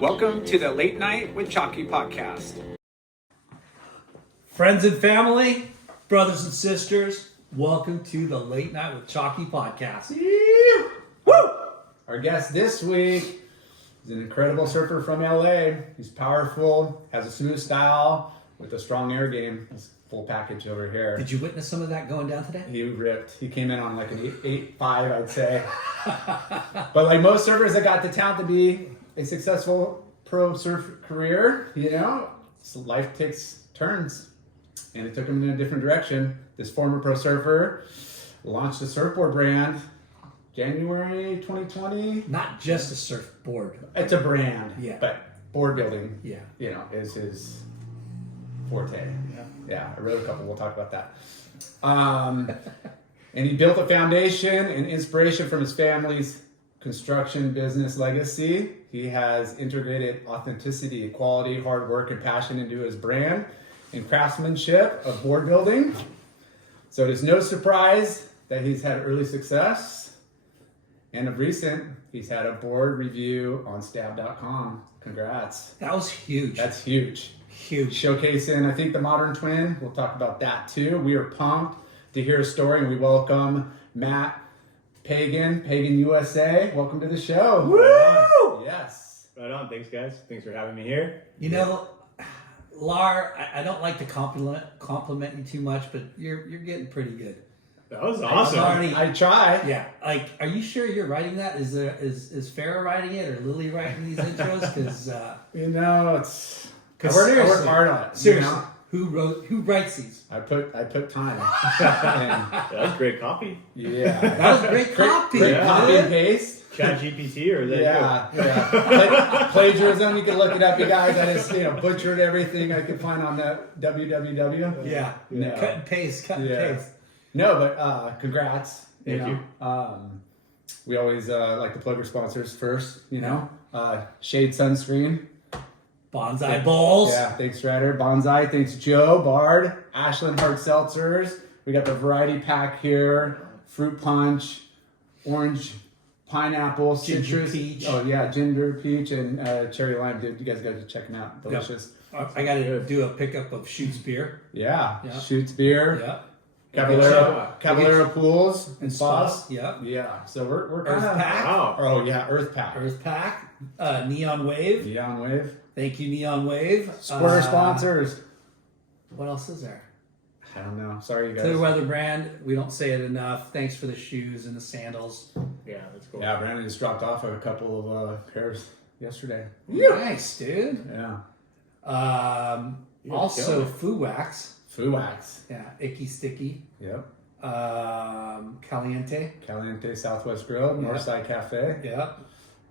Welcome to the Late Night with Chalky podcast. Friends and family, brothers and sisters, welcome to the Late Night with Chalky podcast. Woo! Our guest this week is an incredible surfer from LA. He's powerful, has a smooth style with a strong air game. It's full package over here. Did you witness some of that going down today? He ripped. He came in on like an 8.5, I'd say. But like most surfers that got the talent to be a successful pro surf career, you know, so life takes turns. And it took him in a different direction. This former pro surfer launched a Surfboard Brand January 2020. Not just a surfboard. It's a brand, Yeah. but board building, Yeah. you know, is his forte. Yeah, I wrote a couple. We'll talk about that. And he built a foundation and inspiration from his family's construction business legacy. He has integrated authenticity, quality, hard work, and passion into his brand and craftsmanship of board building. So it is no surprise that he's had early success. And of recent, he's had a board review on stab.com. Congrats. That was huge. That's huge. Huge. Showcasing, I think, the modern twin. We'll talk about that too. We are pumped to hear his story, and we welcome Matt Pagan USA. Welcome to the show. Woo! Yes. Right on. Thanks, guys. Thanks for having me here. You know, Lar, I don't like to compliment you too much, but you're getting pretty good. That was awesome. I try. Yeah, like, are you sure you're writing that? Is Farrah writing it or Lily writing these intros? Because You know, it's. I work hard on it. Seriously, You know? who writes these? I put time. And, That was great copy. yeah. That was great copy. Great dude. copy and paste. Chat GPT or is that Yeah. Plagiarism. You can look it up, you guys. I just butchered everything I could find on that www. Yeah. No. Cut and paste. Cut and Yeah. paste. No, but congrats. Thank you. We always like to plug our sponsors first. You know, Shade Sunscreen. Bonsai bowls. Yeah, thanks Ryder. Bonsai. Thanks Joe Bard. Ashland Hard Seltzers. We got the variety pack here. Fruit punch, orange, pineapple, Ginger citrus. peach. Oh yeah, ginger peach and cherry lime. Dude, you guys got to check them out. Delicious. I got to do a pickup of Shoots beer. Yeah. Yeah. Shoots beer. Yeah. Caballero pools And spas. spas. Yeah. Yeah. So we're Earth kind of. Pack. Wow. Oh yeah, Earth Pack. Earth Pack. Neon Wave. Neon Wave. Thank you, Neon Wave. Supporter sponsors. What else is there? I don't know. Sorry, you guys. Clear Weather Brand. We don't say it enough. Thanks for the shoes and the sandals. Yeah, that's cool. Yeah, Brandon just dropped off a couple of pairs yesterday. Nice, dude. Yeah. Also, killing Foo Wax. Foo Wax. Yeah. Icky Sticky. Yep. Caliente. Caliente Southwest Grill, Northside Cafe. Yeah.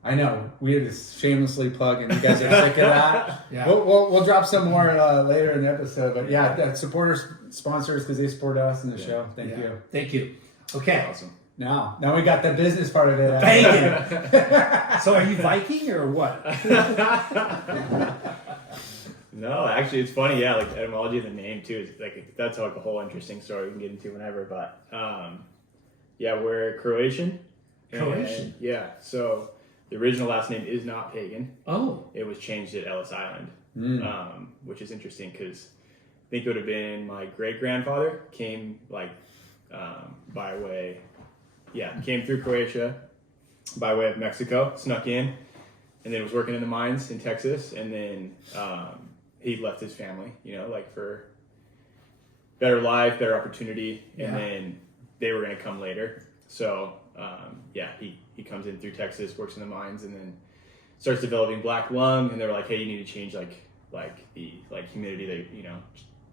I know. We had to shamelessly plug, and you guys are sick of that. Yeah. We'll drop some more later in the episode. But yeah, that supporters, sponsors, because they support us in the show. Thank Yeah. you. Thank you. Okay. Awesome. Now we got the business part of it. Banging. So are you Viking or what? No, actually, it's funny. Yeah, like the etymology of the name too. Is like that's like a whole interesting story we can get into whenever. But yeah, we're Croatian. Croatian? And, yeah. So the original last name is not Pagan. Oh. It was changed at Ellis Island, which is interesting because I think it would have been my great grandfather came like by way, came through Croatia by way of Mexico, snuck in, and then was working in the mines in Texas, and then he left his family, like for better life, better opportunity, and then they were going to come later. So he comes in through Texas, works in the mines, and then starts developing black lung, and they were like, hey, you need to change like the humidity that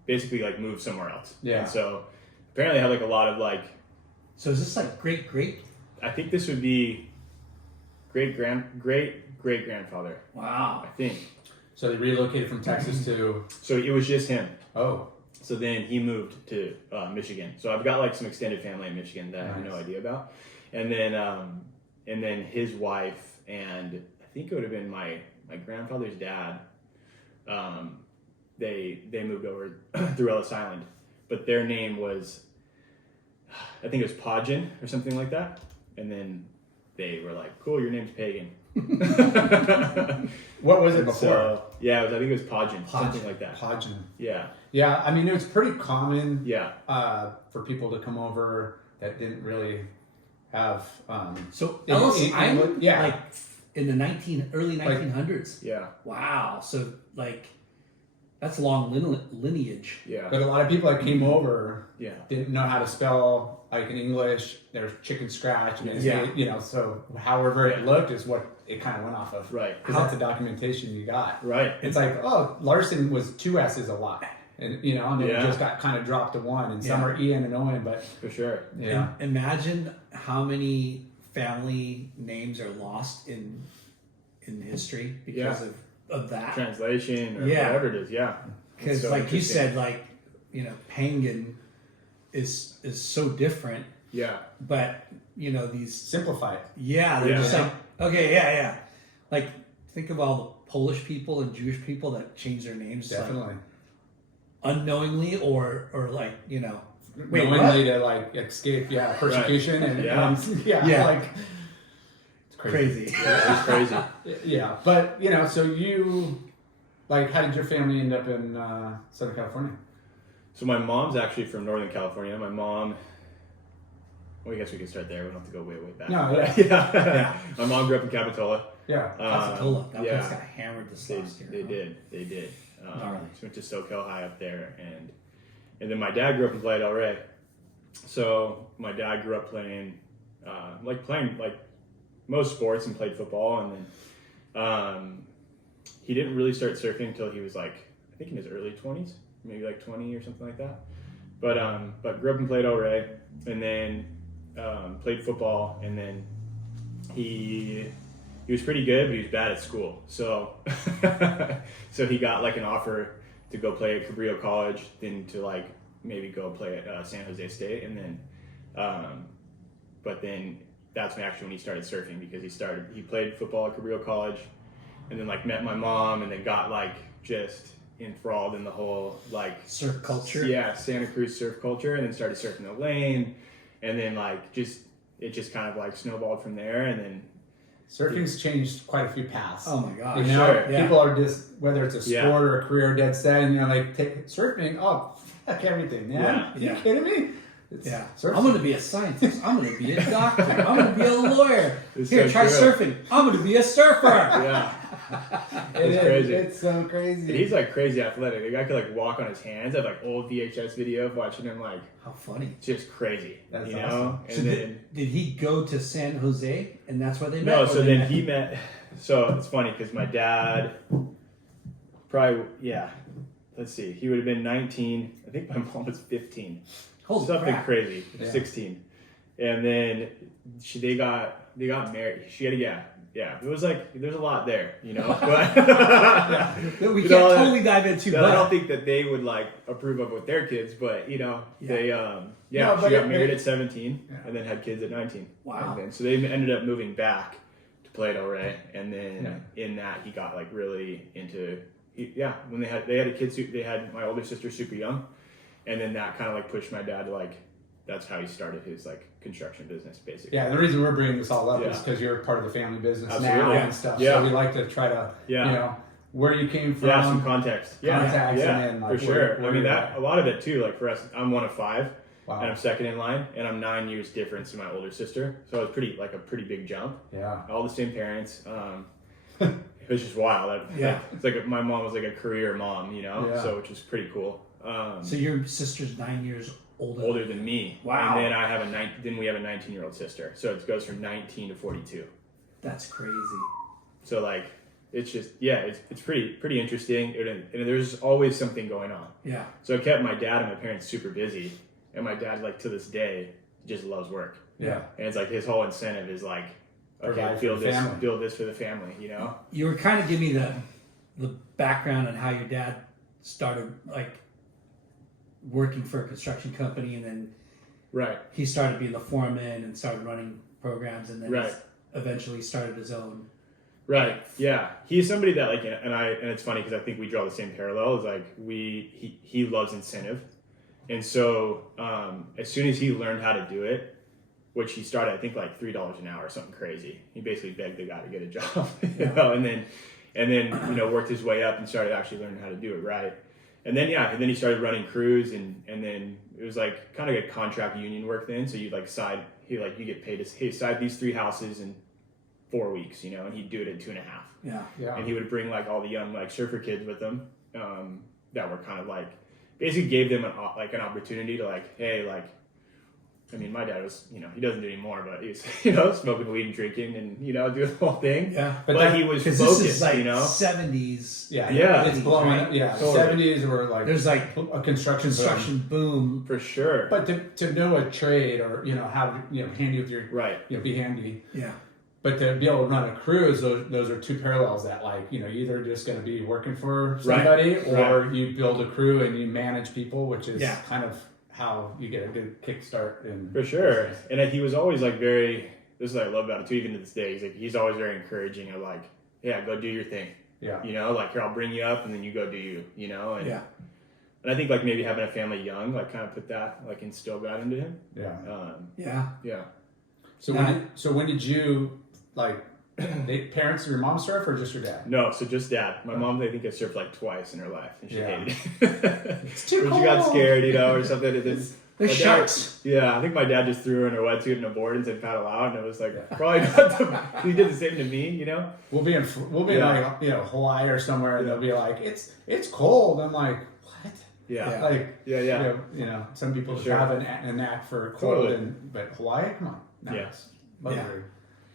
basically like move somewhere else. Yeah. And so apparently had like a lot of like. So is this like great? I think this would be great grandfather. Wow. I think. So they relocated from Texas to. So it was just him. Oh. So then he moved to Michigan. So I've got like some extended family in Michigan that I have no idea about. And then his wife and I think it would have been my grandfather's dad. They moved over through Ellis Island, but their name was, I think it was Pagan or something like that. And then they were like, cool, your name's Pagan. What was it before? So, yeah, I think it was Pagan, something like that. Pagan. Yeah. Yeah, I mean, it was pretty common Yeah. for people to come over that didn't really have. So in- Ellis in- Island, yeah. like in the early 1900s. Yeah. Wow. So like that's long lineage. Yeah. But a lot of people that came over Yeah. didn't know how to spell like in English. There's chicken scratch, and Yeah. so however it Yeah. looked is what it kind of went off of. Right. Because that's the documentation you got. Right. It's like, oh, Larson was 2 S's a lot. And and then Yeah. it just got kind of dropped to 1, and some are Ian and Owen, but For sure. yeah. Imagine how many family names are lost in history because of that. Translation or Yeah. whatever it is. Yeah. Because It's so like you interesting. said, like Pagan is so different, Yeah. but these Simplify it. they're Yeah. just like okay, yeah. Like think of all the Polish people and Jewish people that change their names like, Definitely. unknowingly or like wait, Knowingly to like escape, persecution and Yeah. Yeah. like it's crazy. Yeah, it's crazy. Yeah, but so you like, how did your family end up in Southern California? So my mom's actually from Northern California. My mom, well, I guess we can start there. We don't have to go way, way back. No, But, Yeah. My mom grew up in Capitola. Yeah, Capitola. That yeah. place got hammered this last year. They huh? did. Gnarly. She went to SoCal High up there, and then my dad grew up in Playa del Rey. So my dad grew up playing like most sports and played football, and then he didn't really start surfing until he was like, I think in his early 20s, maybe like 20 or something like that. But grew up in Playa del Rey, and then played football, and then he was pretty good, but he was bad at school. So so he got like an offer to go play at Cabrillo College, then to like maybe go play at San Jose State, and then but then that's when he started surfing, because he played football at Cabrillo College, and then like met my mom, and then got like just enthralled in the whole like Surf culture. Yeah, Santa Cruz surf culture, and then started surfing the lane, and then like it just kind of like snowballed from there, and then surfing's changed quite a few paths. Oh my gosh. Sure. Yeah. People are just, whether it's a Yeah. sport or a career, dead set, and like take surfing. Oh, fuck everything, man. Yeah. Are you Yeah. kidding me? It's Yeah. surfing. I'm going to be a scientist. I'm going to be a doctor. I'm going to be a lawyer. It's Here, so try true. surfing. I'm going to be a surfer. yeah. It It's is. crazy. It's so crazy. And he's like crazy athletic. The guy could like walk on his hands. I have like old VHS video of watching him, like How funny. just crazy. That's you awesome. know? So And then did he go to San Jose and that's where they met? no, Or so they then met- he met. So it's funny because my dad probably Let's see. He would have been 19. I think my mom was 15. Holy Something crap. crazy. Yeah. 16. And then they got married. She had it was like there's a lot there, you know. But That we You can't know, totally dive into, that I don't but think that they would like approve of with their kids, but they No, she but got married at 17 Yeah. and then had kids at 19. Wow. And then, so they ended up moving back to Playa del Rey, and then in that he got like really into when they had a kid, they had my older sister super young, and then that kind of like pushed my dad to like, that's how he started his like construction business basically. Yeah, the reason we're bringing this all up is Yeah. because you're part of the family business now Absolutely. and stuff. Yeah. So we like to try to, Yeah. where you came from. Yeah, some context. Contacts, yeah, and then, like, for where- sure. where I mean you're that at. a lot of it too. Like for us, I'm one of 5. Wow. And I'm second in line, and I'm 9 years difference to my older sister. So it was a pretty big jump. Yeah. All the same parents. It was just wild. Yeah. It's like my mom was like a career mom, Yeah. so which was pretty cool. so your sister's 9 years older. Older than me. Wow. And then I have we have a 19-year-old sister. So it goes from 19 to 42. That's crazy. So like it's just it's pretty interesting. And there's always something going on. Yeah. So it kept my dad and my parents super busy, and my dad like to this day just loves work. Yeah. And it's like his whole incentive is like, okay, Provide for the family. build this for the family, you know? You were kind of giving me the background on how your dad started like working for a construction company, and then Right. he started being the foreman and started running programs, and then Right. eventually started his own. Right. Yeah. He's somebody that like, and it's funny because I think we draw the same parallels. Like he loves incentive, and so as soon as he learned how to do it, which he started, I think, like $3 an hour, something crazy. He basically begged the guy to get a job, you know, and then you know, worked his way up and started actually learning how to do it right. And then he started running crews, and then it was like kind of a contract union work then. So you get paid to side these 3 houses in 4 weeks, you know, and he'd do it in 2.5. Yeah. And he would bring like all the young like surfer kids with him, that were kind of like basically gave them an opportunity to like, hey, like, I mean, my dad was, you know, he doesn't do it anymore, but he's, you know, smoking weed and drinking and, you know, doing the whole thing. Yeah. But he was focused, this is like you know? 70s. Yeah. It's blowing right? up. Yeah. Totally. 70s were like There's like a construction boom. For sure. But to know a trade or, you know, how to, you know, handy with your, Right. you know, be handy. Yeah. But to be able to run a cruise, those are 2 parallels that, like, you know, you're either just going to be working for somebody or you build a crew and you manage people, which is kind of how you get a good kickstart in. For sure. And he was always like this is what I love about it too, even to this day. He's always very encouraging of like, yeah, go do your thing. Yeah. You know, like, here, I'll bring you up and then you go do you, you know? And, Yeah. And I think like maybe having a family young, like kind of put that, like instill that into him. Yeah. Yeah. So when did you, like, parents of your mom surf or just your dad? No, so just dad. My mom, I think, has surfed like twice in her life, and she hated it. It's too cold. She got scared, you know, or something. There's sharks. Yeah, I think my dad just threw her in her wetsuit and a board and said paddle out, and it was like probably not. He did the same to me, you know. We'll be in like, you know, Hawaii or somewhere, and they'll be like, it's cold. I'm like, what? Yeah. Like, yeah. You know, some people Sure. have a knack for cold, Totally. but Hawaii, come on. No, Yeah. it's luxury.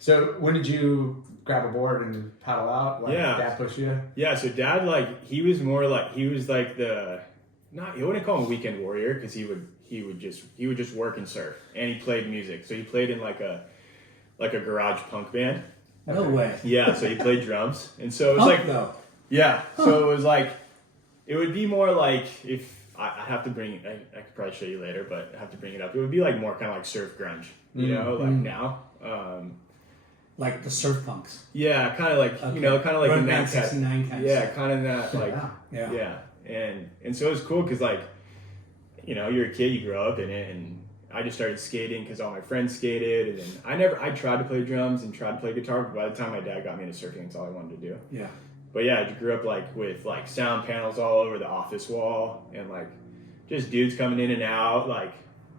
So when did you grab a board and paddle out? Like, dad push you? Yeah, so dad, like, he was like you wouldn't call him a weekend warrior, because he would just work and surf, and he played music. So he played in like a garage punk band. No way. Yeah, so he played drums, and so it was Punk, like, though. yeah, so it was like, it would be more like, if I have to bring, I could probably show you later, but I have to bring it up. It would be like more kind of like surf grunge, you know, like now. Like the surf punks. Yeah, kind of like, you know, kind of like Run in Man that kind 69 kind yeah, of kind of that, like, Yeah. And so it was cool because, like, you know, you're a kid, you grow up in it, and I just started skating because all my friends skated, and then I tried to play drums and tried to play guitar, but by the time my dad got me into surfing, that's all I wanted to do. Yeah. But yeah, I grew up like with like sound panels all over the office wall, and like just dudes coming in and out, like,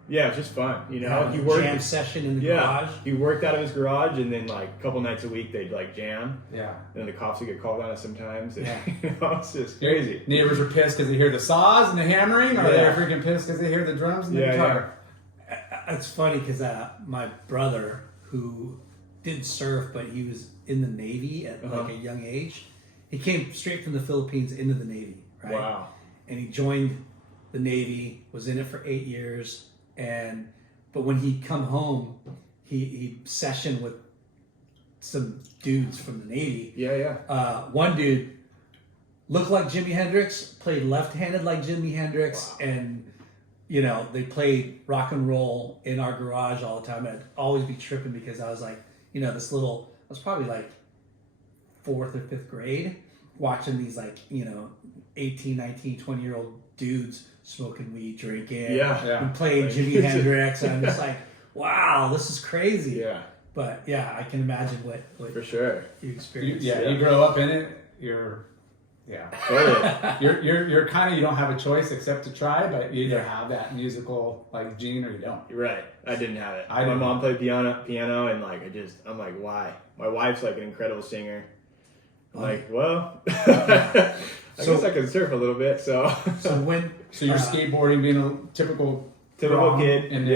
yeah, it was just fun, you know. He worked jam session in the garage. He worked out of his garage, and then like a couple nights a week they'd like jam. Yeah. And then the cops would get called on us sometimes. And, Yeah. you know, it's just crazy. Neighbors are pissed because they hear the saws and the hammering, or they're freaking pissed because they hear the drums and the guitar. It's funny because my brother, who didn't surf, but he was in the Navy at like a young age, he came straight from the Philippines into the Navy, right? Wow. And he joined the Navy, was in it for 8 years, but when he'd come home, he sessioned with some dudes from the Navy. Yeah. One dude looked like Jimi Hendrix, played left-handed like Jimi Hendrix, and you know, they played rock and roll in our garage all the time. I'd always be tripping because I was like, you know, I was probably like 4th or 5th grade, watching these like, you know, 18, 19, 20-year-old dudes smoking weed, drinking, and playing Jimi Hendrix. And I'm just like, wow, this is crazy. Yeah. But yeah, I can imagine what For sure. you experienced. You grow up in it, you're Totally. you're kind of, you don't have a choice except to try, but you either have that musical like gene or you don't. You're right. I didn't have it. My mom played piano, and like I'm like, why? My wife's like an incredible singer. I'm like, well, I guess I can surf a little bit. So you're skateboarding, being a typical kid, and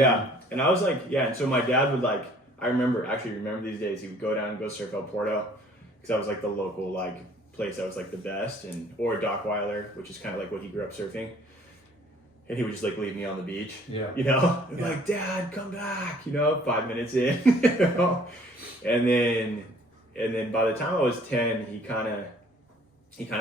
and I was like, and so my dad would like, I remember these days, he would go down and go surf El Porto, because that was like the local like place that was like the best, or Dockweiler, which is kind of like what he grew up surfing. And he would just like leave me on the beach, you know, like, Dad, come back, you know, 5 minutes in, you know, and then by the time I was 10, he kind of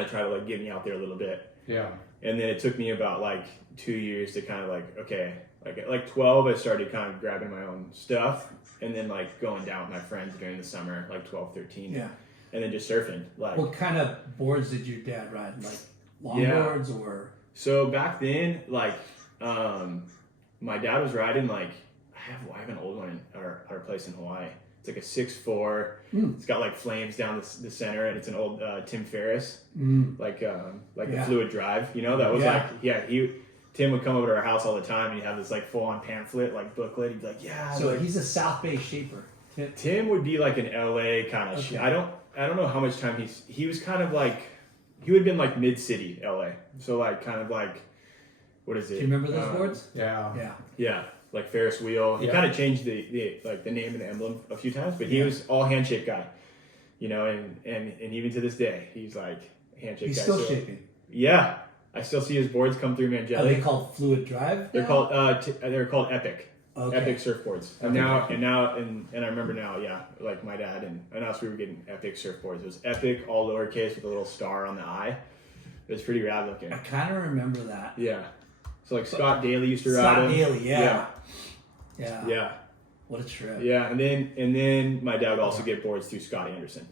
tried to like get me out there a little bit. Yeah. And then it took me about like 2 years to kind of like, okay, like at like 12, I started kind of grabbing my own stuff, and then like going down with my friends during the summer, like 12, 13. Yeah. And then just surfing. Like, what kind of boards did your dad ride? Like longboards or? So back then, like, my dad was riding like, I have an old one in our place in Hawaii. It's like a 6'4". It's got like flames down the center, and it's an old Tim Ferriss, like the fluid drive. You know, that was Tim would come over to our house all the time, and he'd have this like full on pamphlet, like booklet. He'd be like, yeah. So like, he's a South Bay shaper. Tim would be like an LA kind of. I don't know how much time he was kind of like, he would have been like mid city LA. So like kind of like, what is it? Do you remember those boards? Yeah. Like Ferris wheel. He kind of changed the name and the emblem a few times, but he was all handshake guy, you know, and even to this day, he's like handshake he's guy. Still shaping. Yeah. I still see his boards come through Mangelli. Are they called Fluid Drive? They're called Epic. Okay. Epic surfboards. And I remember now, like my dad and us, we were getting Epic surfboards. It was Epic, all lowercase with a little star on the eye. It was pretty rad looking. I kind of remember that. Yeah. So like Scott Daly used to ride them. Scott Daly, yeah. What a trip. Yeah, and then my dad would also get boards through Scott Anderson,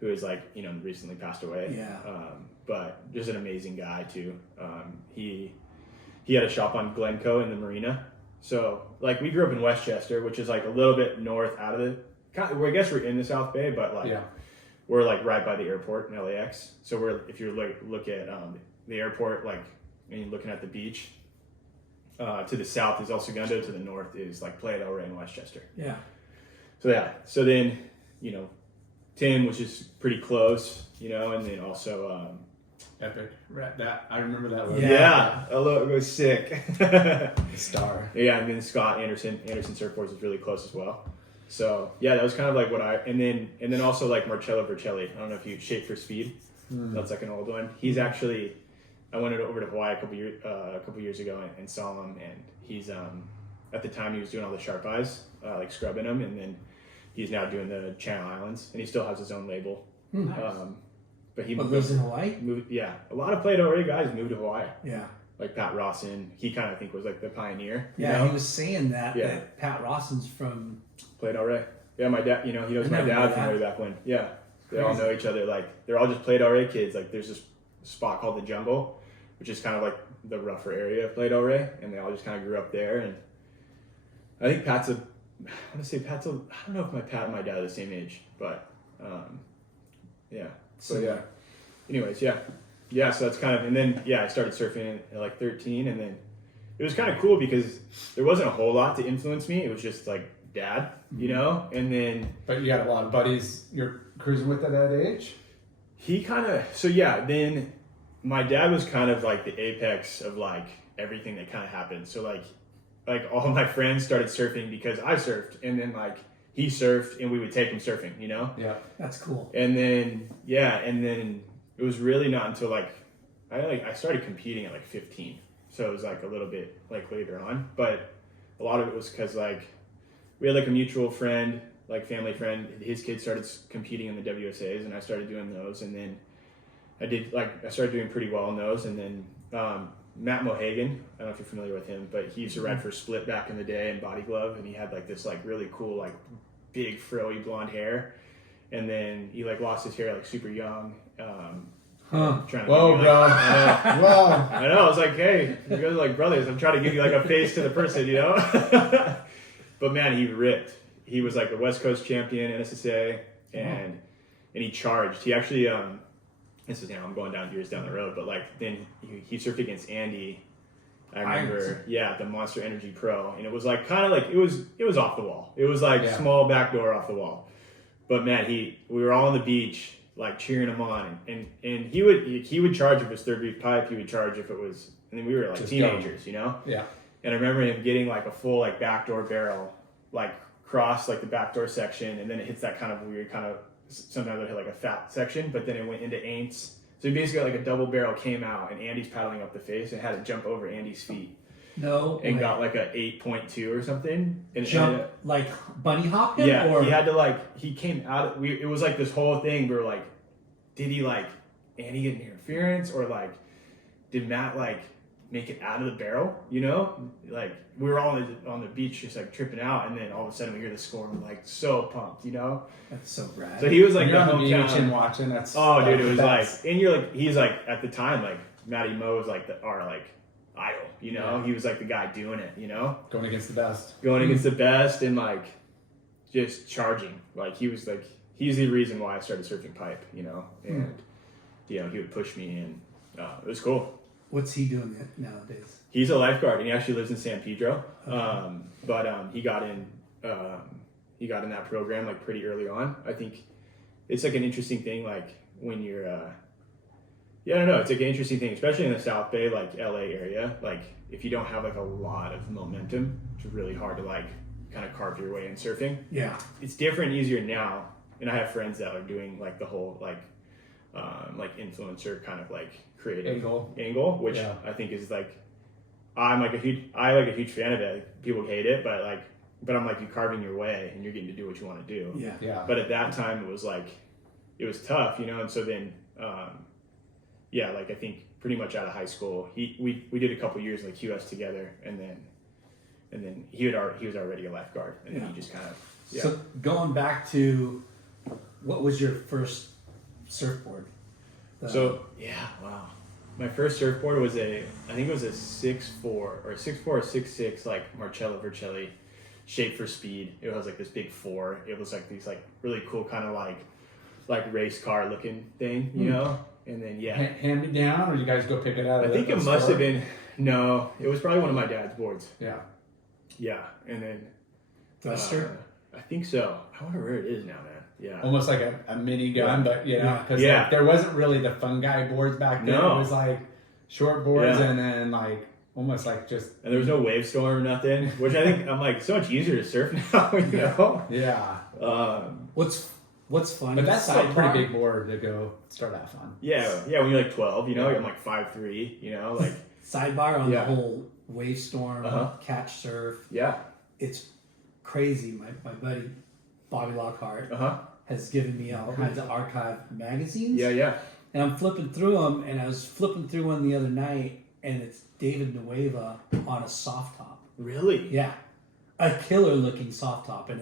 who is like, you know, recently passed away. Yeah. But just an amazing guy too. He had a shop on Glencoe in the marina. So like we grew up in Westchester, which is like a little bit north out of I guess we're in the South Bay, but like we're like right by the airport in LAX. So if you look at the airport, like, and you're looking at the beach, to the south is El Segundo, to the north is like Playa del Rey in Westchester. Yeah. So then, you know, Tim, which is pretty close, you know, and then also Epic. That I remember that one. Yeah. It was sick. Star. Yeah, and then Scott Anderson Surfboards was really close as well. So yeah, that was kind of like what and then also like Marcello Vercelli. I don't know if you Shape for Speed. That's like an old one. He's actually, I went over to Hawaii a couple years ago and saw him, and he's at the time he was doing all the sharp eyes, like scrubbing them, and then he's now doing the Channel Islands, and he still has his own label. Nice. But he lives in Hawaii. A lot of Playa del Rey guys moved to Hawaii. Yeah. Like Pat Rawson, he kind of, I think, was like the pioneer. Yeah, you know? he was saying that Pat Rawson's from Playa del Rey. Yeah, my dad, you know, he knows my dad from way back when. Yeah, they all know each other. Like, they're all just Playa del Rey kids. Like, there's this spot called the Jungle, which is kind of like the rougher area of Playa del Rey, and they all just kind of grew up there. And I think I don't know if my Pat and my dad are the same age, but yeah. So yeah. Anyways, yeah. So that's kind of, and then I started surfing at like 13, and then it was kind of cool because there wasn't a whole lot to influence me. It was just like dad, you know, and then. But you had a lot of buddies you're cruising with at that age. He kind of then my dad was kind of like the apex of like everything that kind of happened. So like all my friends started surfing because I surfed, and then like he surfed and we would take him surfing, you know? Yeah. That's cool. And then it was really not until I started competing at like 15. So it was like a little bit like later on, but a lot of it was because like we had like a mutual friend, like family friend, his kids started competing in the WSAs, and I started doing those. And then I started doing pretty well in those. And then Matt Mohagan, I don't know if you're familiar with him, but he used to ride for Split back in the day in Body Glove, and he had like this like really cool like big frilly blonde hair, and then he like lost his hair like super young. Trying to Whoa, bro! I know. I was like, hey, you guys are like brothers. I'm trying to give you like a face to the person, you know. But man, he ripped. He was like a West Coast champion, NSSA, and he charged. He actually this is I'm going down years down the road, but like then he surfed against Andy. I remember, the Monster Energy Pro, and it was like kind of like it was off the wall. It was like small back door off the wall. But man, we were all on the beach like cheering him on, and he would charge if it was third reef pipe. He would charge if it was, and then we were like just teenagers, you know. Yeah. And I remember him getting like a full like backdoor barrel, like cross like the backdoor section, and then it hits that kind of weird kind of. Sometimes it hit like a fat section, but then it went into aints. So he basically got like a double barrel came out, and Andy's paddling up the face and had to jump over Andy's feet. No. And got like a 8.2 or something. And jump like bunny hopping? Yeah. Or? He had to he came out. It was like this whole thing. We were like, did he like Andy get interference, or like did Matt like make it out of the barrel? You know, like we were all on the beach just like tripping out, and then all of a sudden we hear the score, and we're like so pumped, you know. That's so rad. So he was like the beach and watching. Dude, it was like, and he's like at the time like Matty Mo was like our idol, you know. He was like the guy doing it, you know, Going against the best. going against the best and like just charging. Like he's the reason why I started surfing pipe, you know, and you know, he would push me and it was cool. What's he doing nowadays? He's a lifeguard and he actually lives in San Pedro. But he got in that program like pretty early on. I think it's like an interesting thing, like when you're I don't know, it's like an interesting thing, especially in the South Bay, like LA area. Like if you don't have like a lot of momentum, it's really hard to like kind of carve your way in surfing. Yeah. It's different, easier now. And I have friends that are doing like the whole like influencer kind of like creative angle, which I think is like, I like a huge fan of it. Like, people hate it, but I'm like, you're carving your way and you're getting to do what you want to do. Yeah. But at that time it was like, it was tough, you know? And so then, like I think pretty much out of high school, we did a couple years like U.S. together, and then he was already a lifeguard, and then he just kind of So going back to, what was your first surfboard? My first surfboard was I think it was a 6'4" or 6'6" like Marcello Vercelli, shaped for speed. It was like this big 4. It was like these like really cool kind of like race car looking thing, you know. And then hand me down, or did you guys go pick it out? I think it must have been, no, it was probably one of my dad's boards. Yeah, and then Thruster? I think so. I wonder where it is now, man. Yeah, almost like a mini gun, but you know, because like, there wasn't really the fun guy boards back then. No. It was like short boards, and then like almost like just, and there was no wave storm, nothing, which I think I'm like so much easier to surf now, you know. What's fun? But that's like a pretty big board to go start off on. Yeah, when you're like 12, you know, I'm like 5'3", you know, like sidebar on the whole wave storm, catch surf. Yeah, it's crazy. My buddy Bobby Lockhart has given me all kinds of archive magazines. Yeah. And I'm flipping through them, and I was flipping through one the other night, and it's David Nueva on a soft top. Really? Yeah, a killer looking soft top, and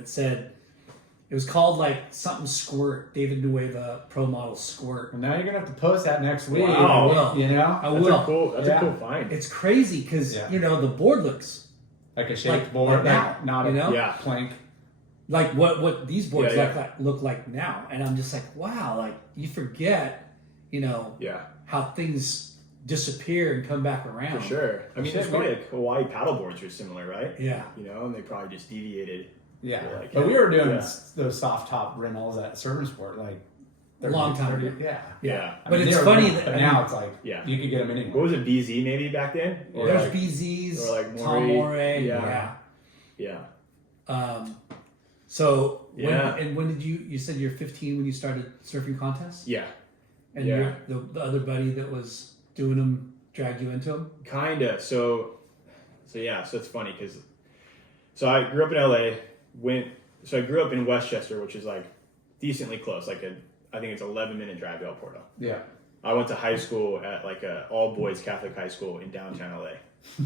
it was called like something Squirt, David Nueva Pro Model Squirt. Well, now you're gonna have to post that next week. Wow. I will. You know, I will. That's a cool find. It's crazy because you know the board looks like a shaped board, like not a plank. Like what these boards look like now, and I'm just like, wow, like you forget, you know, how things disappear and come back around. For sure. I mean, there's probably like Hawaii paddle boards are similar, right? Yeah. You know, and they probably just deviated. Yeah, but we were doing those soft top Rimmels at Surfboard like a long time ago. Yeah. But it's funny that now it's like you could get them anywhere. What was it, BZ maybe back then? Or there's BZs, or like Tom Moray. Yeah. So when did you said you're 15 when you started surfing contests? Yeah. And the other buddy that was doing them dragged you into them? Kinda. So it's funny because I grew up in LA. I grew up in Westchester, which is like decently close. Like I think it's 11-minute drive to El Porto. Yeah. I went to high school at like a all boys Catholic high school in downtown LA.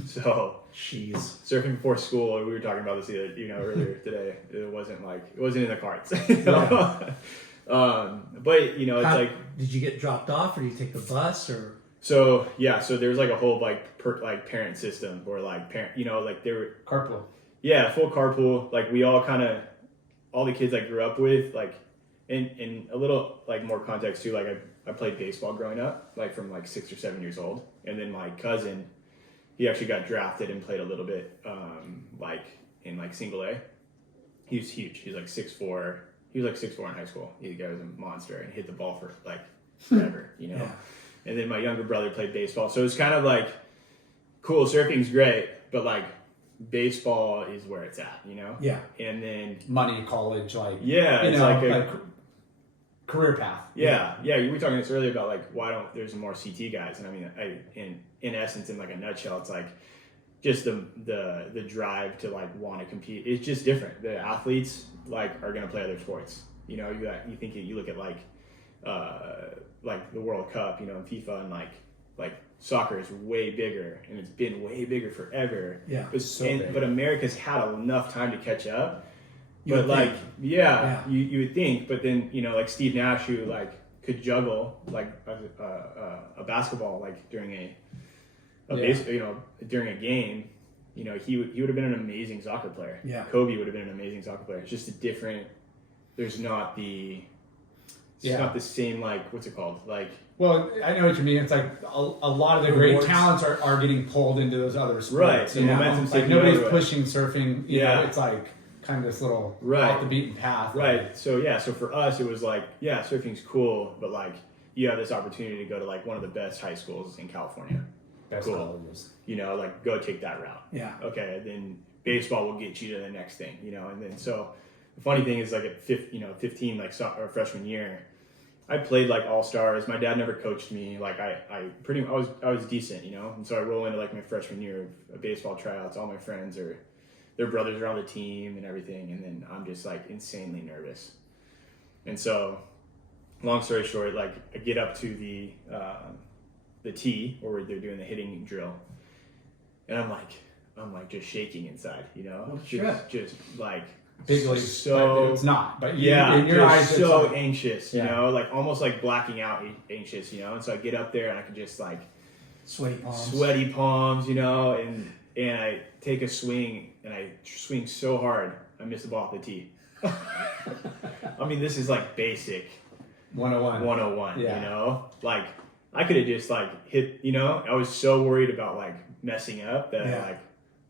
So surfing before school. We were talking about this earlier today. It wasn't in the cards. But you know, it's like, did you get dropped off, or did you take the bus, or? So there's like a whole parent system where like parent, you know, like they were carpool. Yeah, full carpool. Like we all all the kids I grew up with, like in a little like more context too. Like I played baseball growing up, like from like 6 or 7 years old, and then my cousin, he actually got drafted and played a little bit, like in like single A. He was huge. He's like 6'4". He was like 6'4" in high school. The guy was a monster and hit the ball for like forever, you know. And then my younger brother played baseball, so it's kind of like cool. Surfing's great, but like baseball is where it's at, you know. Yeah. And then money, college, like it's like career path. Yeah. We were talking this earlier about like why don't there's more CT guys, and I mean, in essence, in like a nutshell, it's like just the drive to like want to compete. It's just different. The athletes like are gonna play other sports. You know, you look at like the World Cup, you know, in FIFA, and like soccer is way bigger, and it's been way bigger forever. Yeah. But America's had enough time to catch up. You would think, but then, you know, like Steve Nash, who like could juggle like a basketball like during during a game, he would have been an amazing soccer player. Yeah. Kobe would have been an amazing soccer player. It's just a different. There's not the. It's not the same, like, what's it called? Like. Well, I know what you mean. It's like a lot of the great talents are getting pulled into those other sports. Right. The momentum's like taking nobody's over. pushing surfing. You know, it's like kind of this little off the beaten path. Right. So for us, it was like, surfing's cool, but like you have this opportunity to go to like one of the best high schools in California. Best colleges. Like go take that route. Yeah. Okay. Then baseball will get you to the next thing. And then so the funny thing is like at 15, like or freshman year, I played like all stars. My dad never coached me. Like I was decent, and so I roll into like my freshman year of baseball tryouts. All my friends their brothers are on the team and everything, and then I'm just like insanely nervous. And so, long story short, like I get up to the tee where they're doing the hitting drill, and I'm like just shaking inside, just like. Bigly, so it's not, but in your eyes, so like, anxious, like almost like blacking out anxious, and so I get up there and I can just like sweaty palms, and I take a swing and I swing so hard I miss the ball off the tee. I mean, this is like basic 101, like I could have just like hit, I was so worried about like messing up that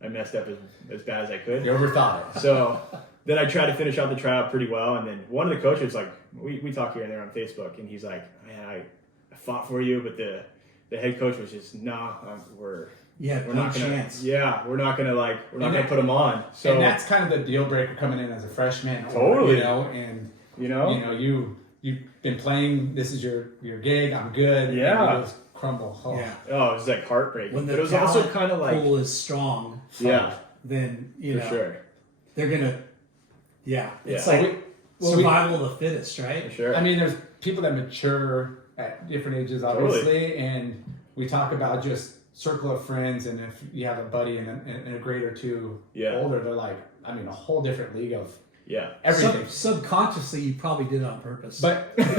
I messed up as bad as I could. You overthought it. So then I tried to finish out the tryout pretty well, and then one of the coaches, like we talk here and there on Facebook, and he's like, "Man, I fought for you," but the head coach was just, we're not gonna put him on. So and that's kind of the deal breaker coming in as a freshman. Totally. You've been playing. This is your gig. I'm good. Yeah. And you just crumble. Oh. Yeah. Oh, it was like heartbreaking. When the but it was also kind of like pool is strong. Then for sure. They're gonna. Yeah. It's Yeah. like survival of the fittest, right? For sure. I mean, there's people that mature at different ages, obviously, and we talk about just circle of friends, and if you have a buddy and a grade or two older, they're like, a whole different league of everything. Subconsciously, you probably did it on purpose. But, talking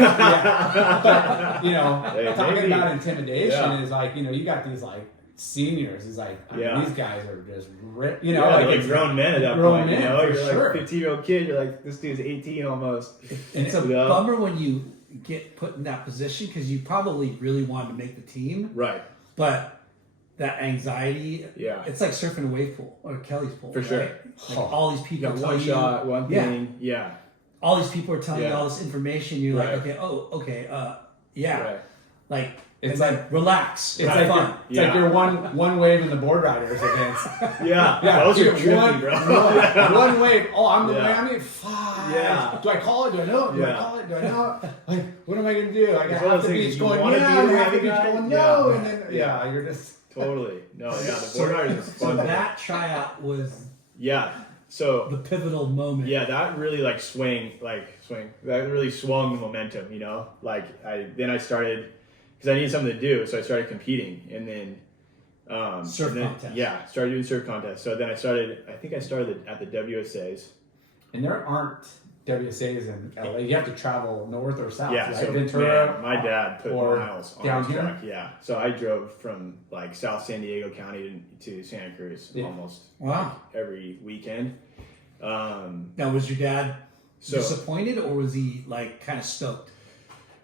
about intimidation is like, you got these like seniors. Is like, these guys are just, like grown men at that point. You're sure. like a 15-year-old kid. You're like, this dude's 18 almost. It's a bummer when you get put in that position because you probably really wanted to make the team. Right. But that anxiety, it's like surfing a wave pool or Kelly's pool. For sure. Like all these people got one shot, one thing. Yeah. All these people are telling you all this information. You're like, Right. Like, it's like relax. It's like fun. It's like you're one wave in the board riders against. Those are trippy, bro. One wave. Oh, I'm the way. I mean, fuck. Yeah. Do I call it? Do I know it? Do I call it? Do I know it? Like, what am I gonna do? Like, I have the beach going, half the beach going, no, and then you're just totally no. Yeah, the board riders is fun. So that tryout was So the pivotal moment. Yeah, that really like swing. That really swung the momentum. Then I started because I needed something to do, so I started competing, and then surf contest. Yeah, started doing surf contests. So then I started at the WSAs. And there aren't WSAs in LA. You have to travel north or south. Yeah, right? so Ventura. my dad put miles on down his here. truck. Yeah, so I drove from like South San Diego County to Santa Cruz almost every weekend. Now, was your dad disappointed, or was he like kind of stoked?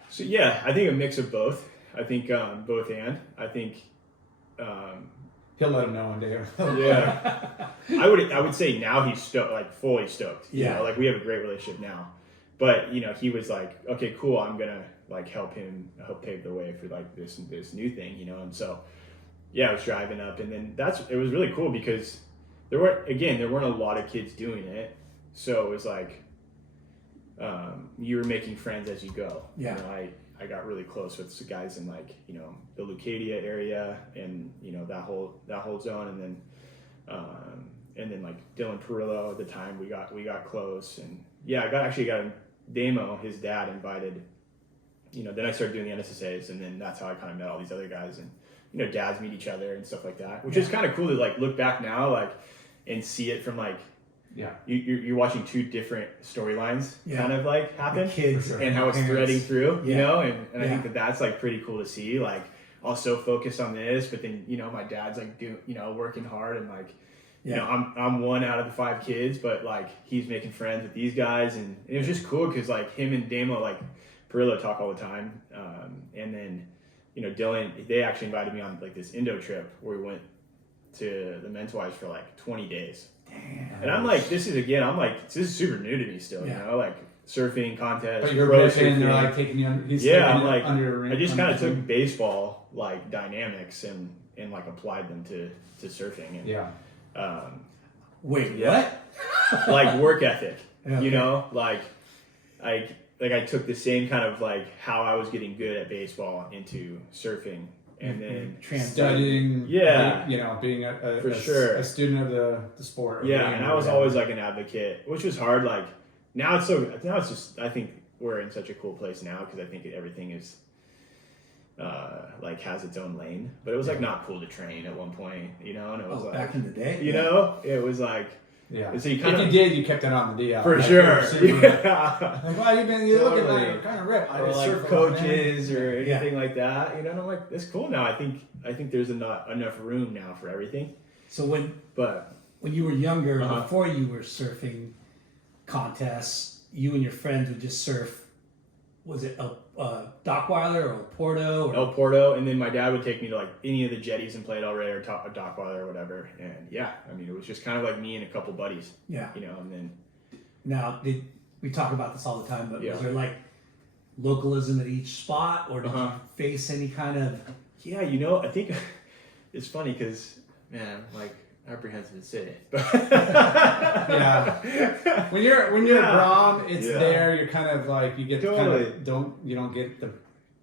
So I think a mix of both. I think both and. I think he'll let him know one day. I would say now he's stoked, like fully stoked. Like we have a great relationship now. But he was like, okay, cool. I'm gonna like help pave the way for like this new thing, And so I was driving up, and then it was really cool because there weren't a lot of kids doing it. So it was like you were making friends as you go. I got really close with some guys in like the Leucadia area and that whole zone, and then like Dylan Perillo at the time we got close, and I got a Damo, his dad invited. Then I started doing the NSSAs, and then that's how I kind of met all these other guys, and dads meet each other and stuff like that, which is kind of cool to like look back now like and see it from like. You're watching two different storylines kind of like happen, the kids and how it's threading through, and I think that's like pretty cool to see. Like, I was so focused on this, but then, you know, my dad's like working hard, and like, you know, I'm one out of the 5 kids, but like he's making friends with these guys, and it was just cool because like him and Damo, like Perillo, talk all the time. And then, you know, Dylan, they actually invited me on like this Indo trip where we went to the Mentawais for like 20 days. Damn. And I'm like, this is super new to me still, you know, like surfing contests. But you're pro ripping, they're surfing. like taking you under, I'm like, under I just kind of took baseball like dynamics and like applied them to surfing. And, Wait, yeah. what? like work ethic, Okay. you know, like I took the same kind of like how I was getting good at baseball into surfing, and then studying, yeah, you know, being for sure a student of the sport. Yeah, and I was always like an advocate, which was hard. Like now it's just, I think we're in such a cool place now because I think everything is like has its own lane. But it was like not cool to train at one point, you know, and it was like back in the day, you know, it was like. Yeah. So you you kept it on the DL. For like, sure. Yeah. Like, wow, you're looking Totally. like you're kind of ripped. Or like surf coaches or anything like that, you know. And I'm like, it's cool now. I think there's enough room now for everything. So when you were younger, before you were surfing contests, you and your friends would just surf. Was it a Dockweiler or a Porto? Or? El Porto, and then my dad would take me to like any of the jetties in Playa del Rey or Dockweiler or whatever. And yeah, I mean, it was just kind of like me and a couple buddies. Yeah. You know, and then. Now, we talk about this all the time, but Yeah. was there like localism at each spot, or did you face any kind of? Yeah, you know, I think it's funny because, man, like, apprehensive to say it, but yeah, when you're Grom, it's there. You're kind of like you get totally. You don't get the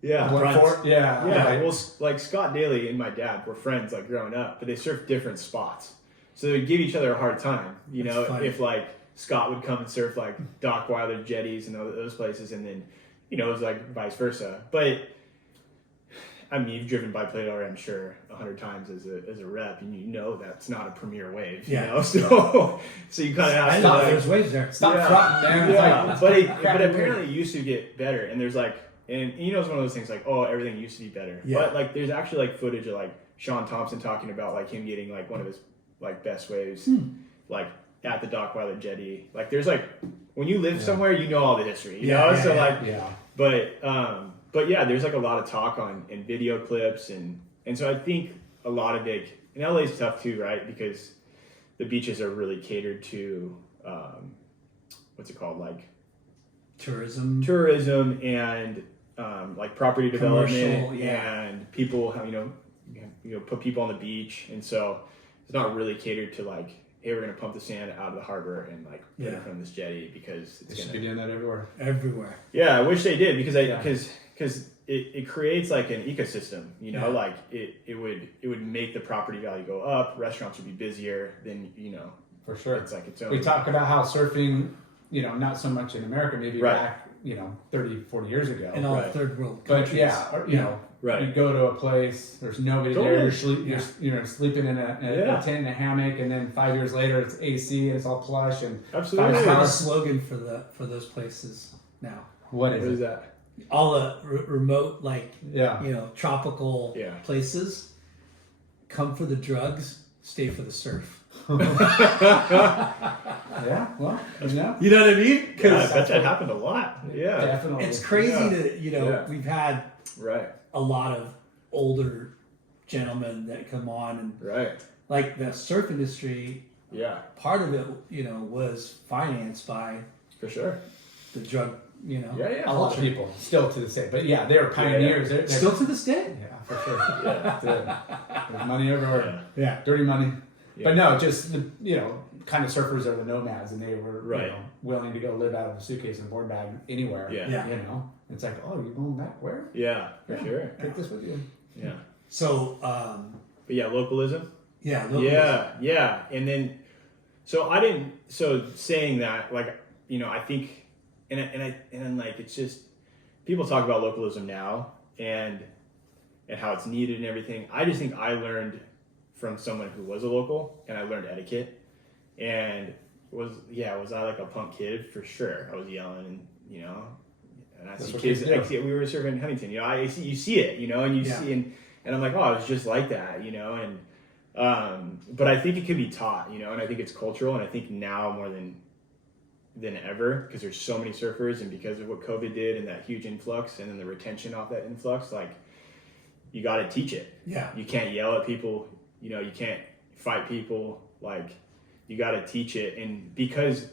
yeah. Right. Well, like Scott Daly and my dad were friends like growing up, but they surfed different spots, so they give each other a hard time. You That's know, funny. if like Scott would come and surf like Dockweiler jetties and those places, and then you know it was like vice versa, but. I mean, you've driven by Playa del Rey, I'm sure, 100 times as a rep, and you know that's not a premier wave. You know, so you kind of have to like, there's waves there. Stop fronting, man. Yeah, but apparently it used to get better, and there's like, and you know, it's one of those things like, oh, everything used to be better. Yeah. But like, there's actually like footage of like Sean Thompson talking about like him getting like one of his like best waves, like at the Dockweiler jetty. Like, there's like when you live somewhere, you know all the history. You know, so But yeah, there's like a lot of talk in video clips, and so I think a lot of and LA is tough too, right? Because the beaches are really catered to, what's it called? Like tourism and like property development and people have, you know, put people on the beach. And so it's not really catered to like, hey, we're going to pump the sand out of the harbor and like put it from this jetty because They should be doing that everywhere. everywhere. Yeah, I wish they did because it creates like an ecosystem, you know, like it would make the property value go up. Restaurants would be busier. Then, you know, for sure, it's like its own. We talk about how surfing, you know, not so much in America, maybe back, you know, 30, 40 years ago. In all third world countries. But you know, you go to a place, there's nobody there. You're sleeping in a tent in a hammock, and then 5 years later, it's AC and it's all plush and absolutely. What's the slogan for those places now? What is that? All the remote, like you know, tropical places. Come for the drugs, stay for the surf. Yeah, well, you know. You know what I mean? I bet that happened a lot. Yeah, definitely. It's crazy to, you know, we've had a lot of older gentlemen that come on, and like the surf industry. Yeah, part of it, you know, was financed by for sure the drug. You know, a lot of people still to this day, but they were pioneers. They're still to this day. Yeah, for sure. There's money everywhere. Yeah, dirty money. Yeah. But no, just the, you know, kind of surfers are the nomads, and they were you know, willing to go live out of a suitcase and board bag anywhere. Yeah. You know, it's like, oh, you're going back where? Yeah, for sure. Take this with you. Yeah. So, but yeah, localism. Yeah. Localism. Yeah. And then, so saying that, like, you know, I think, and like, it's just, people talk about localism now and how it's needed and everything. I just think I learned from someone who was a local, and I learned etiquette. And was I like a punk kid? For sure. I was yelling, and you know, and I see kids. We were surfing in Huntington. You know, you see it. You know, and you see, And I'm like, oh, it's just like that, you know? And, but I think it can be taught, you know, and I think it's cultural. And I think now more than ever, because there's so many surfers, and because of what COVID did and that huge influx and then the retention off that influx, like, you got to teach it. Yeah. You can't yell at people, you know, you can't fight people. Like, you got to teach it. And because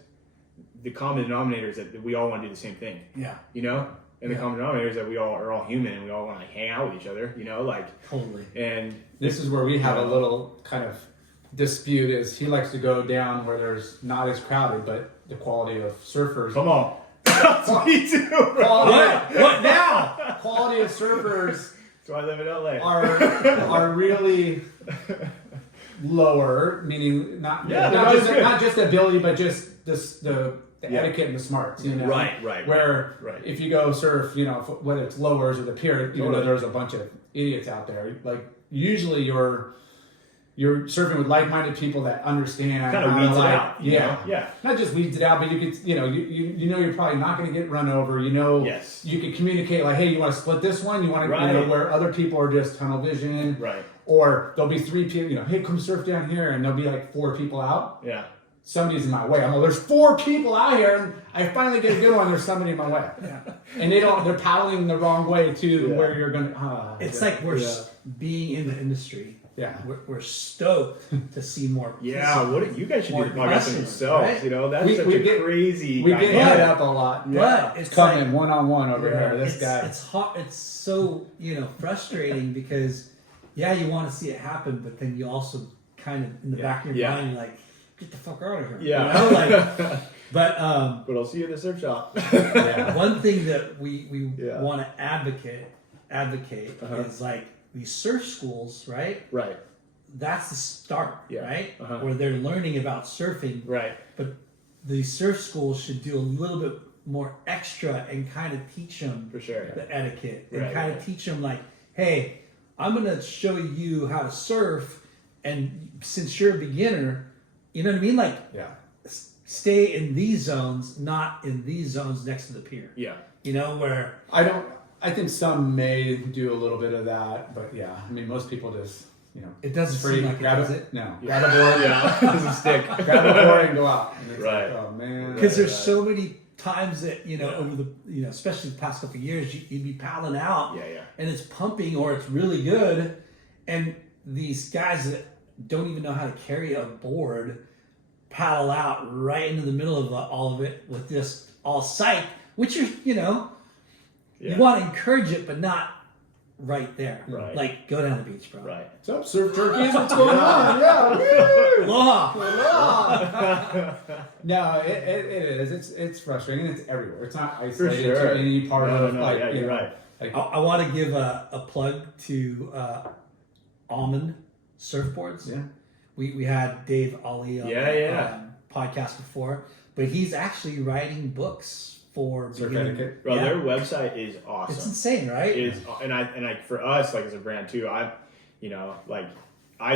the common denominator is that we all want to do the same thing. Yeah. You know? And the common denominator is that we all are all human and we all want to hang out with each other, you know, like. Totally. And this is where we have a little kind of dispute. Is he likes to go down where there's not as crowded, but the quality of surfers. come on. Me too, bro. What now? Quality of surfers So I live in LA. are really lower, meaning not good. not just ability, but just the etiquette and the smarts. You know, Right. Where Right. if you go surf, you know, whether it's lowers or the pier, even though Totally. there's a bunch of idiots out there, like usually you're surfing with like-minded people that understand Kind of how weeds to, it like, out. You know? Yeah. not just weeds it out, but you could, you know, you know you're probably not going to get run over. You know, Yes. you could communicate like, hey, you want to split this one? You want to, you know, Right. where other people are just tunnel vision, Right. Or there'll be 3 people, you know, hey, come surf down here, and there'll be like 4 people out. Yeah. Somebody's in my way. I'm like, there's 4 people out here, and I finally get a good one. There's somebody in my way, and they're paddling the wrong way to where you're gonna. It's like we're being in the industry. Yeah. We're stoked to see more. Yeah, you guys should do the more podcast questions, themselves. right? You know, that's We such a get- crazy. We get dynamic. hit up a lot. But it's Coming like, one-on-one over here. This it's, guy. It's hot. It's so frustrating because you want to see it happen, but then you also kind of in the back of your mind, you're like, get the fuck out of here. Yeah. You know? Like, but I'll see you in the surf shop. one thing that we Yeah. want to advocate is like these surf schools, right? Right. That's the start, Yeah. right? Uh-huh. Where they're learning about surfing. Right. But the surf schools should do a little bit more extra and kind of teach them For sure. the etiquette and Right, kind of teach them like, hey, I'm going to show you how to surf, and since you're a beginner, you know what I mean? Like, stay in these zones, not in these zones next to the pier. Yeah. You know, where I think some may do a little bit of that, but yeah, I mean, most people just, you know, it doesn't free, seem like it grab does it. it. No, Yeah. grab a board, Yeah. Doesn't stick. grab a board and go out. And it's Right. like, oh man. Because there's Right. so many times that, over the, especially the past couple of years, you'd be paddling out Yeah. and it's pumping or it's really good. And these guys that don't even know how to carry a board paddle out right into the middle of all of it with just all sight, which are, you want to encourage it, but not right there. Right. Like, go down the beach, bro. Right. What's up, surf turkeys? What's going on? Yeah. Woo! Aloha. No, it is. It's frustrating. It's everywhere. It's not isolated sure. to any part of No, like. yeah, you you're know, right. Like, I want to give a plug to Almond Surfboards. yeah. We had Dave Ali on Yeah. the podcast before, but he's actually writing books for Surf beginning- etiquette. Bro, Yeah. their website is awesome. It's insane, right? And I for us, like as a brand too, I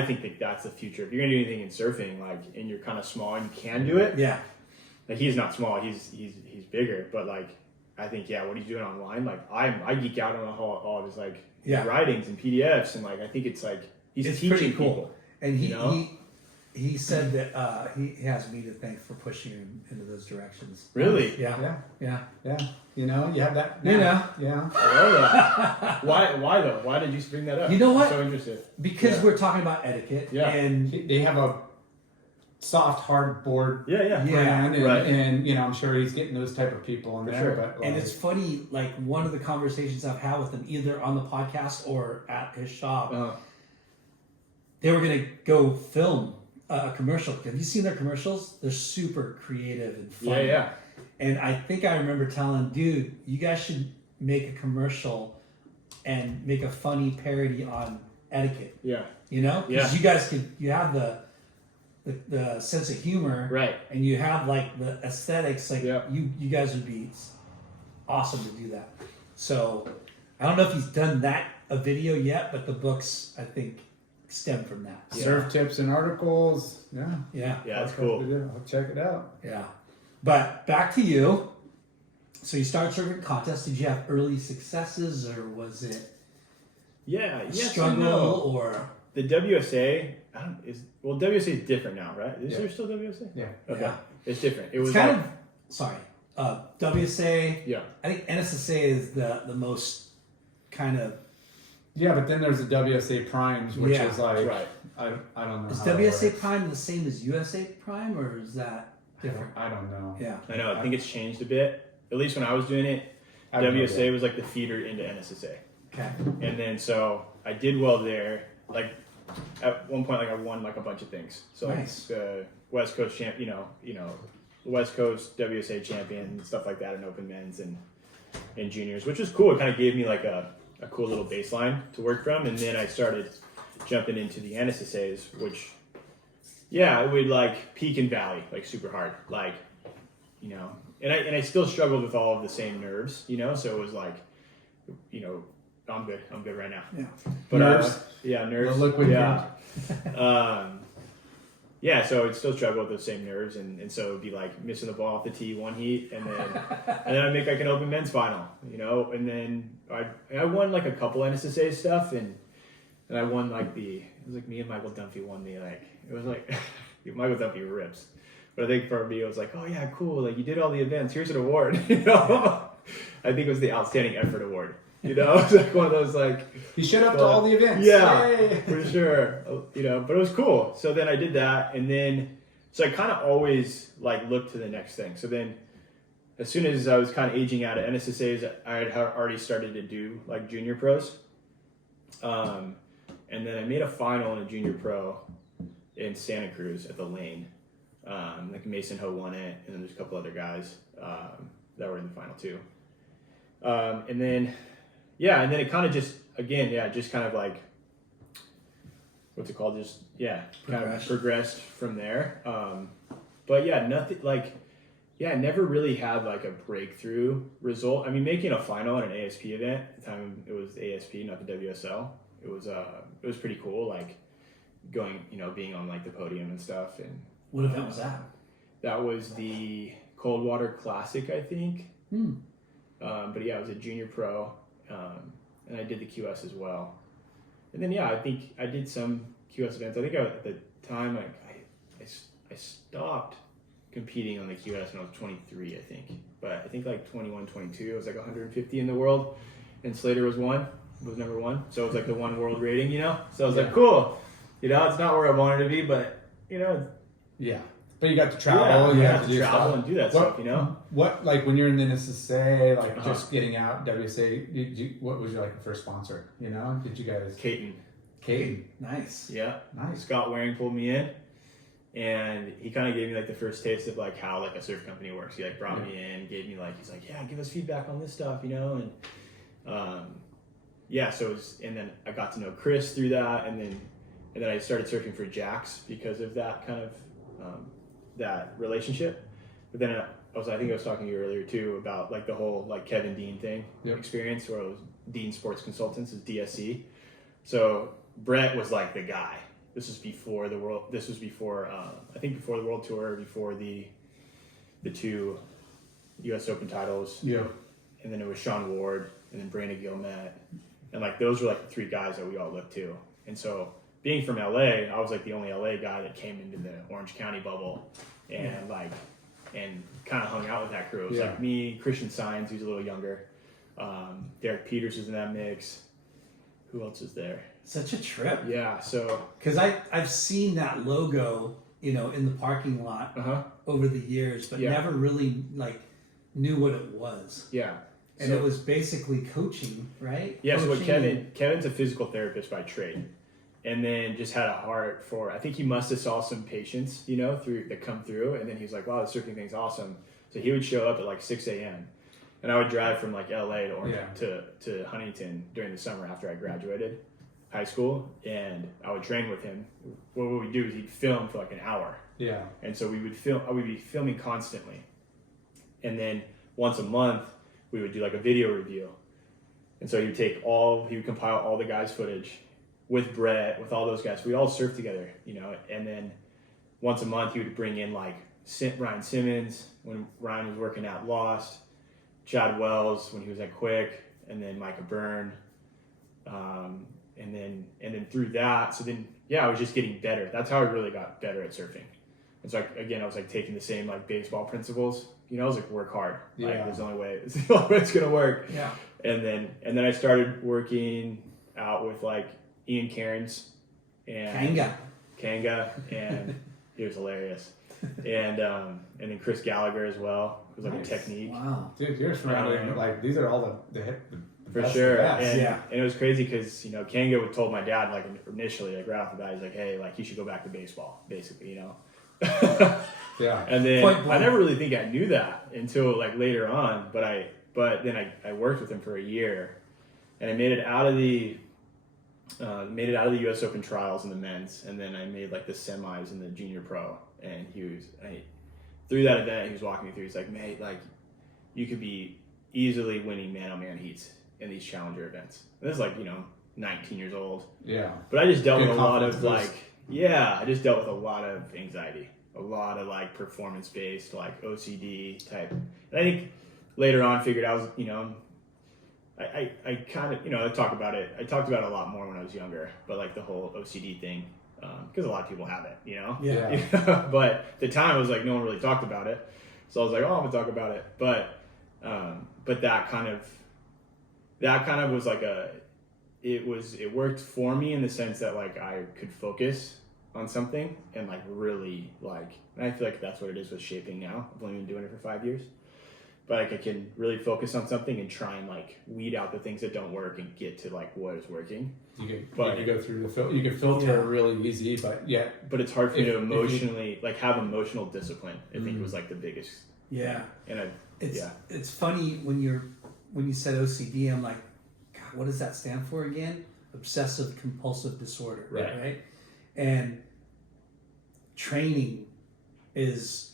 think that's the future. If you're gonna do anything in surfing, like, and you're kind of small and you can do it, Yeah. like he's not small, he's bigger, but like I think what he's doing online, like I geek out on all of his like Yeah. writings and PDFs, and like I think it's like he's It's teaching pretty cool. people. And you know? he said that he has me to thank for pushing him into those directions. Really? Yeah. Yeah. You know, you have that. You know. Yeah. I love that. Why though? Why did you bring that up? You know what? I'm so interested. Because Yeah. we're talking about etiquette. Yeah. And They have a soft, hard board Yeah. brand, and, Right. and you know, I'm sure he's getting those type of people in For there. sure. But and it's funny, like one of the conversations I've had with him, either on the podcast or at his shop, they were going to go film a commercial. Have you seen their commercials? They're super creative and funny. Yeah. And I think I remember telling, dude, you guys should make a commercial and make a funny parody on etiquette. Yeah. You know? Yeah. Because you guys you have the sense of humor. Right. And you have like the aesthetics. Like Yeah. you guys would be awesome to do that. So I don't know if he's done a video yet, but the books, I think, stem from that. surf tips and articles. Yeah. Yeah. Yeah, that's cool. I'll check it out. Yeah. But back to you. So you started surfing contests. Did you have early successes, or was it Yeah, a yes and struggle no. or? The WSA, WSA is different now, right? Is Yeah. there still WSA? Yeah. Okay. Yeah. It's different. It It's was kind like, of, sorry, WSA, yeah. I think NSSA is the most kind of, Yeah, but then there's the WSA Primes, which Yeah, is like that's right. I don't know. is how that WSA works. Prime the same as USA Prime, or is that different? I don't know. Yeah. I know. I think it's changed a bit. At least when I was doing it, I have no WSA idea. was like the feeder into NSSA. Okay. And then so I did well there. Like at one point, like I won like a bunch of things. So like Nice. the West Coast champ, the West Coast WSA champion and stuff like that in open men's and juniors, which was cool. It kind of gave me like a cool little baseline to work from. And then I started jumping into the NSSAs, which it would like peak and valley, like super hard, like and I still struggled with all of the same nerves, so it was like, I'm good right now. Yeah. Nerves? But nerves. The liquid Yeah. So I'd still struggle with those same nerves, and so it'd be like missing the ball off the tee one heat, and then I'd make like an open men's final, and then I won like a couple NSSA stuff, and I won like it was like me and Michael Dunphy won the it was like Michael Dunphy rips. But I think for me, it was like, oh yeah, cool. Like you did all the events. Here's an award. I think it was the Outstanding Effort Award. It's like one of those like. He showed up to all the events. Yeah, Yay! for sure. But it was cool. So then I did that, and then so I kind of always like looked to the next thing. So then, as soon as I was kind of aging out of NSSAs, I had already started to do like junior pros. And then I made a final in a junior pro in Santa Cruz at the Lane. Like Mason Ho won it, and then there's a couple other guys that were in the final too. And then it kind of just kind of like, what's it called? Just kind of progressed from there. But nothing like, I never really had like a breakthrough result. I mean, making a final at an ASP event at the time, it was ASP, not the WSL. It was pretty cool. Like going, being on like the podium and stuff. And What event was that? that was the Coldwater Classic, I think. But it was a junior pro, and I did the QS as well. And then I think I did some QS events. I think at the time I stopped competing on the QS when I was 23, I think. But I think like 21, 22, I was like 150 in the world, and Slater was number one. So it was like the one world rating, So I was like, cool. It's not where I wanted to be, but Yeah. But you got to travel. You I had had to to do travel stuff. and do that stuff, What, like when you're in the NSSA, like Uh-huh. just getting out, WSA, what was your like first sponsor? Did you guys? Caton. Nice. Yeah. Nice. Scott Waring pulled me in, and he kind of gave me like the first taste of like how like a surf company works. He like brought me in, gave me like, he's like, give us feedback on this stuff, and so it was, and then I got to know Chris through that, and then I started surfing for Jax because of that kind of that relationship. But then I think I was talking to you earlier too about like the whole like Kevin Dean thing experience, where it was Dean Sports Consultants is DSC. So Brett was like the guy. This was before the world. This was before I think before the World Tour, before the two U.S. Open titles. Yeah. And then it was Sean Ward, and then Brandon Gilmet, and like those were like the three guys that we all looked to. And so being from LA, I was like the only LA guy that came into the Orange County bubble, and and kind of hung out with that crew. It was like me, Christian Saenz, who's a little younger, Derek Peters was in that mix. Who else is there? Such a trip. Yeah, so Because I've seen that logo, in the parking lot over the years, but never really like knew what it was. Yeah. And it was basically coaching, right? Yeah, so Coaching Kevin's a physical therapist by trade. And then just had a heart for, I think he must have saw some patients, that come through. And then he was like, wow, the surfing thing's awesome. So he would show up at like 6 a.m. And I would drive from like LA to Huntington during the summer after I graduated high school. And I would train with him. What we would do is he'd film for like an hour. Yeah. And so we'd be filming constantly. And then once a month, we would do like a video review. And so he would compile all the guys' footage with Brett, with all those guys. We all surfed together, and then once a month he would bring in like Ryan Simmons when Ryan was working at Lost, Chad Wells when he was at Quick, and then Micah Byrne, And then through that, so then, I was just getting better. That's how I really got better at surfing. And so I was like taking the same like baseball principles, I was like, work hard. Like there's the only way it's going to work. Yeah. And then I started working out with like Ian Cairns and Kanga, and he was hilarious. And then Chris Gallagher as well. It was like a technique. Wow. Dude, you're surrounded, like, these are all the For best sure. of the best. And it was crazy because, Kanga told my dad, like, initially, like, right off the bat, he's like, hey, like, you should go back to baseball, basically, Yeah. And then I never really think I knew that until, like, later on. But then I worked with him for a year, and I made it out of the U.S. Open trials in the men's, and then I made, like, the semis in the junior pro. And through that event, he was walking me through, he's like, mate, like, you could be easily winning man-on-man heats in these challenger events. And this is like, 19 years old. Yeah. But I just dealt Good with a lot of confidence boost. I just dealt with a lot of anxiety, a lot of like performance-based, like OCD type. And I think later on figured I was, I kind of, I talk about it. I talked about it a lot more when I was younger, but like the whole OCD thing, because a lot of people have it, Yeah. But at the time, I was like, no one really talked about it. So I was like, oh, I'm gonna talk about it. But that kind of was like it worked for me in the sense that like I could focus on something and like really like, and I feel like that's what it is with shaping now. I've only been doing it for 5 years, but like I can really focus on something and try and like weed out the things that don't work and get to like what is working. You can go through you can filter really easy, but it's hard for me to emotionally like have emotional discipline. I think it was like the biggest. Yeah. And it's funny when you said OCD, I'm like, God, what does that stand for again? Obsessive compulsive disorder. Right. And training is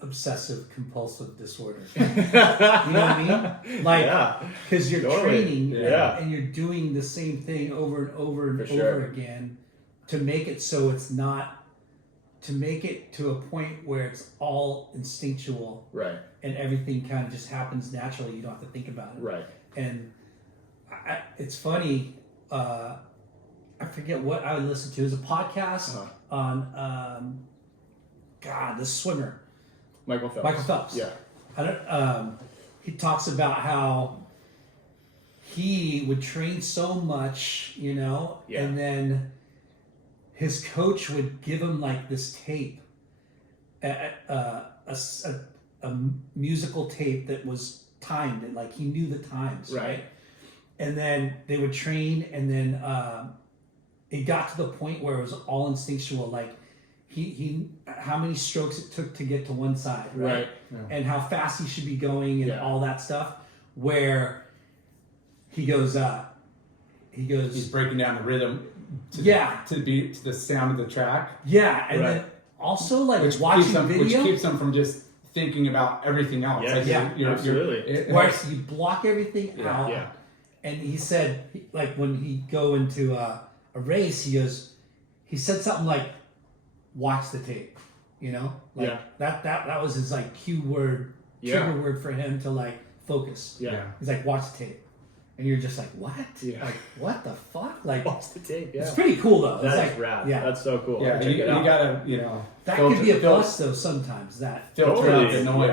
obsessive compulsive disorder. You know what I mean? Like, because you're training and you're doing the same thing over and over and over again to make it so it's not, to make it to a point where it's all instinctual. Right. And everything kind of just happens naturally. You don't have to think about it. Right. And it's funny. I forget what I listened to. It was a podcast on, the swimmer. Michael Phelps. Yeah. He talks about how he would train so much, and then his coach would give him like this tape, a musical tape that was timed, and like he knew the times, right? And then they would train, and then it got to the point where it was all instinctual, like he how many strokes it took to get to one side, right? Yeah. And how fast he should be going, and all that stuff. Where he goes, he's breaking down the rhythm. To the sound of the track. Yeah, and then also like watching video, which keeps them from just thinking about everything else. Absolutely. Where you block everything out. Yeah. And he said, like when he go into a race, he said something like, "Watch the tape," that was his like cue word, trigger word for him to like focus. Yeah. He's like, "Watch the tape." And you're just like, what? Yeah. Like, what the fuck? Like, watch the tape. Yeah. It's pretty cool though. That's like, rad. Yeah. That's so cool. Yeah, you gotta, that could be a plus though sometimes. That filter out the noise.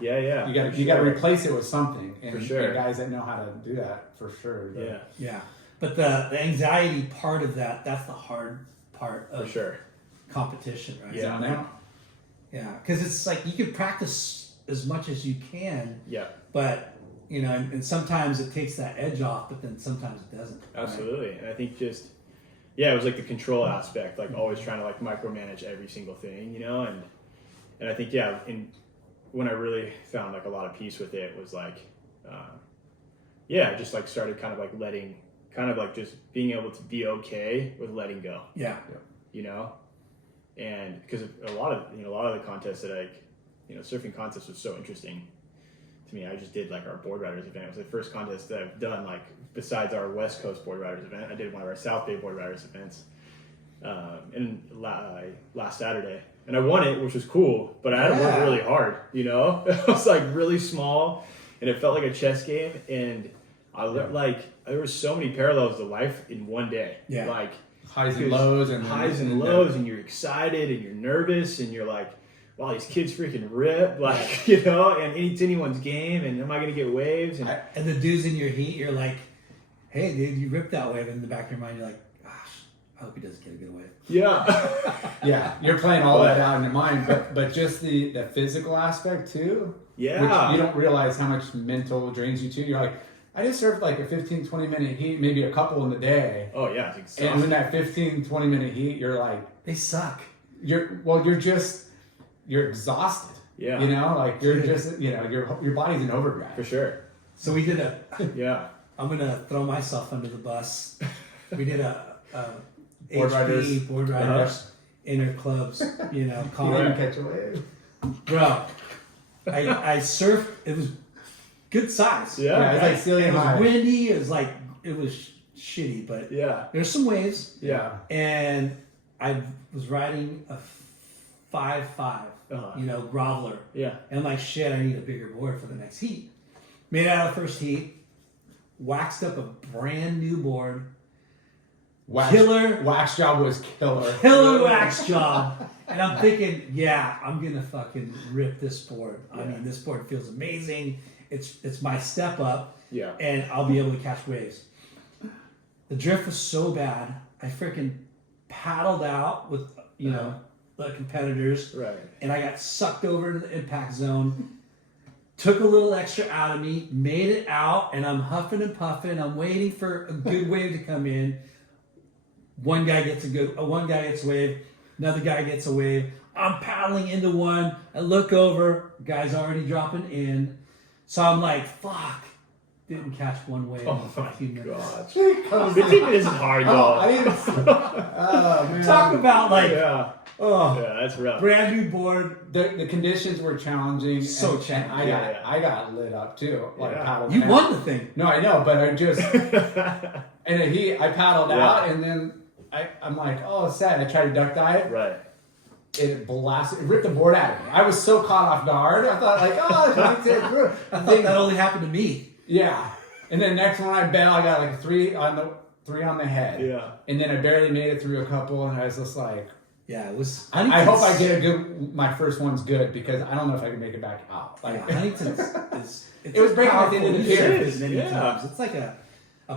Yeah. You gotta replace it with something. And, for sure. And guys that know how to do that for sure. Yeah. But the anxiety part of that's the hard part of for sure. competition, right? Yeah. Yeah. Because it's like you can practice as much as you can. Yeah. But and sometimes it takes that edge off, but then sometimes it doesn't. Absolutely. Right? And I think it was like the control aspect, like always trying to like micromanage every single thing, and I think, when I really found like a lot of peace with it was like, just like started kind of like letting, kind of like just being able to be okay with letting go. Yeah. And because a lot of the contests that surfing contests was so interesting to me. I just did like our board riders event. It was the first contest that I've done, like besides our West Coast board riders event. I did one of our South Bay board riders events last Saturday, and I won it, which was cool. But I had to work really hard. It was like really small, and it felt like a chess game. And There were so many parallels to life in one day. Yeah. Like highs and lows, and and you're excited and you're nervous and you're like, wow, these kids freaking rip, like, you know, and it's anyone's game, and am I gonna get waves? And the dudes in your heat, you're like, hey, dude, you ripped that wave. In the back of your mind, you're like, gosh, I hope he doesn't get a good wave. Yeah. Yeah, you're playing all that out in your mind, but just the physical aspect too. Yeah. Which you don't realize how much mental drains you too. You're like, I just surfed like a 15, 20 minute heat, maybe a couple in the day. Oh yeah, it's exhausting. And in that 15, 20 minute heat, you're like, They suck. you're exhausted. Yeah. You know, like you're just, you know, your body's in overdrive. For sure. So we did Yeah. I'm going to throw myself under the bus. We did a Board riders. board riders, inner clubs, you know, You call didn't it. catch a wave. Bro, I surfed. It was good size. Yeah, it's like Celia It was High. windy. It was shitty, but Yeah. there's some waves. Yeah. And I was riding a 5.5, you know, groveler. Yeah. And I'm like, shit, I need a bigger board for the next heat. Made it out of the first heat. Waxed up a brand new board. Killer. Wax job was killer. Killer wax job. And I'm thinking, yeah, I'm gonna fucking rip this board. I mean, this board feels amazing. It's my step up. Yeah. And I'll be able to catch waves. The drift was so bad, I freaking paddled out with, you know, the competitors. Right. And I got sucked over into the impact zone. Took a little extra out of me, made it out, and I'm huffing and puffing. I'm waiting for a good wave to come in. One guy gets a wave, another guy gets a wave. I'm paddling into one. I look over, guy's already dropping in. So I'm like, fuck. Didn't catch one wave in 15 minutes. Gosh. 15 minutes is hard, though. I didn't. Oh man. Talk about like, Yeah. oh, Yeah, that's rough. brand new board. The conditions were challenging. So and challenging. I got lit up too. Like Yeah. paddled. You out. won the thing. No, I know, but I just and I paddled Yeah. out, and then I'm like, oh, it's sad. I tried to duck dive. Right. It blasted. It ripped the board out of me. I was so caught off guard. I thought like, oh, I thought that only happened to me. yeah. And then next one I bail, I got like a three on the head. Yeah. And then I barely made it through a couple, and I was just like, Yeah, it was. I hope I get a good. My first one's good because I don't know if I can make it back out. Like Huntington's is. It's It was a breaking at the powerful- end of the we've pier. surfed it many Yeah. times. It's like a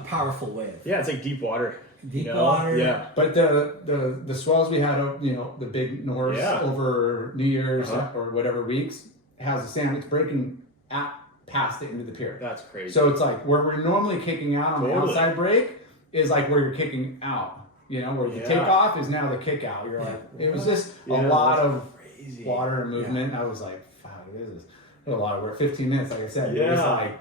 powerful wave. Yeah, it's like deep water. Deep you know? water. Yeah. But the swells we had, you know, the big north Yeah. over New Year's Uh-huh. or whatever weeks has the sand. It's breaking out past it into the pier. That's crazy. So it's like where we're normally kicking out on the Totally. outside break is like where you're kicking out. You know, where the Yeah. takeoff is now the kick out. You're like, it was just a Yeah, lot that's of crazy. water and movement. I was like, fuck, this is a lot of work. 15 minutes, like I said. It was Yeah. like,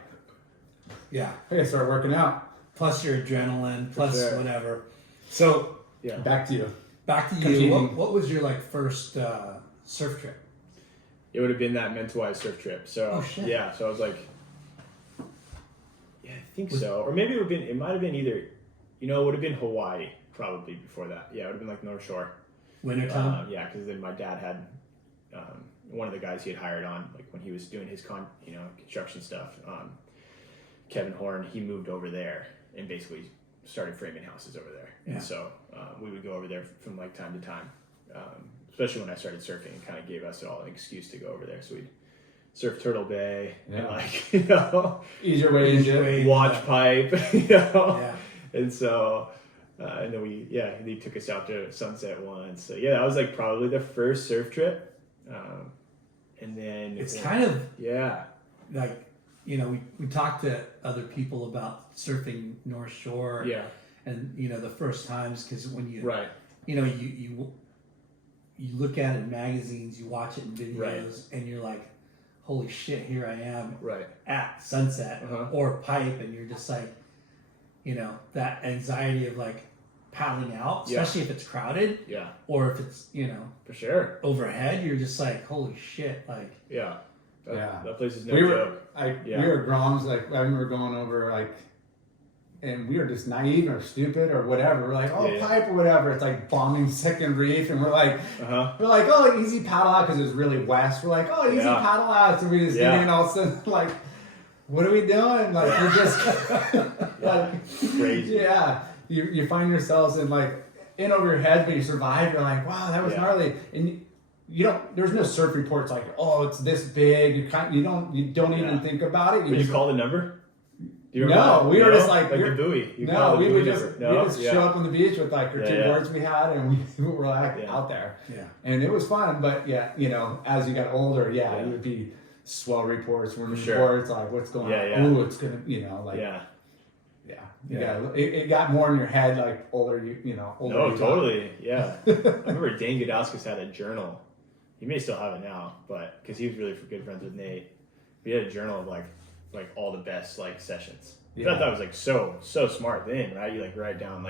Yeah. I gotta start working out. Plus your adrenaline, plus sure. whatever. So Yeah. Back to you. back to you. Competing. What was your like first surf trip? It would have been that Mentawai surf trip. So Oh, shit. yeah, so I was like, yeah, I think so. Or maybe it might have been either, you know, it would have been Hawaii probably before that. Yeah, it would have been like North Shore. Wintertime. Yeah, because then my dad had one of the guys he had hired on, like when he was doing his construction stuff. Kevin Horn, he moved over there and basically started framing houses over there. Yeah. And so we would go over there from like time to time, especially when I started surfing. It kind of gave us all an excuse to go over there. So we'd surf Turtle Bay and Yeah. like, you know, Ease your way into it. watch pipe, you know. Yeah. And so, and then he took us out to Sunset once. So yeah, that was like probably the first surf trip. And then It's kind of yeah, like, you know, we talked to other people about surfing North Shore. yeah, And you know the first times, because when you right, you know you look at it in magazines, you watch it in videos, Right. and you're like, holy shit, here I am right, at Sunset Uh-huh. or Pipe, and you're just like, you know, that anxiety of like paddling out, Yeah. especially if it's crowded yeah, or if it's, you know, for sure, overhead. You're just like, holy shit, like yeah. Yeah. That place is no We joke. we were groms. Like I remember going over like, and we were just naive or stupid or whatever. We're like, oh, Yeah. pipe or whatever. It's like bombing second reef, and we're like, oh, easy paddle out because it was really west. We're like, oh, easy Yeah. paddle out. So we just Yeah. get in all of a sudden like, what are we doing? Like, we're just like Crazy. Yeah, you find yourselves in over your head, but you survive. You're like, wow, that was gnarly, and you don't. There's no surf reports like, oh, it's this big. You don't even think about it. Would you call the number? Do you remember No, that? we were just like the buoy. You No, call the we buoy would just number. we just show up on the beach with our two boards we had, and we were out there. Yeah. And it was fun, but as you got older, it would be swell reports, warning sure. reports, like what's going on. Yeah. Ooh, it's gonna, It got more in your head, like older. Older. No, you totally. Yeah. I remember Dane Gudauskas had a journal. He may still have it now, but because he was really good friends with Nate, he had a journal of like all the best sessions. I thought that was so smart then, right? You write down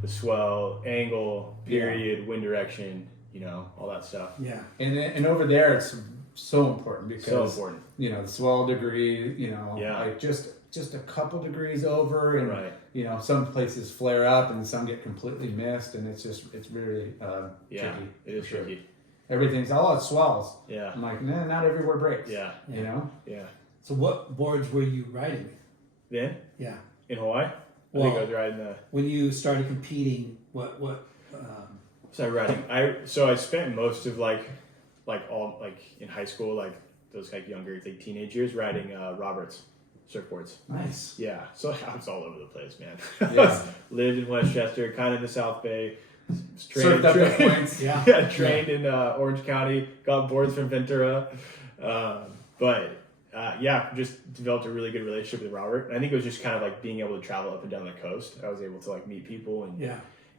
the swell, angle, period, wind direction, all that stuff. Yeah. And over there, it's so important because So important. The swell degree, just a couple degrees over, and Right. Some places flare up and some get completely missed, and it's really Yeah, tricky. it is tricky. Everything's it swells. Yeah. I'm like, nah, not everywhere breaks. Yeah. Yeah. So what boards were you riding? Then Yeah. in Hawaii, I Well, think I was riding the. When you started competing, what Was I riding? I spent most of all in high school, those younger teenage years riding Roberts surfboards. nice. Yeah, so I was all over the place, man. Yeah. Lived in Westchester, kind of in the South Bay. Surfed up at points. Yeah. Trained in Orange County. Got boards from Ventura, just developed a really good relationship with Robert. And I think it was just kind of being able to travel up and down the coast. I was able to meet people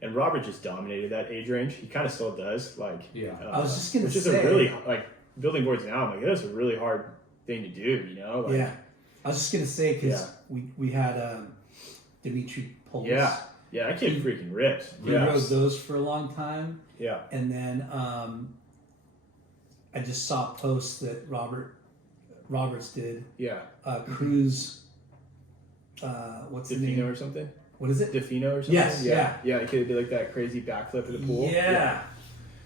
and Robert just dominated that age range. He kind of still does. I was just gonna which is say, a really building boards now. I'm that's a really hard thing to do. Yeah. I was just gonna say because we had Dimitri Polis. Yeah, that kid freaking ripped. He rode those for a long time. Yeah. And then I just saw posts that Roberts did. Yeah. Cruise. What's the name? Defino or something? What is it? Defino or something? Yes, yeah. Yeah, he could do that crazy backflip in the pool. Yeah.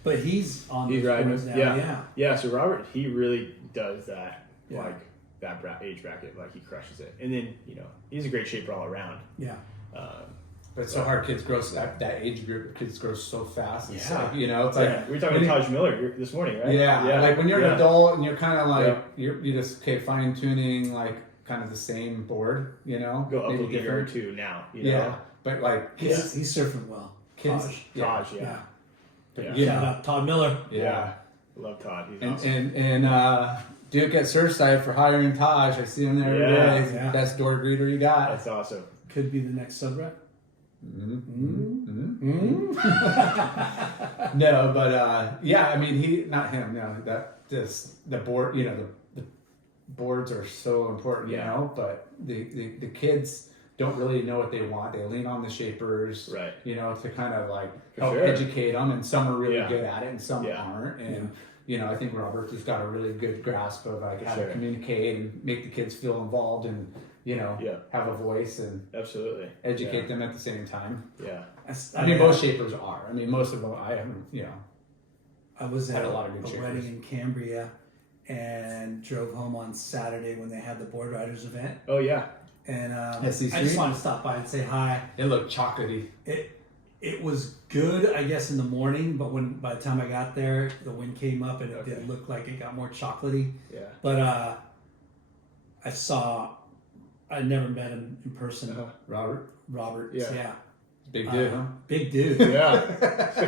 But he's on He's those riding boards them. now. Yeah, so Robert, he really does that, Yeah. that age bracket, he crushes it. And then, he's a great shaper all around. Yeah. But it's so hard. Kids grow that age group. Kids grow so fast. It's Yeah. it's like we were talking to Taj Miller this morning, right? Yeah. When you're an adult and you're kind of Yeah. you're just fine tuning kind of the same board. Go up maybe a gear or two now. Yeah. But He's surfing well. kids. Taj, Yeah. But, Shout out Todd Miller. Yeah. Love Todd. He's awesome. And Duke at Surfside for hiring Taj. I see him there every Yeah. day. He's the best door greeter you got. That's awesome. Could be the next sub rep. No, but not him. No, that just the board. The boards are so important. But the kids don't really know what they want. They lean on the shapers, Right. To kind of For help sure. educate them. And some are really Yeah. good at it, and some Yeah. aren't. And I think Robert has got a really good grasp of how sure. to communicate and make the kids feel involved and have a voice and Absolutely. educate them at the same time. Yeah. Most shapers are. Most of them I haven't. I was Had at a lot of good a shapers. wedding in Cambria and drove home on Saturday when they had the board riders event. Oh, yeah. And SC I just Street? wanted to stop by and say hi. It looked chocolatey. It was good, I guess, in the morning, but by the time I got there, the wind came up and it did look like it got more chocolatey. Yeah. But I never met him in person. Robert, yeah. Big dude, huh? Big dude. Yeah.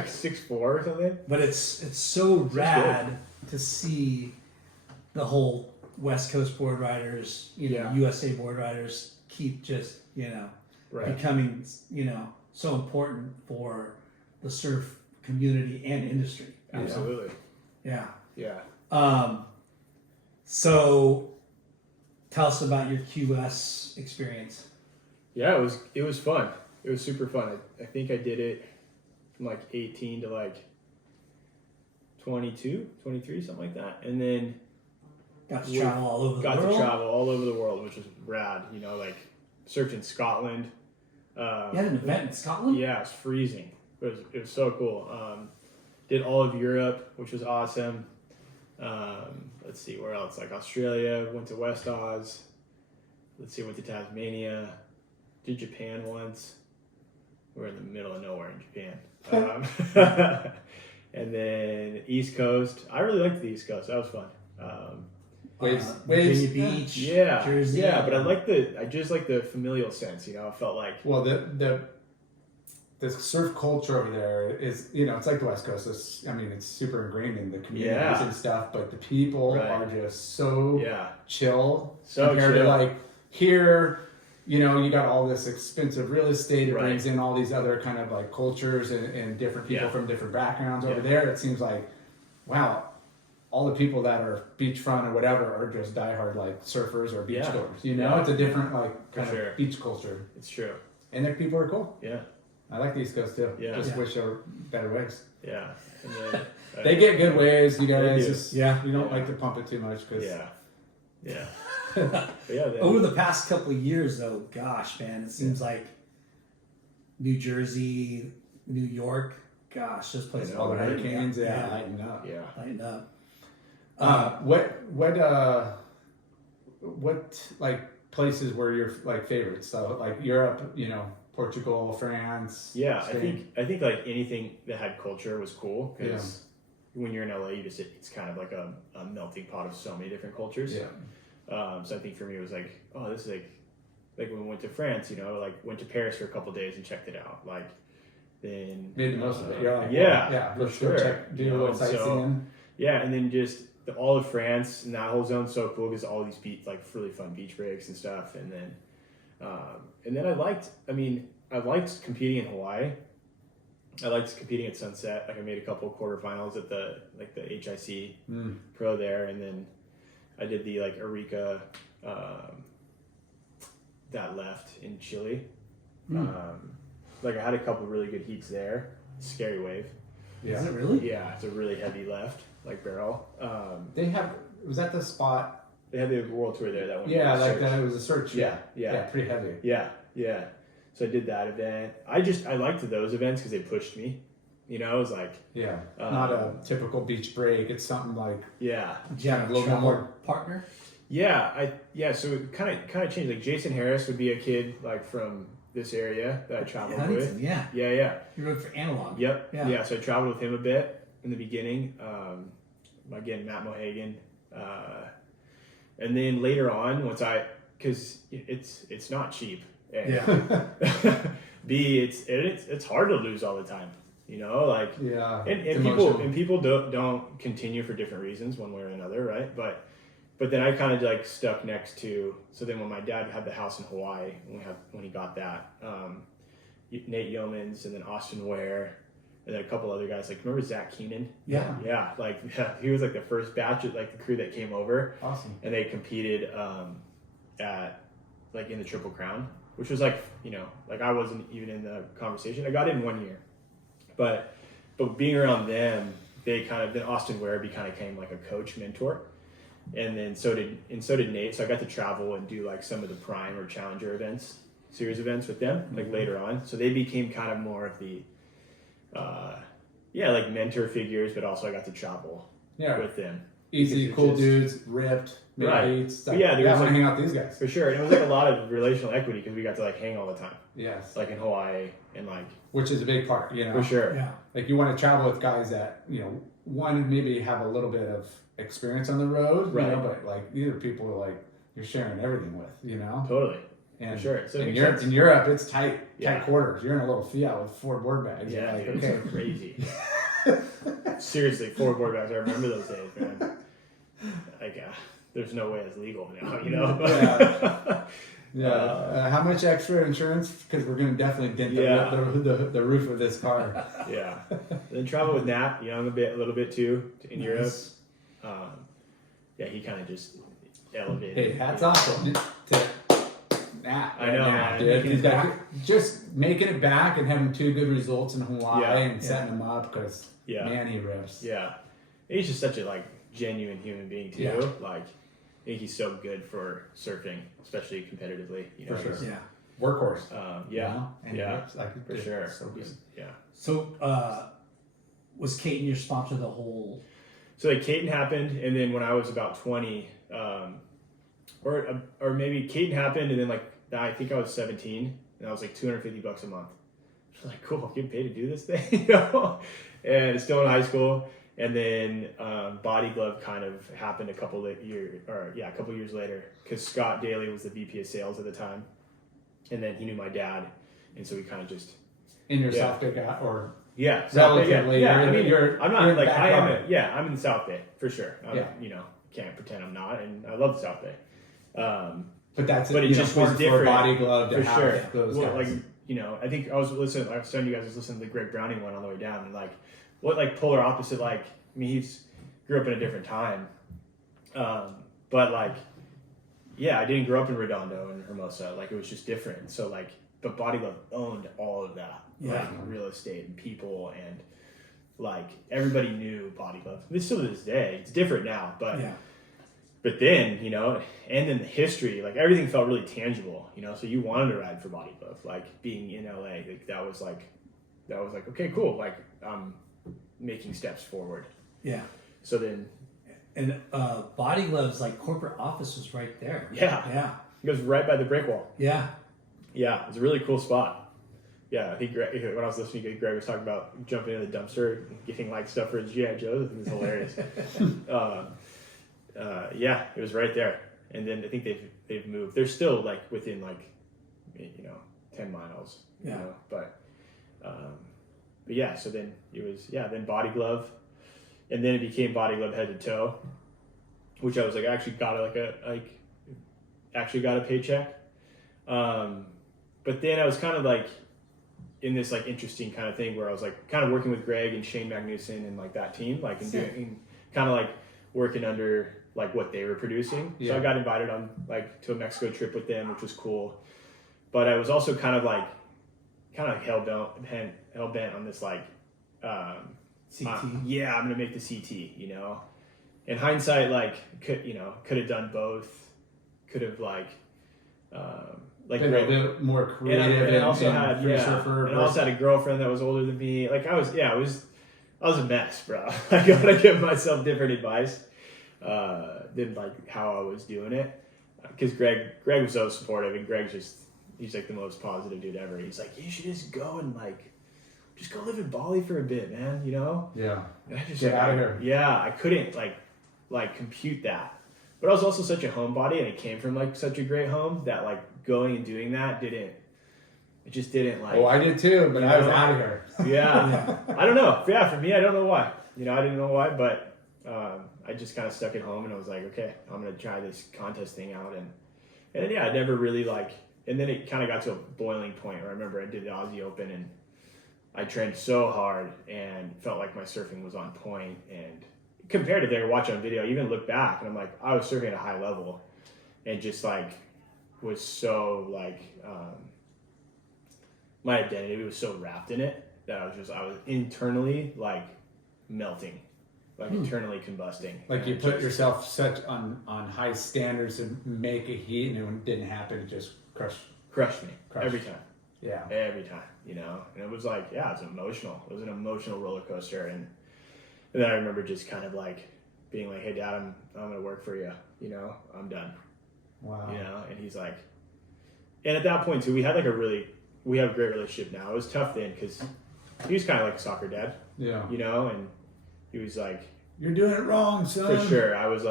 6'4" or something. But it's so rad to see the whole West Coast board riders, U.S.A. board riders keep just, Right. becoming, so important for the surf community and industry. Absolutely. Yeah. Yeah. So tell us about your QS experience. Yeah, it was fun. It was super fun. I think I did it from 18 to 22, 23, something like that. And then Got to travel all over the world. got to travel all over the world, which was rad. Surfed in Scotland. You had an event in Scotland? Yeah, it was freezing. It was so cool. Did all of Europe, which was awesome. Let's see, where else? Australia, went to West Oz. let's see, went to Tasmania, did Japan once. We're in the middle of nowhere in Japan. And then East Coast. I really liked the East Coast. That was fun. Waves, Virginia Beach, Yeah, Jersey. yeah, but I just like the familial sense. You know, I felt like Well, the surf culture over there is, it's like the West Coast. It's super ingrained in the communities Yeah. and stuff, but the people Right. are just so yeah, chill So compared chill. to like here. You got all this expensive real estate. It Right. brings in all these other kind of like cultures and different people Yeah. from different backgrounds. Over Yeah. there, it seems like, wow, all the people that are beachfront or whatever are just diehard like surfers or beach Yeah. goers. Yeah. It's a different like kind sure. of beach culture, it's true. and their people are cool. Yeah, I like the East Coast too. Yeah. Just Yeah. wish there were better waves. yeah. And then, They get good waves. You They guys do. just Yeah. we don't Yeah. like to pump it too much because yeah. But yeah, then, Over the past couple of years, though, gosh, man, it seems like New Jersey, New York, gosh, those places all the are hurricanes, yeah, lighten up. yeah. lighten up. What like places were your like favorites? So like Europe, Portugal, France. Yeah, Spain. I think like anything that had culture was cool because when you're in LA, it's kind of like a melting pot of so many different cultures. Yeah. So I think for me it was like, oh, this is like when we went to France, like went to Paris for a couple of days and checked it out. Like then Made the most of it. You're like, yeah, let's for go sure. check, do a little So, sightseeing. yeah, and then just all of France and that whole zone's so cool because all these really fun beach breaks and stuff. And then I liked competing in Hawaii. I liked competing at Sunset. Like I made a couple of quarterfinals at the HIC Pro there, and then I did the like Eureka that left in Chile. Like I had a couple of really good heats there. Scary wave. Is it really? Yeah, it's a really heavy left, like barrel. Was that the spot? They had the world tour there that one. Yeah, like Search. that. It was a search. Yeah. Pretty heavy. Yeah. So I did that event. I liked those events because they pushed me. It was like Yeah, not a typical beach break. It's something like yeah. Did you have A a little bit travel more- partner? Yeah. So it kind of changed. Like Jason Harris would be a kid like from this area that I traveled with. Huntington, yeah. Yeah. You wrote for Analog. Yep. Yeah. Yeah. So I traveled with him a bit in the beginning. Again, Matt Mohagan. And then later on, because it's not cheap. And Yeah. B, it's hard to lose all the time. Like yeah, and it's people emotional. don't continue for different reasons, one way or another, right? But then I kind of like stuck next to. So then when my dad had the house in Hawaii, when he got that, Nate Yeomans and then Austin Ware, and then a couple other guys. Like remember Zach Keenan? Yeah. Yeah, he was like the first batch of like the crew that came over, Awesome. and they competed at like in the Triple Crown, which was like like I wasn't even in the conversation. I got in 1 year, but being around them, then Austin Ware became like a coach mentor, and then so did Nate. So I got to travel and do like some of the Prime or Challenger series events with them like later on. So they became kind of more of the like mentor figures, but also I got to travel Yeah, with them. easy, Because cool it's dudes, ripped, mid Right. heights, stuff. Yeah, there I was, want like- to hang out with these guys. For sure. And it was like a lot of relational equity because we got to like hang all the time, Yes, like in Hawaii and like which is a big part. for sure. Yeah. Like you want to travel with guys that one maybe have a little bit of experience on the road, Right. but like these are people like you're sharing everything with, Totally. And For sure. So it in, makes Europe, sense. in Europe, it's tight Yeah. quarters. You're in a little Fiat with 4 board bags. Yeah, You're like, dude, okay, it's crazy. Seriously, 4 board bags. I remember those days, man. Like, there's no way it's legal now, Yeah. yeah. Uh, How much extra insurance? Because we're going to definitely dent the roof of this car. Yeah. Then travel with Nat Young a little bit too in Europe. Nice. Yeah, he kind of just elevated. Hey, hats off to Nat. I know, Nat, man. dude. Making He's it got- back. just making it back and having 2 good results in Hawaii Yeah. and setting them up because Yeah. man, he rips. Yeah. He's just such a like genuine human being too. Yeah. Like, I think he's so good for surfing, especially competitively. For sure. he's- Yeah. Workhorse. Yeah. And he Yeah. rips like For sure. So good. Yeah. So, was Caton your sponsor the whole? So like Caton happened, and then when I was about 20, or maybe Caden happened, and then like I think I was 17, and I was like $250 a month. I was like, cool, I'm getting paid to do this thing, you know. And still in high school, and then Body Glove kind of happened a couple years later, because Scott Daly was the VP of sales at the time, and then he knew my dad, and so we kind of just In your South Bay guy, or relatively. Yeah, I mean, I'm not like I am. Bay. I'm in the South Bay for sure. You know, can't pretend I'm not, and I love the South Bay. But it just was different for Body Glove to for have sure. those Well, guys. like, you know, I think I was telling you guys I was listening to the Greg Browning one on the way down, and like what like polar opposite, like, I mean, he's grew up in a different time, but like, yeah, I didn't grow up in Redondo and Hermosa, like it was just different. So like, but Body Glove owned all of that, like real estate and people, and like everybody knew Body Glove. It's still to this day, it's different now, but but then, you know, and then the history, like everything felt really tangible, you know, so you wanted to ride for Body Glove, like being in LA, like that was like, okay, cool, like I'm making steps forward. Yeah. So then, and Body Glove's like corporate office was right there. Yeah. It goes right by the brick wall. Yeah. Yeah, it's a really cool spot. Yeah, I think Greg, when I was listening to Greg was talking about jumping in the dumpster and getting like stuff for his G.I. Joes, I think it's hilarious. Yeah, it was right there. And then I think they've moved. They're still like within like, you know, 10 miles. You know, but yeah. So then it was then Body Glove, and then it became Body Glove head to toe, which I was like actually got a paycheck. But then I was kind of like in this like interesting kind of thing where I was like kind of working with Greg and Shane Magnuson and like that team, like and doing kind of like working under like what they were producing. So I got invited on like to a Mexico trip with them, which was cool. But I was also kind of hell bent on this like CT. I'm gonna make the CT, you know. In hindsight, like could have done both. Could have like been a bit more creative, and also had surfer. And I also had a girlfriend that was older than me. Like I was a mess, bro. I gotta give myself different advice than like how I was doing it, because Greg was so supportive, and he's like the most positive dude ever. He's like, you should just go and like just go live in Bali for a bit, man. You know? Yeah. And I just get out of here. Yeah, I couldn't like compute that. But I was also such a homebody, and I came from like such a great home that like going and doing that just didn't like. Oh, I did too, but I was out of here. Yeah. I don't know. Yeah, for me, I don't know why. You know, I didn't know why, but I just kind of stuck at home, and I was like, okay, I'm gonna try this contest thing out, and then I never really like. And then it kind of got to a boiling point where I remember I did the Aussie Open, and I trained so hard and felt like my surfing was on point, and compared to there, watch on video, I even look back and I'm like, I was surfing at a high level, and just like was so like my identity was so wrapped in it that I was internally like melting, like internally combusting. Like you put yourself such on high standards to make a heat, and when it didn't happen, it just crushed me every time. Yeah, every time, you know. And it was like, it was emotional. It was an emotional roller coaster, and then I remember just kind of like being like, "Hey, Dad, I'm gonna work for you. You know, I'm done." Wow. You know, and he's like, and at that point too, we have a great relationship now. It was tough then because he was kind of like a soccer dad. Yeah. You know, and he was like, "You're doing it wrong, son." For sure. I was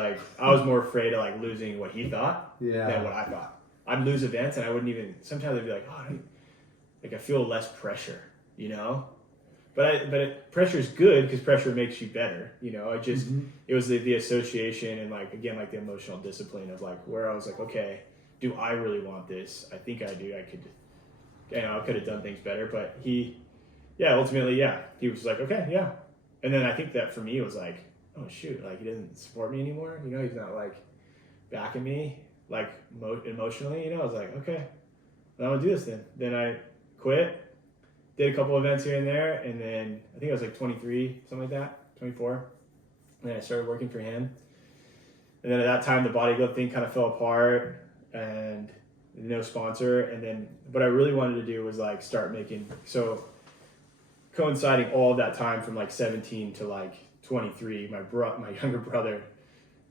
more afraid of like losing what he thought than what I thought. I'd lose events, and I wouldn't even. Sometimes I'd be like, "Oh, I feel less pressure," you know. But pressure is good because pressure makes you better, you know. It was the association and like again like the emotional discipline of like where I was like, okay, do I really want this? I think I do. I could have done things better, but ultimately he was like, okay, yeah. And then I think that for me it was like, oh shoot, like he doesn't support me anymore, you know. He's not like backing me like emotionally, you know. I was like, okay, I'm gonna do this then. Then I quit. Did a couple events here and there, and then I think I was like 23, something like that, 24. And then I started working for him. And then at that time, the Body Glove thing kind of fell apart, and no sponsor. And then what I really wanted to do was like start making, so coinciding all of that time from like 17 to like 23, my younger brother,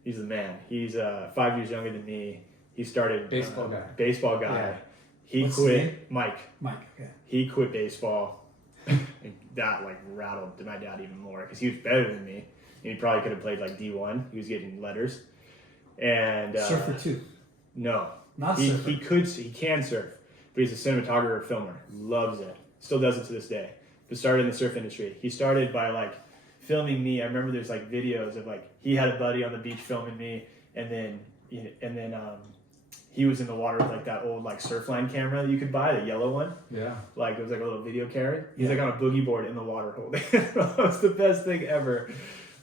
he's the man. He's 5 years younger than me. He started baseball guy. Yeah. Yeah. He What's his name? quit Mike. Yeah. He quit baseball. And that like rattled my dad even more because he was better than me. And he probably could have played like D1. He was getting letters. And Surfer too. No, Not he surfer. he can surf, but he's a cinematographer, filmer. Loves it. Still does it to this day. But started in the surf industry. He started by like filming me. I remember there's like videos of like he had a buddy on the beach filming me, and then he was in the water with like that old like Surfline camera that you could buy, the yellow one. Yeah. Like it was like a little video camera. He's Yeah. like on a boogie board in the water holding. It was the best thing ever.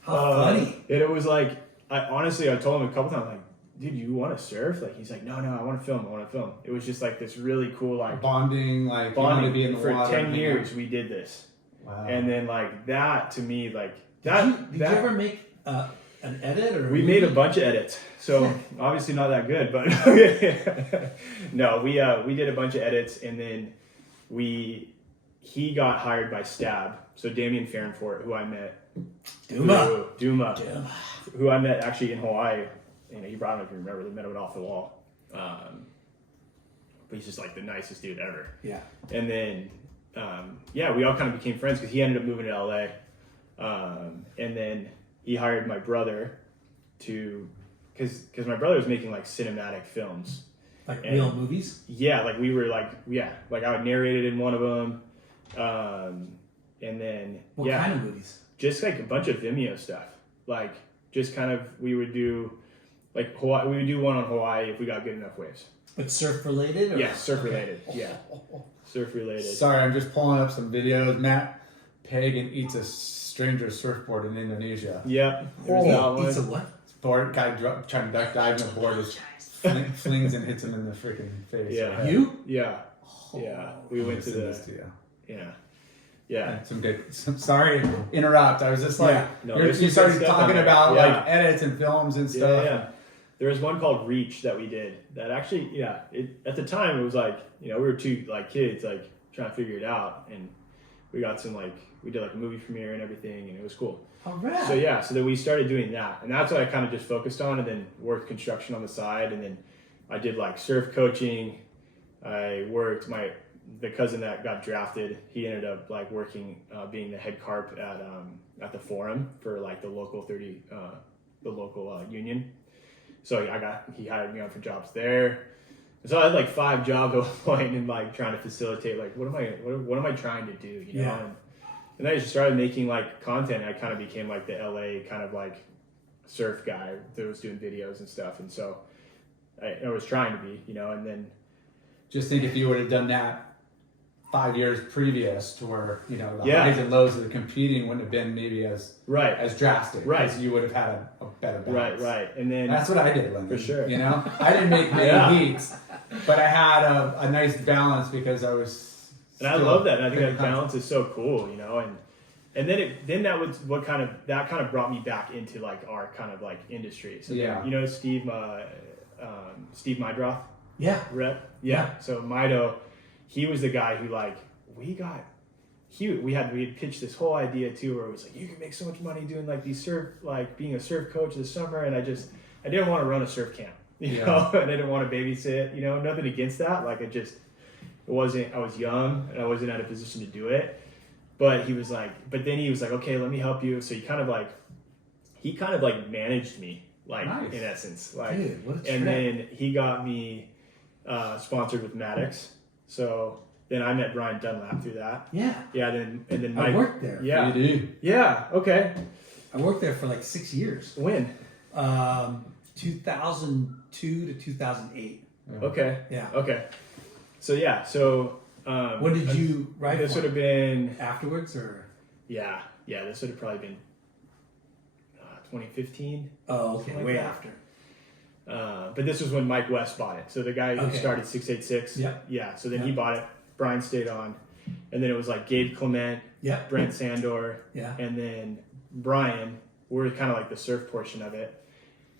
How funny. And it was like I told him a couple times like, dude, you want to surf? Like he's like, no, I want to film. It was just like this really cool like Bonding, like you want to be in the for water. 10 years we did this. Wow. And then like that to me like Did you ever make an edit or? we made a bunch of edits, so obviously not that good, but no, we did a bunch of edits, and then he got hired by Stab, so Damien Farrenfort, who I met, Duma, who I met actually in Hawaii, and he brought him, if you remember, they met him off the wall, but he's just like the nicest dude ever. Yeah. And then we all kind of became friends because he ended up moving to LA, and then he hired my brother because my brother was making like cinematic films. Like real movies? Yeah, like we were like I would narrate it in one of them. And then What kind of movies? just like a bunch of Vimeo stuff. Like just kind of we would do like Hawaii, we would do one on Hawaii if we got good enough waves. But surf related? Or? Yeah, surf related. Yeah. Surf related. Sorry, I'm just pulling up some videos. Matt Pagan eats a stranger's surfboard in Indonesia. Yep. There's that one. It's a what? Board guy trying to duck dive in the board just flings and hits him in the freaking face. Yeah. You? Yeah. Yeah. We went to This the to you. yeah. Sorry to interrupt. I was just like, No, you there's some started good stuff talking on there. about Yeah. like edits and films and stuff. Yeah. There was one called Reach that we did that actually, at the time it was like, we were two like kids like trying to figure it out, and we got some like, we did like a movie premiere and everything, and it was cool. All right. So then we started doing that, and that's what I kind of just focused on, and then worked construction on the side, and then I did like surf coaching. I worked the cousin that got drafted, he ended up like working, being the head carp at the Forum for like the local union. So he hired me on for jobs there. So I had like 5 jobs at one point, and like trying to facilitate like what am I trying to do, Yeah. And then I just started making like content. I kind of became like the LA kind of like surf guy that was doing videos and stuff. And so I was trying to be, and then Just think if you would have done that 5 years previous to where, the Yeah. highs and lows of the competing wouldn't have been maybe as drastic. Right. Because you would have had a better balance. Right. And then That's what I did, Lyndon. For sure. I didn't make many Yeah. heats, but I had a nice balance because I was. And I love that. And I think that balance is so cool, and then that was that kind of brought me back into like our kind of like industry. So then, Steve Mydroth? Yeah. Rep? Yeah. So Mido, he was the guy who like we had pitched this whole idea too, where it was like you can make so much money doing like these being a surf coach this summer, and I didn't want to run a surf camp, know, and I didn't want to babysit, nothing against that. Like I was young and I wasn't at a position to do it, but then he was like, okay, let me help you. So he kind of like managed me, like Nice. in essence, like, Dude, what a trip. and then he got me sponsored with Maddox. So then I met Brian Dunlap through that. Yeah. Yeah. And then I Mike, worked there. Yeah. You do. Yeah. Okay. I worked there for like 6 years. When? 2002 to 2008. Okay. Yeah. Okay. So yeah. So When did you write? This would have been afterwards, or yeah. This would have probably been 2015. oh, okay, Something like way that. after. But this was when Mike West bought it. So the guy who Okay. started 686. Yeah. Yeah. So then Yeah. he bought it. Brian stayed on, and then it was like Gabe Clement, Yeah. Brent Sandor, Yeah. and then Brian. We're kind of like the surf portion of it.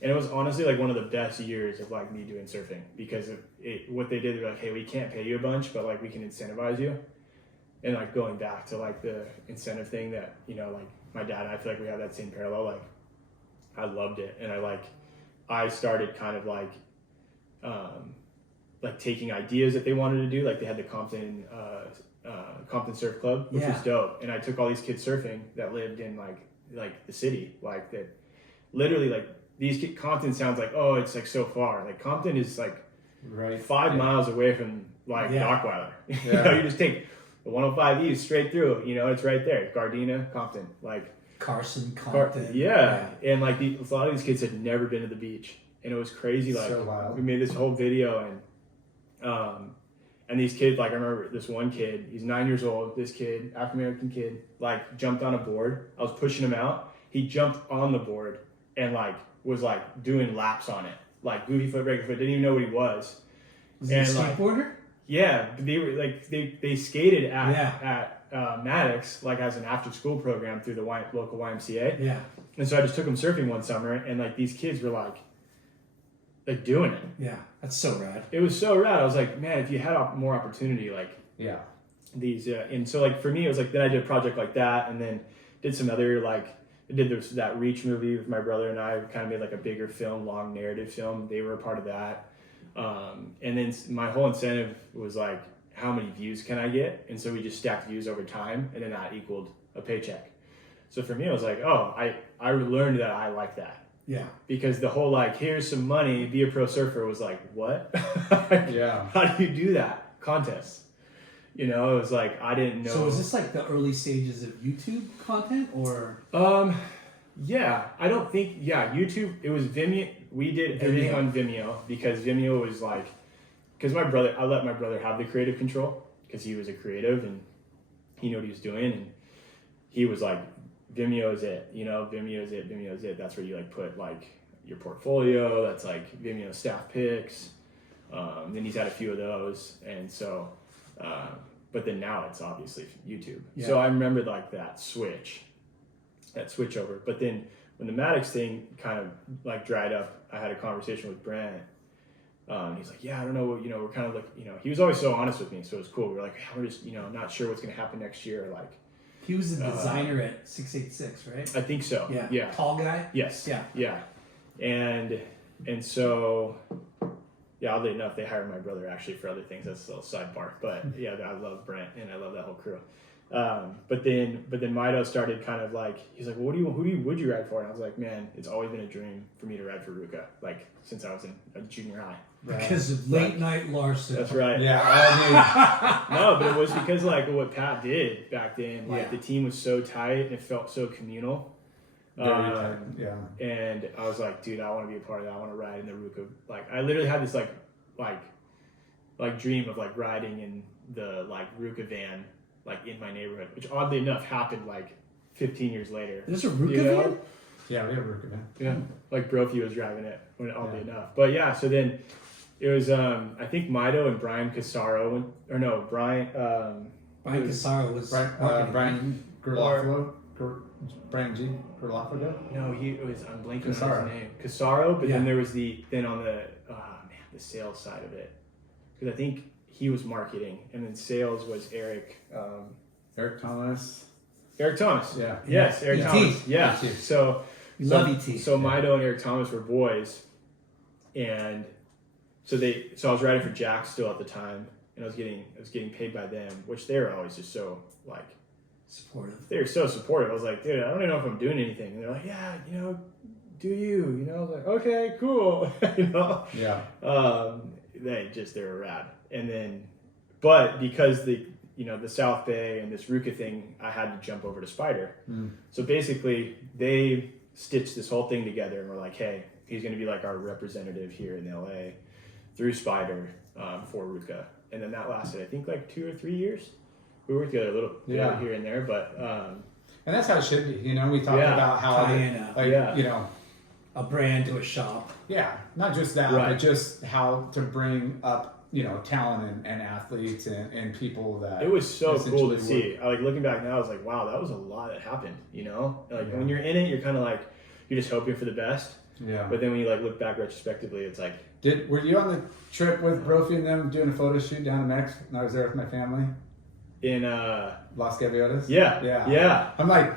And it was honestly like one of the best years of like me doing surfing, because what they did, they're like, hey, we can't pay you a bunch, but like we can incentivize you. And like going back to like the incentive thing that, like my dad and I feel like we have that same parallel. Like I loved it. And I started kind of like like taking ideas that they wanted to do. Like they had the Compton Surf Club, which was dope. And I took all these kids surfing that lived in like the city, like that. Literally, like Compton sounds like, oh, it's like so far. Like Compton is like 5 miles away from like Dockweiler. You know, you just take the 105 East straight through. You know, it's right there. Gardena, Compton, like Carson, Compton. And like a lot of these kids had never been to the beach, and it was crazy. Like so wild. We made this whole video, and these kids, like I remember this one kid, he's 9 years old. This kid, African American kid, like jumped on a board. I was pushing him out. He jumped on the board and like was like doing laps on it, like goofy foot, regular foot. Didn't even know what he was. Was he a skateboarder? Yeah, they were like they skated at Maddox, like as an after school program through the local YMCA. Yeah. And so I just took them surfing one summer, and like these kids were like doing it. Yeah, that's so rad. It was so rad. I was like, man, if you had more opportunity, like these, and so like for me, it was like then I did a project like that, and then did some other like I did that Reach movie with my brother and I. We kind of made like a bigger film, long narrative film. They were a part of that. And then my whole incentive was like, how many views can I get? And so we just stacked views over time, and then that equaled a paycheck. So for me, I was like, oh, I learned that I like that. Yeah. Because the whole like, here's some money, be a pro surfer was like, what? Yeah. How do you do that? Contests. You know, it was like, I didn't know. So was this like the early stages of YouTube content or? Yeah, I don't think, YouTube, it was Vimeo. We did everything on Vimeo because Vimeo was like, because I let my brother have the creative control because he was a creative and he knew what he was doing. And he was like, Vimeo is it, you know, Vimeo is it. That's where you like put like your portfolio. That's like Vimeo staff picks. Then he's had a few of those. And so, but then now it's obviously YouTube. Yeah. So I remember like that switch over. But then when the Maddox thing kind of like dried up, I had a conversation with Brent. He's like, yeah, I don't know what, we're kind of like, he was always so honest with me. So it was cool. We were like, we're just, not sure what's going to happen next year. Like, he was the designer at 686, right? I think so. Yeah. Tall guy? Yes. Yeah. And so, oddly enough, they hired my brother actually for other things. That's a little sidebar. But yeah, I love Brent and I love that whole crew. But then Mido started kind of like, he's like, well, would you ride for? And I was like, man, it's always been a dream for me to ride for Ruka, like since I was in a junior high. Right. Because of late night Larson. That's right. Yeah. No, but it was because like what Pat did back then. Like the team was so tight and it felt so communal. Very tight. Yeah. And I was like, dude, I want to be a part of that. I want to ride in the Ruka. Like I literally had this like dream of like riding in the like Ruka van like in my neighborhood, which oddly enough happened like 15 years later. There's a Ruka van? Yeah, we have a Ruka van. Yeah. Like Brophy was driving it oddly enough. But yeah, so then it was I think Mido and Brian Casaro Brian Casaro was Brian Gerlafo. Brian G. Gerlafo? No, I'm blanking on his name. Casaro, but then there was the sales side of it. Because I think he was marketing, and then sales was Eric. Eric Thomas. Eric Thomas. Yeah. Yes, Eric Thomas. Yeah. So love ET. So Mido and Eric Thomas were boys, and so I was riding for Jack still at the time, and I was getting paid by them, which they were always just so like supportive. They were so supportive. I was like, dude, I don't even know if I'm doing anything, and they're like, yeah, do you? I was like, okay, cool. Yeah. They were rad. And then, but because the South Bay and this Ruka thing, I had to jump over to Spider. So basically they stitched this whole thing together and were like, hey, he's going to be like our representative here in LA through Spider for Ruka. And then that lasted, I think, like 2 or 3 years. We worked together a little bit here and there, but. And that's how it should be. We talked about how, a brand to a shop. Yeah, not just that, but just how to bring up, talent and athletes and people that. It was so cool to see. Like looking back now, I was like, wow, that was a lot that happened. When you're in it, you're kind of like, you're just hoping for the best. Yeah. But then when you like look back retrospectively, it's like. Were you on the trip with Brophy and them doing a photo shoot down in Mex? And I was there with my family. In Las Gaviotas? Yeah. I'm like,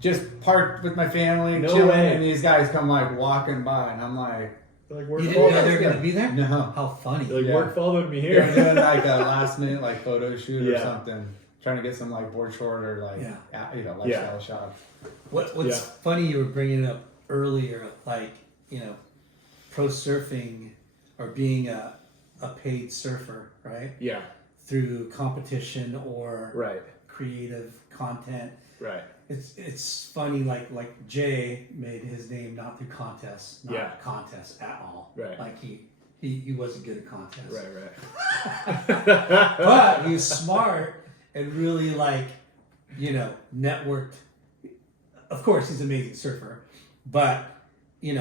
just parked with my family, chilling, and these guys come like walking by, and I'm like, Like You work didn't know followed. they were going to be there? No. How funny. Like Yeah. work followed me They're here. doing like a last minute like photo shoot or Yeah. something, trying to get some like board short or like lifestyle Yeah. shots. What's Yeah. funny, you were bringing up earlier, like, pro surfing or being a paid surfer, right? Yeah. Through competition or Right. creative content. Right. It's funny, like Jay made his name not through contests, not Yeah. contests at all. Right. Like he wasn't good at contests. Right. But he was smart and really networked. Of course, he's an amazing surfer, but he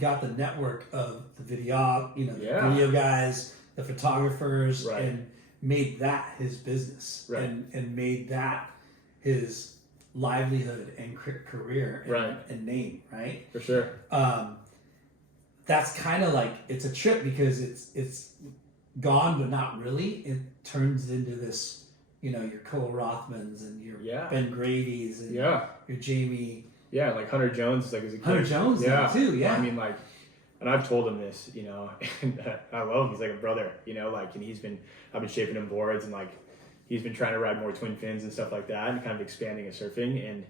got the network of the video, the video guys, the photographers, Right. and made that his business, Right. and made that his livelihood and career and, Right. and name, right? For sure. That's kind of like, it's a trip because it's gone, but not really. It turns into this, your Cole Rothmans and your Yeah. Ben Grady's and Yeah. your Jamie. Yeah, like Hunter Jones, like as a kid. Hunter Jones yeah. too, yeah. I mean, like, and I've told him this, and I love him. He's like a brother, and I've been shaping him boards, and like, he's been trying to ride more twin fins and stuff like that, and kind of expanding his surfing. And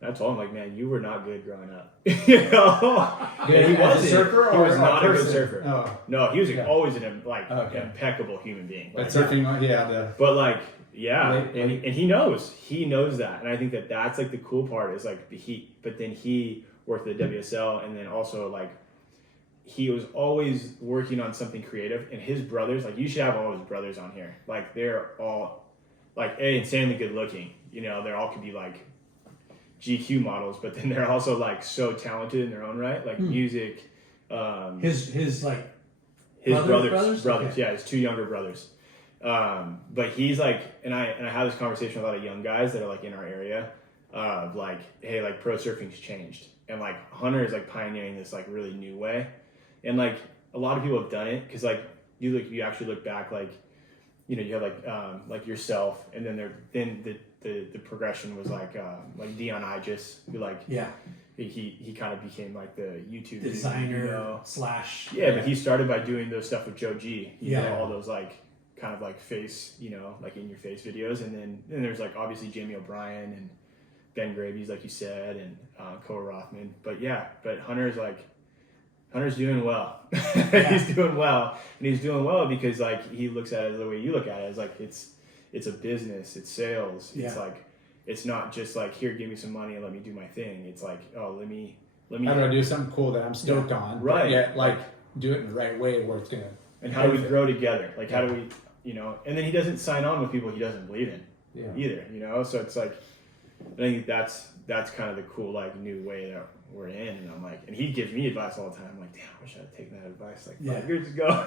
I told him, like, man, you were not good growing up. And he As a wasn't. surfer He or was a not a good person? surfer. Oh. No, he was Yeah. always an Okay. impeccable human being. But Like, surfing, but like, yeah, Late- and he knows that, and I think that's like the cool part is like but then he worked at the WSL, and then also like he was always working on something creative, and his brothers, like, you should have all his brothers on here, like they're all like insanely good looking, they all could be like GQ models, but then they're also like so talented in their own right, like music. His His brothers? brothers, Okay. yeah, his two younger brothers. But he's like, and I had this conversation with a lot of young guys that are like in our area, like, hey, like pro surfing's changed, and like Hunter is like pioneering this like really new way, and like a lot of people have done it because like you actually look back, like, you have like yourself, and then the progression was like Dion Igis, who like he kind of became like the YouTube designer / yeah, but he started by doing those stuff with Joe G. All those like kind of like face, like in your face videos, and then there's like obviously Jamie O'Brien and Ben Grady's, like you said, and Cole Rothman. But Hunter's doing well. He's doing well, and he's doing well because like he looks at it the way you look at it, as like it's a business, it's sales. It's like, it's not just like, here, give me some money and let me do my thing. It's like, oh, let me. how do I do something cool that I'm stoked on? Right. But yet, like, do it in the right way where it's gonna. And how do we grow together? Like, how do we, and then he doesn't sign on with people he doesn't believe in either, So it's like, I think that's kind of the cool, like, new way that we're in. And I'm like, and he gives me advice all the time. I'm like, damn, I wish I'd taken that advice like 5 years ago,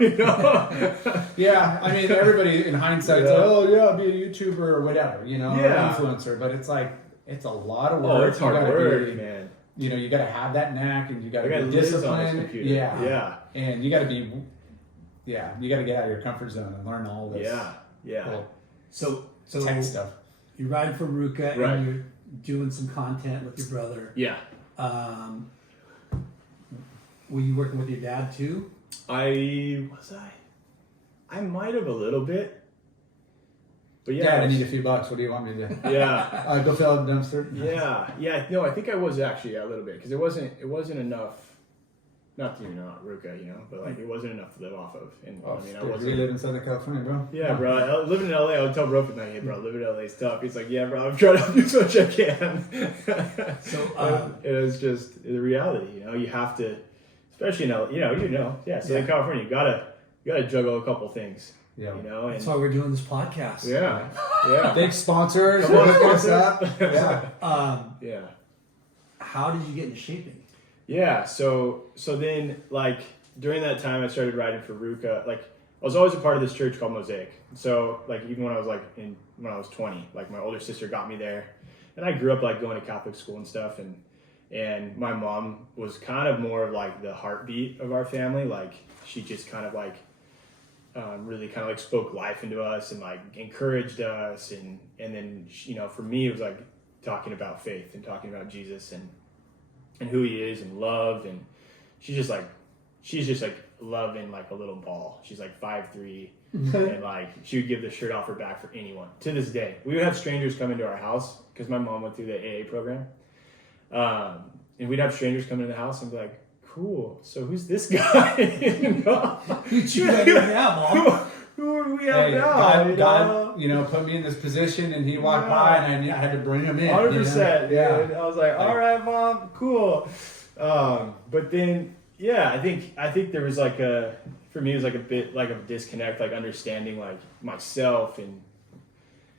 Yeah, I mean, everybody in hindsight, Yeah. oh yeah, be a YouTuber or whatever, or Yeah. influencer. But it's like, it's a lot of work. Oh, it's You hard gotta work, be- man. You got to have that knack, and you got I to got be lids on this disciplined. computer. Yeah, and you got to be, you got to get out of your comfort zone and learn all this. Yeah. Cool So tech stuff. you're riding from Ruka Right. and you're doing some content with your brother. Yeah. Were you working with your dad too? I might have a little bit. But yeah. Dad, I need a few bucks. What do you want me to do? Yeah. Go fill out the dumpster. Yeah. No, I think I was actually a little bit, because it wasn't enough. Not that you're not Ruka, but like it wasn't enough to live off of. And Oh, I mean, I we wasn't. live in Southern California, bro. Yeah, bro. Living in LA, I would tell Broken like, hey, bro, living in LA is tough. He's like, yeah, bro, I'm trying to help you as much as I can. So it was just the reality, You have to, especially in LA, Southern California, you gotta juggle a couple things. Yeah. And that's why we're doing this podcast. yeah. Big sponsors. Come on, hook us sponsors. up. Yeah. Yeah. How did you get into shaping? Yeah, so then like during that time I started riding for Ruka. Like I was always a part of this church called Mosaic. So like even when I was when I was 20, like my older sister got me there, and I grew up like going to Catholic school and stuff, and my mom was kind of more of like the heartbeat of our family. Like she just kind of like really kind of like spoke life into us and like encouraged us, and then for me it was like talking about faith and talking about Jesus and who he is and love, and she just like she's just like loving like a little ball. She's like 5'3", and like she would give the shirt off her back for anyone. To this day, we would have strangers come into our house because my mom went through the AA program, and we'd have strangers come into the house and be like, "Cool, so who's this guy?" Who'd you got here now, Mom? Who do we have Hey, now? God, put me in this position, and he walked by, and I had to bring him in. 100%. Yeah. Dude. I was like, all right, Mom, cool. But then, yeah, I think there was like for me, it was like a bit like a disconnect, like understanding like myself and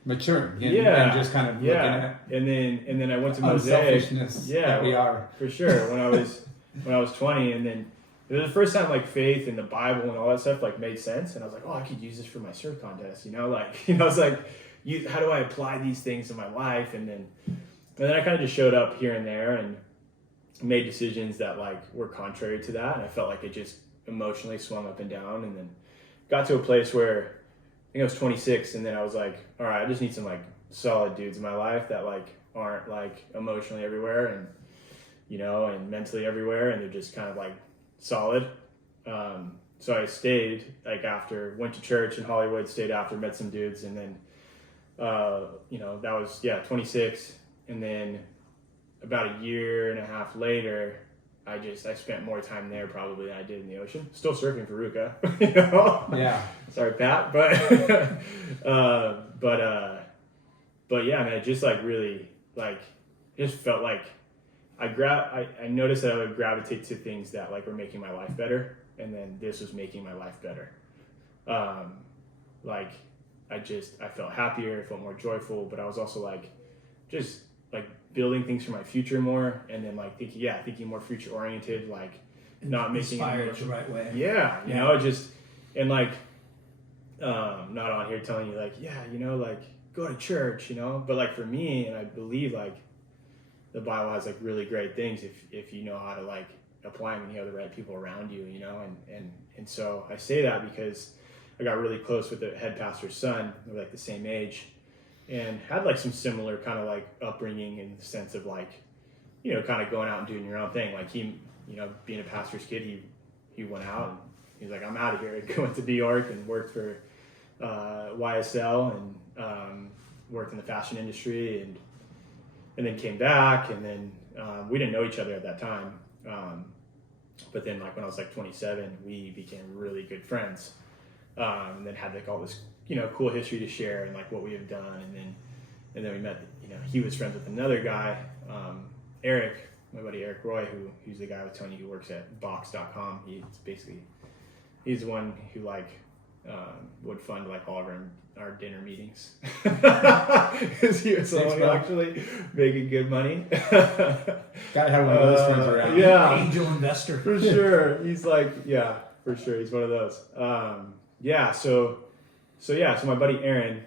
Maturing. and just kind of looking at and then I went to Mosaic. unselfishness that we are. For sure. When I was 20, and then it was the first time like faith and the Bible and all that stuff like made sense, and I was like, oh, I could use this for my surf contest, it's like, how do I apply these things in my life? And then I kind of just showed up here and there and made decisions that like were contrary to that, and I felt like it just emotionally swung up and down, and then got to a place where I think I was 26, and then I was like, all right, I just need some like solid dudes in my life that like aren't like emotionally everywhere and and mentally everywhere, and they're just kind of like solid. So I stayed like after, went to church in Hollywood, stayed after, met some dudes, and then that was 26, and then about a year and a half later, I spent more time there probably than I did in the ocean. Still surfing for Ruka, Yeah. Sorry, Pat, but but yeah, man, it just like really like just felt like I noticed that I would gravitate to things that like were making my life better, and then this was making my life better. Like I felt happier, I felt more joyful, but I was also like just like building things for my future more, and then like thinking more future oriented, like not making inspired the right way. Yeah, just and like not on here telling you like like go to church, but like for me, and I believe like the Bible has like really great things if you know how to like apply them and you have the right people around you, and so I say that because I got really close with the head pastor's son. We're like the same age, and had like some similar kind of like upbringing in the sense of like, kind of going out and doing your own thing. Like he, being a pastor's kid, he went out and he's like, I'm out of here. He went to New York and worked for YSL and worked in the fashion industry and then came back, and then we didn't know each other at that time. But then like when I was like 27, we became really good friends. And then had like all this, cool history to share and like what we have done. And then we met, he was friends with another guy, Eric, my buddy Eric Roy, who's the guy I was telling you who works at box.com. He's the one who like would fund like all of our dinner meetings. Because he was the one who actually making good money. Gotta have one of those friends around. Yeah. Angel investor. For sure. He's like, for sure. He's one of those. So my buddy Aaron,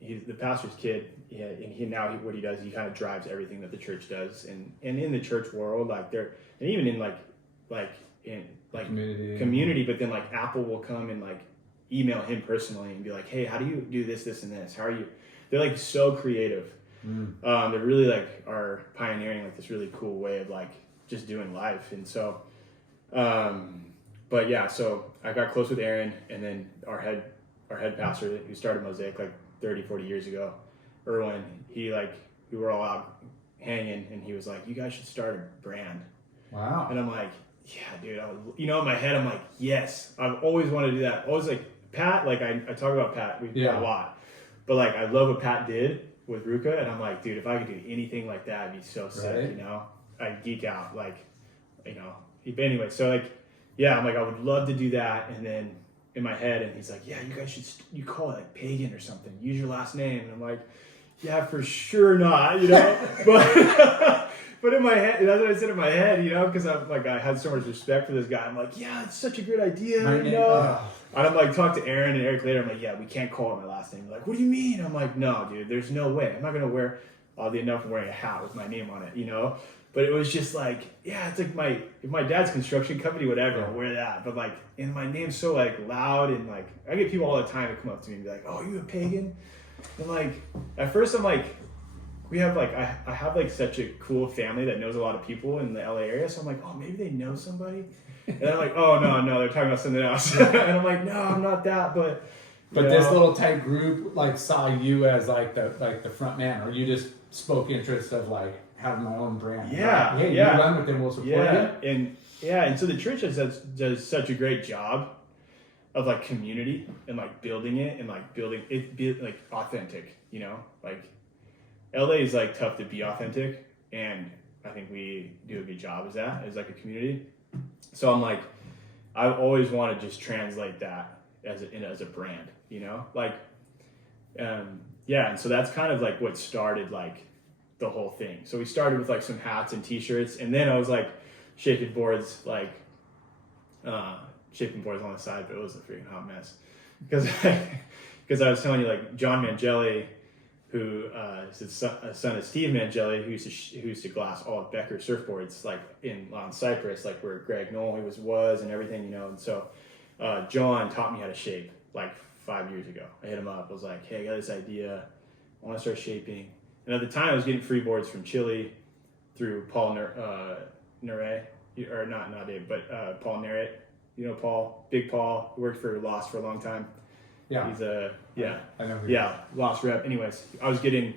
he's the pastor's kid. Yeah, and what he does, he kind of drives everything that the church does, and in the church world, like and even in in community, but then like Apple will come and like email him personally and be like, hey, how do you do this, and this? How are you? They're like so creative. They're really like are pioneering like this really cool way of like just doing life, and so. So I got close with Aaron, and then our head pastor who started Mosaic like 30, 40 years ago, Erwin, we were all out hanging, and he was like, you guys should start a brand. Wow. And I'm like, yeah, dude, in my head, I'm like, yes, I've always wanted to do that. Always like Pat, like I talk about Pat, we've done a lot, but like, I love what Pat did with Ruka, and I'm like, dude, if I could do anything like that, I'd be so sick, right? I'd geek out, like, but anyway, so like, yeah, I'm like, I would love to do that. And then in my head, and he's like, yeah, you guys you call it like Pagan or something. Use your last name. And I'm like, yeah, for sure not, but in my head, that's what I said in my head, because I'm like, I had so much respect for this guy. I'm like, yeah, it's such a good idea, And I'm like, talk to Aaron and Eric later. I'm like, yeah, we can't call it my last name. They're like, what do you mean? I'm like, no, dude, there's no way. I'm not going to wear, oddly enough, I'm wearing a hat with my name on it, But it was just like, yeah, it's like if my dad's construction company, whatever, I'll wear that. But like, and my name's so like loud, and like, I get people all the time to come up to me and be like, oh, you a Pagan? And like, at first I'm like, we have like I have like such a cool family that knows a lot of people in the LA area. So I'm like, oh, maybe they know somebody. And they're like, oh no, they're talking about something else. And I'm like, no, I'm not that. But this little tight group like saw you as like the front man, or you just spoke interest of like having my own brand. Yeah, like, hey, yeah. you run with them, we'll support you. And so the church does such a great job of like community and like building it and like building it be like authentic, you know, like LA is like tough to be authentic, and I think we do a good job as like a community. So I'm like, I always want to just translate that as a brand, you know, like, and so that's kind of like what started like the whole thing. So we started with like some hats and t-shirts, and then I was like shaping boards on the side, but it was a freaking hot mess because I was telling you, like, John Mangelli, who is a son of Steve Mangelli, who used to glass all of Becker's surfboards, like on Cypress, like where Greg Noll was and everything, you know. And so John taught me how to shape like 5 years ago. I hit him up. I was like, hey, I got this idea. I want to start shaping. And at the time, I was getting free boards from Chile through Paul Nere, or not Dave, but Paul Nere. You know Paul, Big Paul, who worked for Lost for a long time. Yeah, he's I know. Lost rep. Anyways, I was getting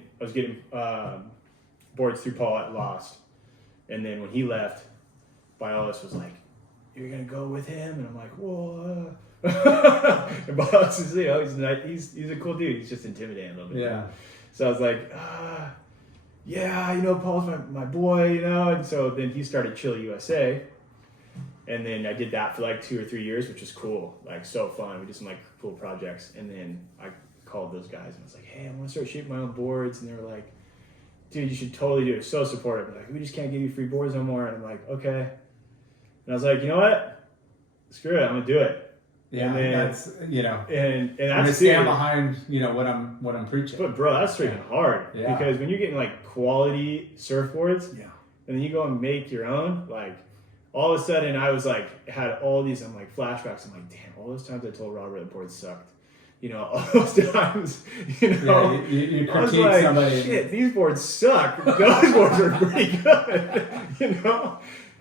boards through Paul at Lost, and then when he left, Biolis was like, "You're gonna go with him," and I'm like, "Whoa." And Biolis is, you know, he's a cool dude. He's just intimidating a little bit. Yeah. So I was like, yeah, you know, Paul's my boy, you know. And so then he started Chill USA. And then I did that for like 2 or 3 years, which was cool, like so fun. We did some like cool projects. And then I called those guys and I was like, hey, I want to start shaping my own boards. And they were like, dude, you should totally do it. So supportive. They're like, we just can't give you free boards no more. And I'm like, okay. And I was like, you know what? Screw it, I'm gonna do it. Yeah, and then, that's, you know, and I'm that's gonna stand behind, you know, what I'm preaching. But bro, that's freaking hard. Yeah. Because when you're getting like quality surfboards, Yeah. and then you go and make your own, like, all of a sudden I was like, had all these, I'm like, flashbacks. I'm like, damn, all those times I told Robert the board sucked. You know, all those times, you know, Yeah, you I was critique like, somebody. shit, these boards suck. Those boards are pretty good, you know?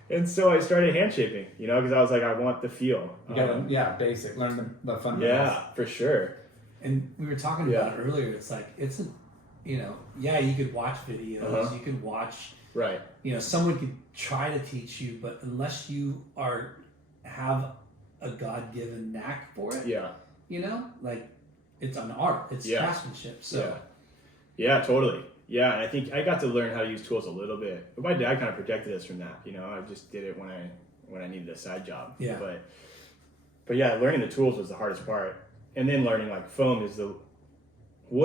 And so I started hand shaping, you know, because I was like, I want the feel. You gotta, basic, learn the fundamentals. Yeah, for sure. And we were talking about it earlier. It's like, it's a, you know, yeah, you could watch videos, you could watch, right. You know, someone could try to teach you, but unless you have a God-given knack for it, you know, like, it's an art, it's craftsmanship. So yeah, totally. Yeah, and I think I got to learn how to use tools a little bit. But my dad kind of protected us from that. You know, I just did it when I needed a side job. Yeah. But yeah, learning the tools was the hardest part. And then learning like wood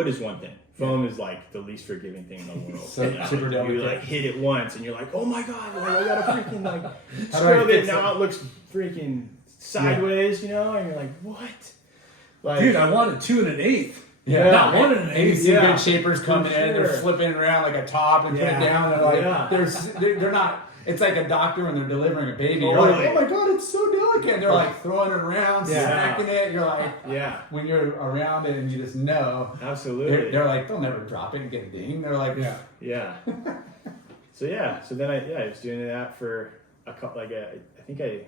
is one thing. Foam is like the least forgiving thing in the world. So super delicate. You like hit it once and you're like, oh my god, like, I gotta freaking like scrub it. Now it looks freaking sideways, you know, and you're like, what? Like, dude, I wanted 2 1/8. Yeah, not 1 1/8. And you see good shapers coming in, they're flipping around like a top and put it down. They're like, they're not. It's like a doctor when they're delivering a baby. You're like, oh my god, it's so delicate. And they're like throwing it around, smacking it. You're like, when you're around it and you just know, absolutely. They're like, they'll never drop it and get a ding. They're like, So then I was doing that for a couple, like I think I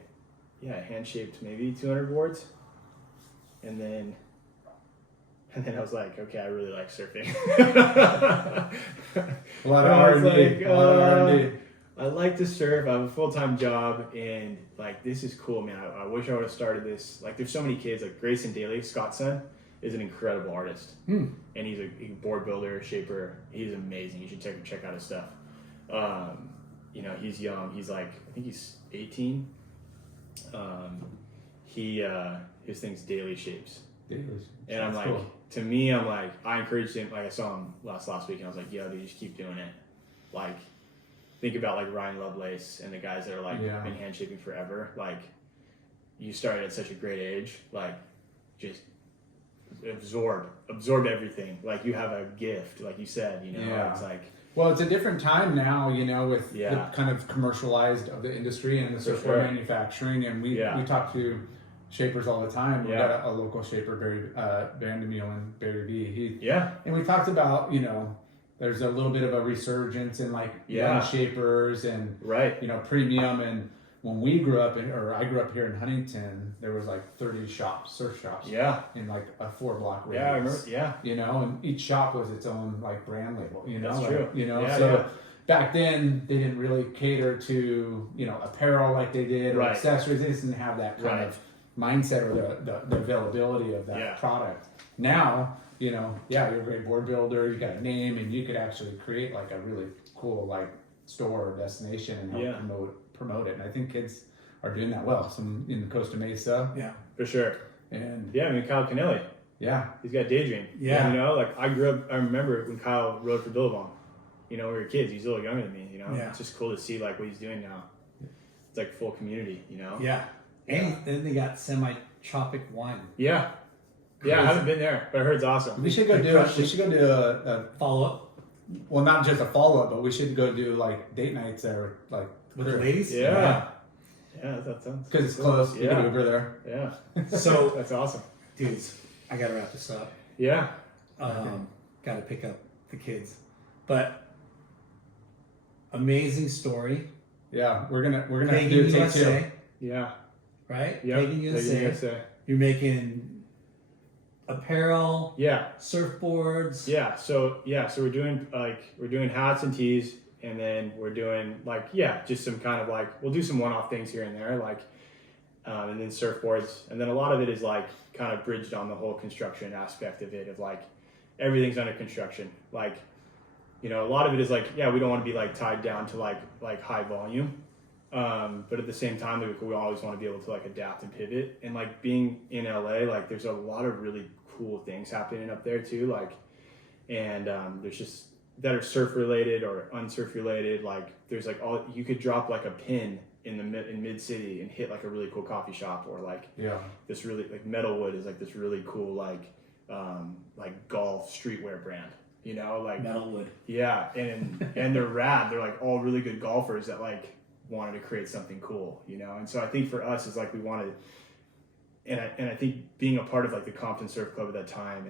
hand shaped maybe 200 boards, and then I was like, okay, I really like surfing. a lot of R&D. I like to surf. I have a full-time job, and like, this is cool, man. I wish I would have started this. Like, there's so many kids, like Grayson Daly, Scott's son, is an incredible artist, and he's a board builder, shaper. He's amazing. You should check out his stuff. You know, he's young. He's like, I think he's 18. His thing's Daily Shapes. And I'm like, cool. To me, I'm like, I encouraged him. Like, I saw him last week, and I was like, yo, dude, just keep doing it. Like, think about like Ryan Lovelace and the guys that are like been hand shaping forever. Like, you started at such a great age. Like, just absorb everything. Like, you have a gift, like you said. You know, it's like. Well, it's a different time now, you know, with the kind of commercialized of the industry and the surfboard manufacturing. And we talk to shapers all the time. We got a local shaper, Barry Vandemeel in Barry V. And we talked about, you know, there's a little bit of a resurgence in like Yeah. shapers and Right. premium. And when we grew up I grew up here in Huntington, there was like 30 shops, surf shops. Yeah. In like a 4-block radius. Yeah, I remember. Yeah. And each shop was its own like brand label. That's true. Yeah, so. yeah. Back then, they didn't really cater to apparel like they did, or Right. accessories. They just didn't have that kind Right. of mindset or the availability of that Yeah. product. Now, you're a great board builder. You got a name, and you could actually create like a really cool like store or destination and help Yeah. promote it. And I think kids are doing that well. Some in Costa Mesa, Yeah. For sure. and Yeah, I mean, Kyle Canelli, yeah, he's got Daydream. Yeah. Like I remember when Kyle rode for Billabong. We were kids. He's a little younger than me, Yeah. It's just cool to see like what he's doing now. It's like full community, Yeah. And then they got semi-tropic wine. Yeah. Yeah, I haven't been there, but I heard it's awesome. we should go do a Follow-up well, not just a follow up, but we should go do like date nights or like with the ladies. Yeah. Yeah, that sounds because it's close. You Yeah. can Uber there. Yeah. So, That's awesome. dudes, I got to wrap this up. Yeah. Got to pick up the kids. But amazing story. Yeah, we're gonna have to Pagan do a take USA, two. Yeah. right? Yeah. Pagan USA. You're making apparel, Yeah. surfboards. Yeah. So we're doing hats and tees, and then we're doing just some kind of we'll do some one-off things here and there, and then surfboards, and then a lot of it is kind of bridged on the whole construction aspect of it, of everything's under construction. A lot of it is we don't want to be tied down to high volume, but at the same time we always want to be able to adapt and pivot. And being in LA, there's a lot of really cool things happening up there too, and there's just that are surf related or unsurf related. There's you could drop a pin in mid city and hit a really cool coffee shop, or this really Metalwood is this really cool golf streetwear brand. Metalwood. Yeah, and they're rad. They're all really good golfers that wanted to create something cool, And so I think for us is we wanted, and I think being a part of the Compton Surf Club at that time,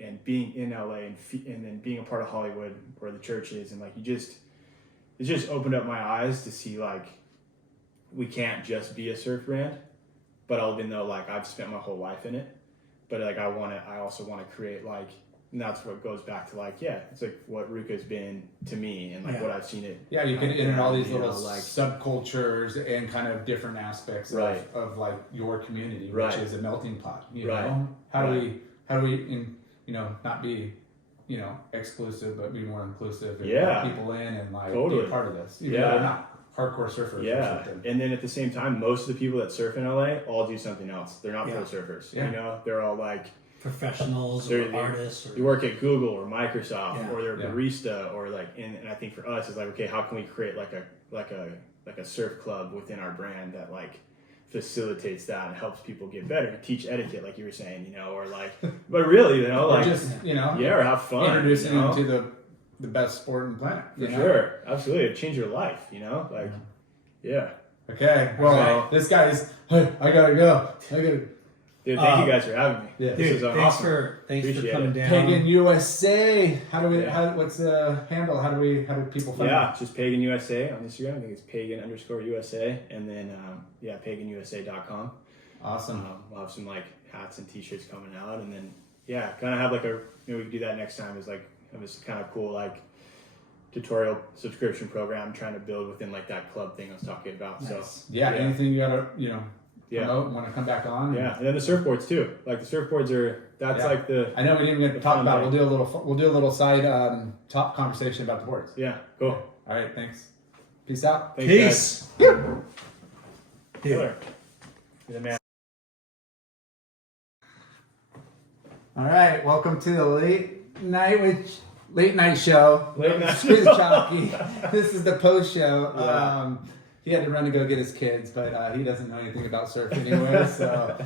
and being in LA and then being a part of Hollywood where the church is, and it just opened up my eyes to see we can't just be a surf brand, but even though I've spent my whole life in it, but I also want to create and that's what goes back to it's what Ruka's been to me, and what I've seen it. Yeah, you can enter all these little know, subcultures and kind of different aspects Right. of your community, which Right. is a melting pot. You Right. know, how do Right. we not be exclusive, but be more inclusive and Yeah. let people in and be Totally. a part of this. Even Yeah. though they're not hardcore surfers. Or Yeah, something. and then at the same time, most of the people that surf in LA all do something else. They're not Yeah. pro surfers. Yeah. They're all Professionals They're- or artists. Or, you work at Google or Microsoft, Yeah. or they're a Yeah. barista, or and I think for us it's okay, how can we create a surf club within our brand that facilitates that and helps people get better and teach etiquette, like you were saying, or but really, or just or have fun, introducing them to the best sport on the planet. for sure, absolutely, it'd change your life, yeah. Okay, well, this guy's. Hey, I gotta go. Dude, thank you guys for having me. Yeah. This dude, is thanks awesome. for Appreciate coming it. down. Pagan USA. How do we? Yeah. What's the handle? How do people find Yeah, just Pagan USA on Instagram. I think it's Pagan_USA, and then PaganUSA.com. Awesome. We'll have some hats and T-shirts coming out, and then kind of have we could do that next time. Is have this kind of cool tutorial subscription program trying to build within that club thing I was talking about. Nice. So Yeah, anything you gotta promote, want to come back on? Yeah, and then the surfboards too. The surfboards are the. I know we didn't even get to talk fun about it. thing. We'll do a little side top conversation about the boards. Yeah, cool. All right, thanks. Peace out. Thanks, Peace. guys. Dude. Killer. You're the man. All right, welcome to the late night show. Late night. Squeeze Chalky. This is the post show. Yeah. He had to run to go get his kids, but he doesn't know anything about surf anyway. So,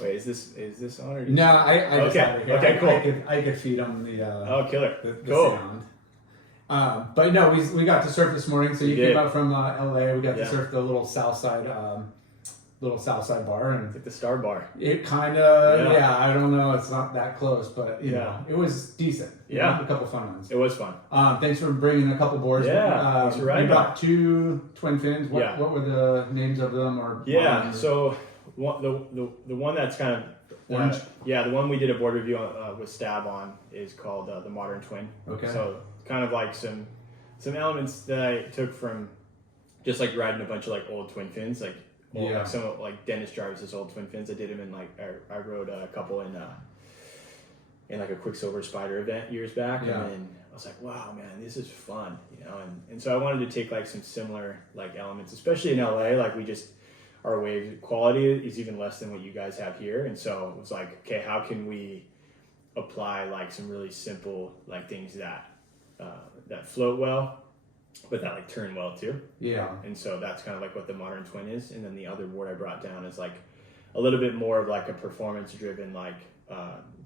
Wait, is this on or? no, I just had it here. Okay, cool. I could feed him the Killer. the Cool. sound. But no, we got to surf this morning. So you We came did. up from LA. We got Yeah. to surf the little south side little Southside bar, and It's like the Star Bar. it kind of, Yeah. I don't know, it's not that close, but you Yeah. know, it was decent. You Yeah. know, a couple fun ones. It was fun. Thanks for bringing a couple boards. Yeah, thanks for You riding brought 2 twin fins. What, Yeah. what were the names of them? Or Yeah. So the one that's kind of Orange? the one we did a board review on, with Stab on is called the Modern Twin. Okay. So kind of like some elements that I took from just like riding a bunch of like old twin fins, like old, Yeah. like some of, like Dennis Jarvis's old twin fins. I did them in like I rode a couple in like a Quicksilver Spider event years back, Yeah. and then I was like, wow, man, this is fun, you know. And so I wanted to take like some similar like elements, especially in LA. Like our wave quality is even less than what you guys have here, and so it was like, okay, how can we apply like some really simple like things that float well, but that like turn well too. Yeah. And so that's kind of like what the Modern Twin is. And then the other board I brought down is like a little bit more of like a performance driven like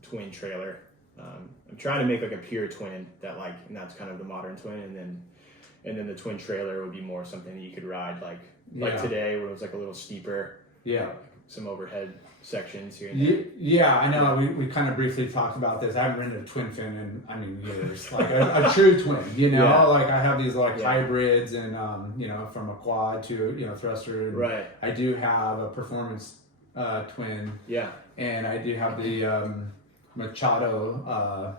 twin trailer. I'm trying to make like a pure twin that like, and that's kind of the Modern Twin. And then the twin trailer would be more something that you could ride like Yeah. today, where it was like a little steeper, Yeah. some overhead sections here and there. Yeah, I know. We kind of briefly talked about this. I haven't ridden a twin fin in years, like a true twin. You know, Yeah. like I have these like Yeah. hybrids, and you know, from a quad to thruster. And Right. I do have a performance twin, Yeah. and I do have the Machado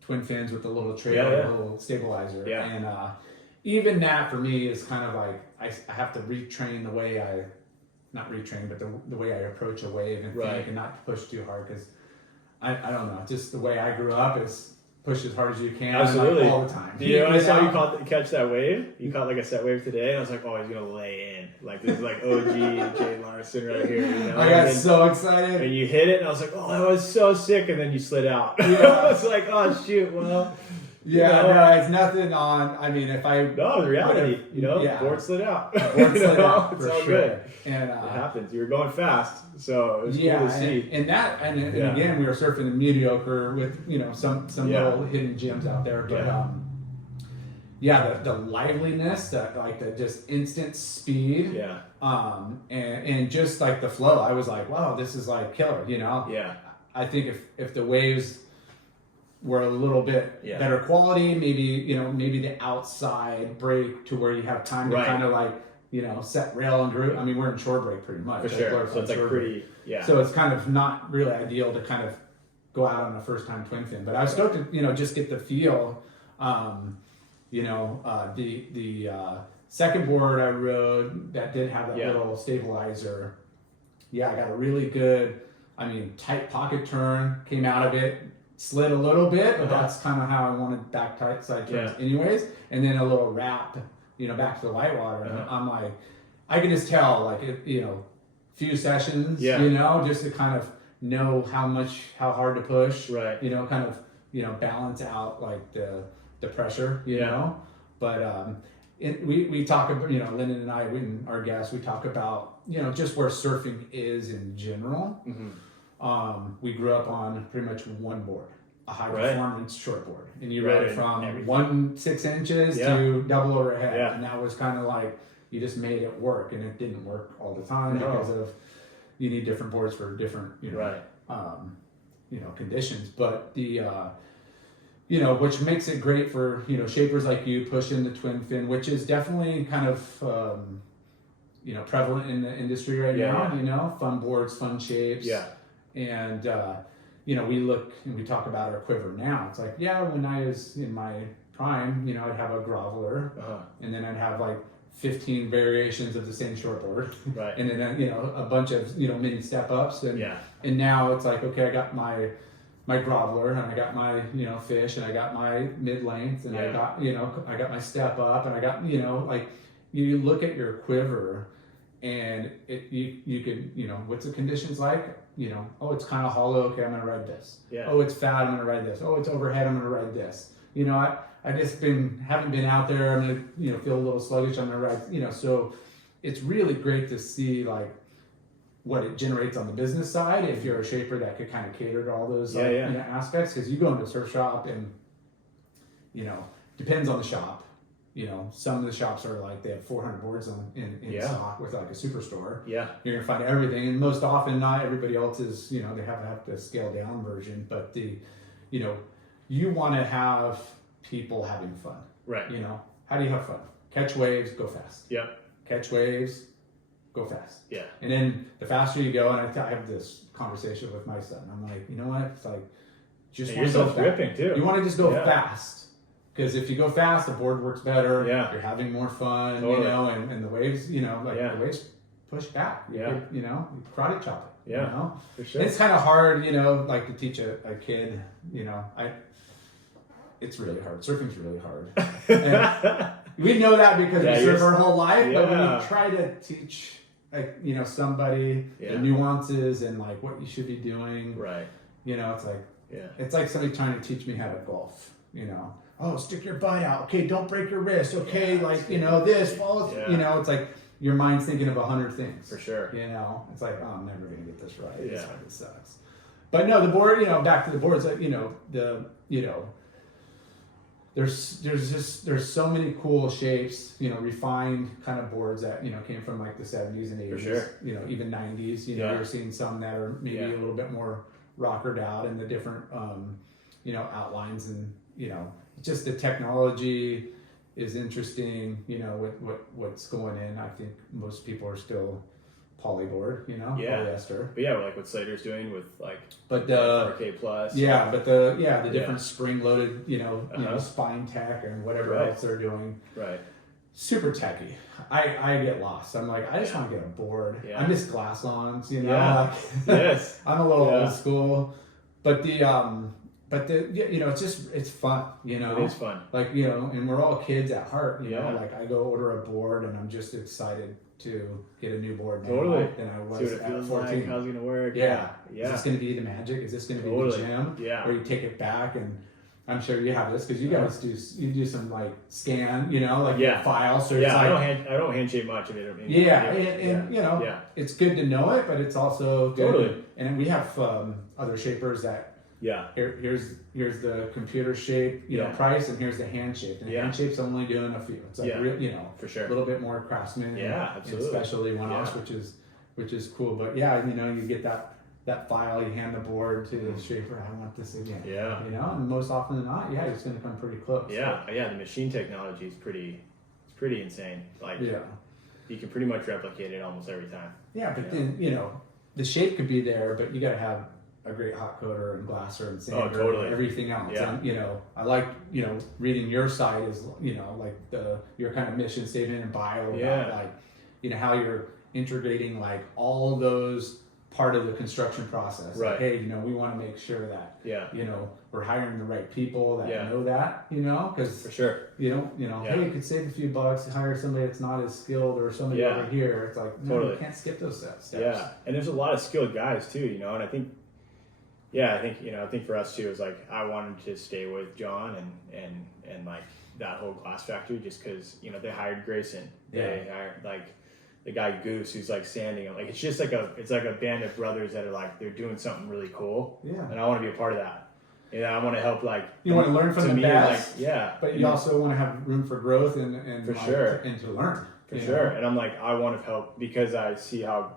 twin fins with the little trailer, Yeah, yeah. little stabilizer. Yeah. And even that for me is kind of like I have to retrain the way not retrain, but the way I approach a wave and Right. think, and not push too hard, because I don't know, just the way I grew up is push as hard as you can, Absolutely. like, all the time. You know, when I saw you know? catch that wave, you caught like a set wave today, and I was like, oh, he's gonna lay in. Like this is like OG Jay Larson right here. You know? I got and so excited. and you hit it, and I was like, oh, that was so sick, and then you slid out. Yeah. I was like, oh shoot, well. Yeah, you know, no, it's nothing on. I mean, if I no, the reality, you know, Yeah. board slid out. board You slid know? out, It's for all sure. good. And It happens. You were going fast, so it was cool to see. and that, and Yeah. again, we were surfing the mediocre with some Yeah. little hidden gems out there, but the liveliness, that like the just instant speed, Yeah, and just like the flow, I was like, wow, this is like killer, you know. yeah, I think if the waves were a little bit Yeah. better quality, maybe the outside break to where you have time to Right. kind of like, set rail and groove. I mean, we're in shore break pretty much. for like sure. glorified So it's like shore break. pretty, yeah. So it's kind of not really ideal to kind of go out on a first time twin fin. But I was stoked to, just get the feel. The second board I rode that did have that Yeah. little stabilizer. Yeah, I got a really good, tight pocket turn, came out of it, slid a little bit, but Uh-huh. that's kind of how I wanted back tight side turns Yeah. anyways. And then a little wrap, back to the whitewater. And I'm like, I can just tell, like, few sessions, Yeah. just to kind of know how hard to push, Right. kind of, balance out like the pressure, Yeah. know. But we talk about, Lyndon and I, our guests, we talk about, just where surfing is in general. Mm-hmm. We grew up on pretty much one board, a high Right. performance shortboard, and you Right, rode it and from everything. 1 6 Yeah. to double overhead, Yeah. and that was kind of like you just made it work, and it didn't work all the time No. because of you need different boards for different Right. conditions. But the which makes it great for shapers like you pushing the twin fin, which is definitely kind of prevalent in the industry right Yeah, now. Fun boards, fun shapes. Yeah. And we look and we talk about our quiver now. It's like, when I was in my prime, I'd have a groveler, Uh-huh. and then I'd have like 15 variations of the same shortboard, Right. and then a bunch of mini step ups, and Yeah. and now it's like, okay, I got my groveler, and I got my fish, and I got my mid length, and Yeah. I got my step up, and I got like you look at your quiver, and you could what's the conditions like. Oh, it's kind of hollow. Okay, I'm gonna ride this. Yeah. Oh, it's fat. I'm gonna ride this. Oh, it's overhead. I'm gonna ride this. I just haven't been out there. I'm gonna feel a little sluggish. I'm gonna ride. So it's really great to see like what it generates on the business side if you're a shaper that could kind of cater to all those Yeah. aspects. Because you go into a surf shop and depends on the shop. you know, some of the shops are like, they have 400 boards in Yeah. stock with like a superstore. Yeah. You're gonna find everything, and most often not everybody else is, you know, they have the scaled down version, but you know, you want to have people having fun. Right. You know, how do you have fun? Catch waves, go fast. Yep. Catch waves, go fast. Yeah. And then the faster you go, and I have this conversation with my son. I'm like, you know what? It's like, just And want to go yourself fast. gripping too. You want to just go Yeah. fast. Because if you go fast, the board works better. Yeah. You're having more fun, Totally. you know, and the waves, you know, like Yeah. the waves push back. Yeah. You know, you karate chop it. Yeah. You know? For sure. It's kind of hard, you know, like to teach a kid, you know, it's really hard. Surfing's really hard. And we know that because Yeah, we surf our whole life, but when Yeah. you try to teach, like, you know, somebody Yeah. the nuances and like what you should be doing, Right. you know, Yeah. it's like somebody trying to teach me how to golf, you know. Oh, stick your butt out. Okay, don't break your wrist. Okay, Yeah, like, you know, this, follow, Yeah. you know, it's like your mind's thinking of 100 things. For sure. You know, it's like, oh, I'm never going to get this right. Yeah. This fucking sucks. But no, the board, you know, back to the boards, you know, there's so many cool shapes, you know, refined kind of boards that, you know, came from like the 70s and 80s, sure. you know, even 90s, you know, Yeah. you're seeing some that are maybe Yeah. a little bit more rockered out and the different, you know, outlines and, you know, just the technology is interesting, you know, with what's going in. I think most people are still polyboard, you know, Yeah. polyester. But yeah, like what Slater's doing with like But the 4K plus. yeah, but the Yeah. different spring loaded, you know, Uh-huh. spine tech and whatever Right. else they're doing, Right. super techy. I get lost. I'm like, I just want to get a board. Yeah. I miss glass longs, you know. Yeah. Like, Yes. I'm a little Yeah. old school, but the you know, it's fun, you know. It is fun. Like, you know, and we're all kids at heart, you Yeah. know. Like, I go order a board and I'm just excited to get a new board now Totally. than I See was what it at feels 14. like. How's it gonna work? Yeah. Is Yeah. this going to be the magic? Is this going to be Totally. the gym? Yeah. Or you take it back, and I'm sure you have this because you guys do some like scan, you know, like Yeah. file. So it's Yeah. like, I don't handshake much of it. yeah, and you know, Yeah. it's good to know it, but it's also good. Totally. And we have other shapers that Yeah. here's the computer shape, you know, Yeah. price, and here's the hand shape. And the Yeah. hand shape's only doing a few. It's like Yeah. real, you know, For sure. a little bit more craftsman. Yeah, and absolutely. specialty one-offs, Yeah. which is cool. But yeah, you know, you get that file, you hand the board to the shaper. I want this again. Yeah. You know, and most often than not, yeah, it's going to come pretty close. Yeah. Yeah. The machine technology is pretty insane. Like Yeah. you can pretty much replicate it almost every time. Yeah, but Yeah. then, you know, the shape could be there, but you got to have a great hot coater and glasser and sander totally. and everything else. Yeah. And, you know, I like, you know, reading your side is, you know, like your kind of mission statement and bio Yeah. about like, you know, how you're integrating like all those part of the construction process. Like, Right. hey, you know, we want to make sure that, Yeah. you know, we're hiring the right people that Yeah. know that, you know, because For sure. you know, Yeah. hey, you could save a few bucks, hire somebody that's not as skilled or somebody Yeah. over here. It's like, no, Totally. you can't skip those steps. Yeah, and there's a lot of skilled guys too, you know. And I think for us too, is like I wanted to stay with John and like that whole glass factory just because you know they hired Grayson, they hired like the guy Goose who's like sanding them. Like it's just like a band of brothers that are like they're doing something really cool. Yeah. And I want to be a part of that. And I want to help like You want to learn from to the me, best, like, yeah, but you also want to have room for growth and For like, sure. and to learn. For you sure. know? And I'm like, I want to help because I see how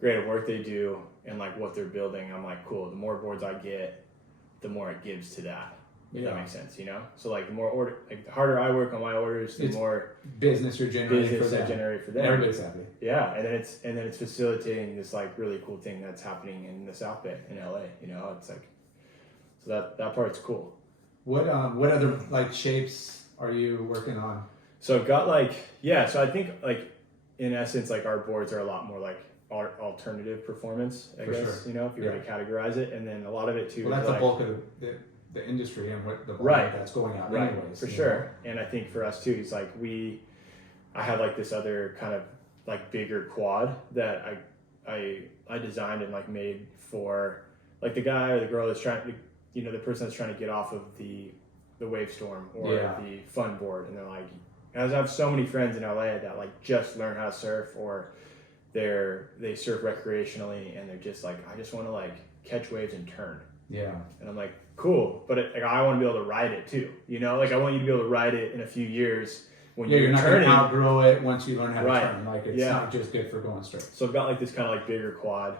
great a work they do and like what they're building. I'm like, cool. The more boards I get, the more it gives to that. If that makes sense, you know? So like the more the harder I work on my orders, the It's more business you're generating business for I them. generate for them. Everybody's happy. Yeah, and then it's facilitating this like really cool thing that's happening in the South Bay in LA. You know, it's like so that part's cool. What other like shapes are you working on? So I've got so I think like in essence like our boards are a lot more like alternative performance, I For guess, sure. you know, if you were to categorize it, and then a lot of it too. Well, that's is the like, bulk of the industry and what the Right. that's going out right, anyways. for you sure. And I think for us too, it's like I have like this other kind of like bigger quad that I designed and like made for like the guy or the girl that's trying to, you know, the person that's trying to get off of the wave storm or Yeah. the fun board, and they're like, as I have so many friends in LA that like just learn how to surf or they surf recreationally and they're just like, I just want to like catch waves and turn. Yeah. And I'm like, cool, but like, I want to be able to ride it too. You know, like I want you to be able to ride it in a few years when you're not going turning. to outgrow it once you learn how to Right. turn. Like it's not just good for going straight. So I've got like this kind of like bigger quad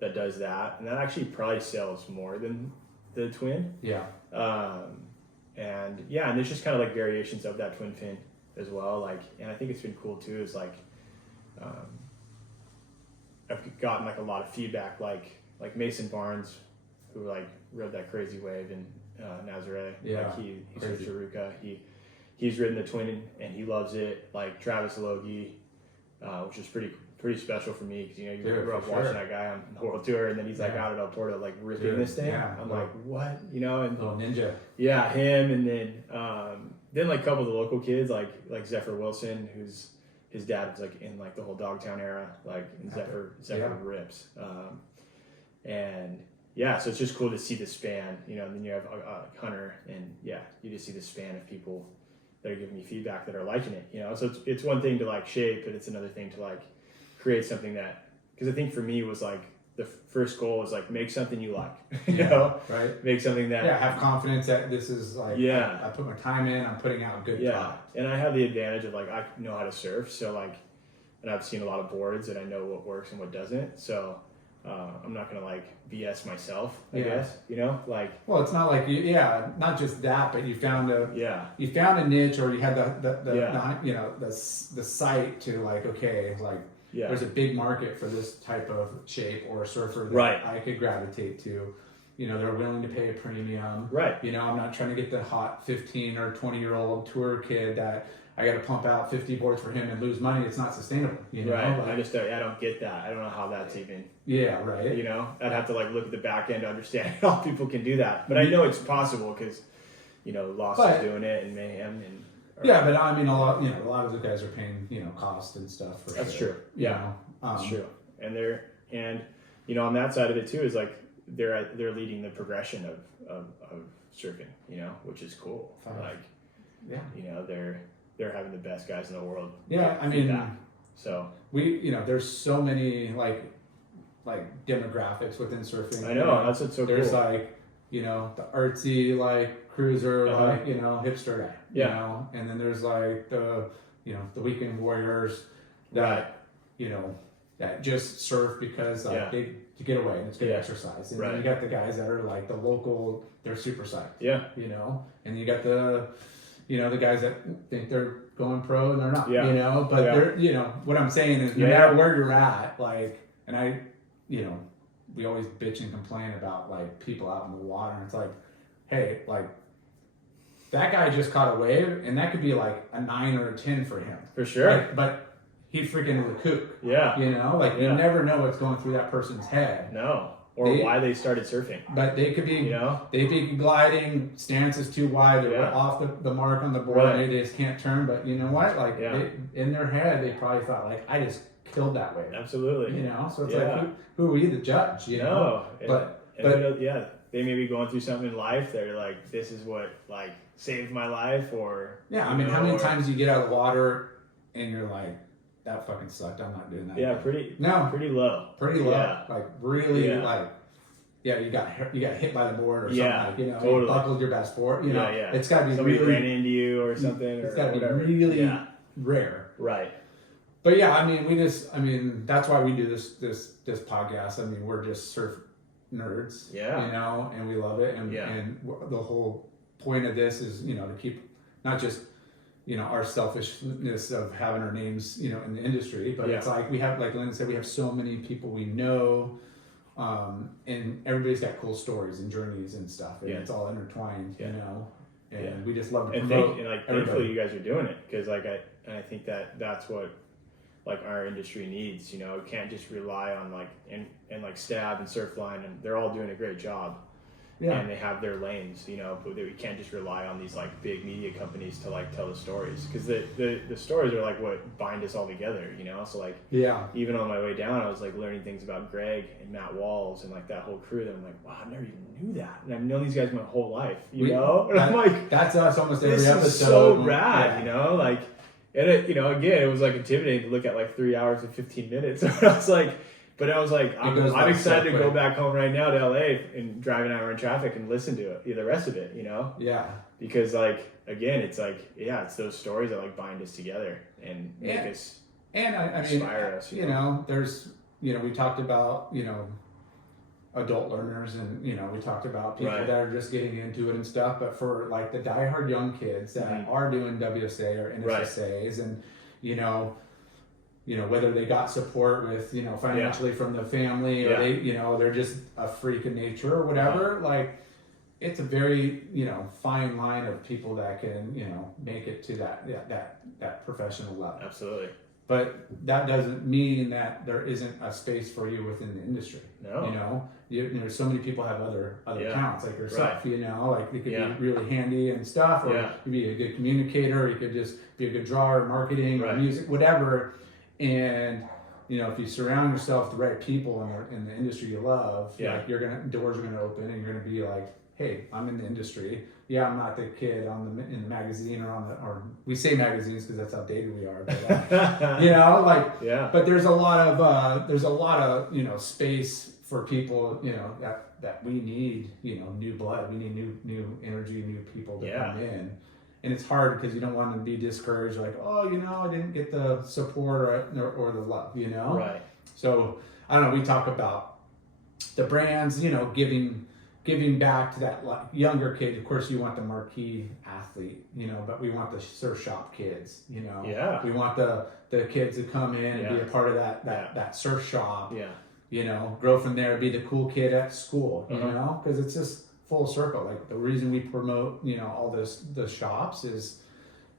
that does that, and that actually probably sells more than the twin. Yeah. And there's just kind of like variations of that twin fin as well. Like, and I think it's been cool too. Is like, I've gotten like a lot of feedback, like Mason Barnes, who like rode that crazy wave in Nazaré. Yeah. Like he's from Chiruka. He's ridden the twin and he loves it. Like Travis Logie, which is pretty special for me because you grew up watching that guy on the world tour, and then he's like out at El Porto like ripping this thing. Yeah. I'm like, what? You know, and little ninja. Yeah, him, and then like a couple of the local kids like Zephyr Wilson, who's his dad was like in like the whole Dogtown era, like and Zephyr rips, and so it's just cool to see the span, you know. And then you have Hunter, and you just see the span of people that are giving me feedback that are liking it, you know. So it's one thing to like shape, but it's another thing to like create something that, because I think for me was like the first goal is like make something you like, you know, right? Make something that have confidence that this is like I put my time in, I'm putting out a good product. And I have the advantage of like I know how to surf, so like, and I've seen a lot of boards and I know what works and what doesn't, so I'm not gonna like BS myself, I guess, you know, like. Well, it's not like not just that, but you found a niche, or you had the sight to like, okay, like there's a big market for this type of shape or surfer that I could gravitate to. You know, they're willing to pay a premium. Right. You know, I'm not trying to get the hot 15 or 20-year-old tour kid that I got to pump out 50 boards for him and lose money. It's not sustainable. You know? Right. Like, I don't get that. I don't know how that's even. Yeah. Right. You know, I'd have to like look at the back end to understand how people can do that. But I know it's possible because, you know, Lost is doing it and Mayhem and. But I mean, a lot of the guys are paying, you know, cost and stuff. That's true. Yeah. That's true. And you know, on that side of it too is like they're leading the progression of surfing, you know, which is cool. Like, you know, they're having the best guys in the world. Yeah, I mean, so there's so many like demographics within surfing. I know, that's what's so there's cool. like, you know, the artsy like cruiser, like, you know, hipster guy. You know, and then there's like the, you know, the weekend warriors that, you know, that just surf because like to get away and it's good exercise. And then you got the guys that are like the local, they're super psyched. Yeah. You know, and you got the, you know, the guys that think they're going pro and they're not, you know, but they're, you know, what I'm saying is no matter where you're at, like, and I, you know, we always bitch and complain about like people out in the water, and it's like, hey, like that guy just caught a wave and that could be like a 9 or a 10 for him. For sure. Like, but he freaking was a kook. Yeah. You know, like you never know what's going through that person's head. No. Or why they started surfing. But they could be, you know, they be gliding, stance is too wide, they're off the mark on the board, and they just can't turn. But you know what? Like in their head, they probably thought like, I just killed that wave. Absolutely. You know, so it's like, who are we to judge? You know. But they may be going through something in life. They're like, this is what like saved my life, or I mean, how many times you get out of the water and you're like, that fucking sucked. I'm not doing that. Yeah, pretty low. Pretty low. Yeah. Like really like you got hit by the board or something. Like, you know, you buckled your best board. You know, it's got to be somebody really ran into you or something. It's got to be really rare. Right. But I mean, that's why we do this podcast. I mean, we're just surf nerds. Yeah. You know, and we love it. And the whole point of this is, you know, to keep not just, you know, our selfishness of having our names, you know, in the industry, but it's like we have, like Lynn said, we have so many people we know, and everybody's got cool stories and journeys and stuff, and it's all intertwined, you know, and we just love to promote. And thankfully you guys are doing it, because like I think that's what like our industry needs. You know, you can't just rely on like and like Stab and Surfline, and they're all doing a great job. Yeah. And they have their lanes, you know, but we can't just rely on these like big media companies to like tell the stories, because the stories are like what bind us all together, you know. So like even on my way down, I was like learning things about Greg and Matt Walls and like that whole crew that I'm like, wow, I never even knew that, and I've known these guys my whole life, you know. And I'm like, that's us almost every episode. This is so rad, you know, like, and it, you know, again, it was like intimidating to look at like 3 hours and 15 minutes. I was like, But I was like, I'm excited to go back home right now to LA and drive an hour in traffic and listen to it, the rest of it, you know? Yeah. Because like, again, it's like, yeah, it's those stories that like bind us together and make us, and I mean, inspire us. You know, there's, you know, we talked about, you know, adult learners, and you know, we talked about people that are just getting into it and stuff, but for like the diehard young kids that are doing WSA or NSSAs, and you know, whether they got support with, you know, financially from the family, or they, you know, they're just a freak of nature or whatever, like it's a very, you know, fine line of people that can, you know, make it to that professional level. Absolutely. But that doesn't mean that there isn't a space for you within the industry. No. You know, there's so many people have other talents like yourself. You know, like they could be really handy and stuff, or you could be a good communicator, you could just be a good drawer, marketing, or music, whatever. And you know, if you surround yourself with the right people in the industry you love, like doors are gonna open, and you're gonna be like, hey, I'm in the industry. Yeah, I'm not the kid in the magazine or we say magazines because that's how dated we are. But, you know, like, but there's a lot of you know, space for people, you know, that we need, you know, new blood. We need new energy, new people to come in. And it's hard because you don't want them to be discouraged, like, oh, you know, I didn't get the support or the love, you know? Right. So, I don't know, we talk about the brands, you know, giving back to that younger kid. Of course, you want the marquee athlete, you know, but we want the surf shop kids, you know. Yeah. We want the kids to come in and be a part of that surf shop. Yeah. You know, grow from there, be the cool kid at school, you know, because it's just full circle. Like the reason we promote, you know, all the shops is,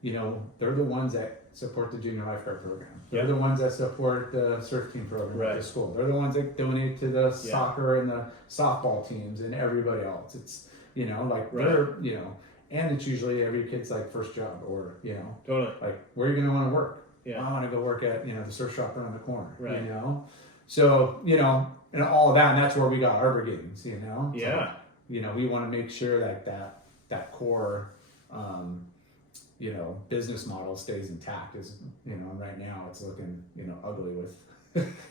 you know, they're the ones that support the junior lifeguard program. They're the ones that support the surf team program at the school. They're the ones that donate to the soccer and the softball teams and everybody else. It's, you know, like they're, you know, and it's usually every kid's like first job, or, you know, like where are you going to want to work? Yeah. I want to go work at, you know, the surf shop around the corner, you know? So, you know, and all of that, and that's where we got our brigades, you know? So, you know, we want to make sure that core, you know, business model stays intact. Is, you know, right now it's looking, you know, ugly with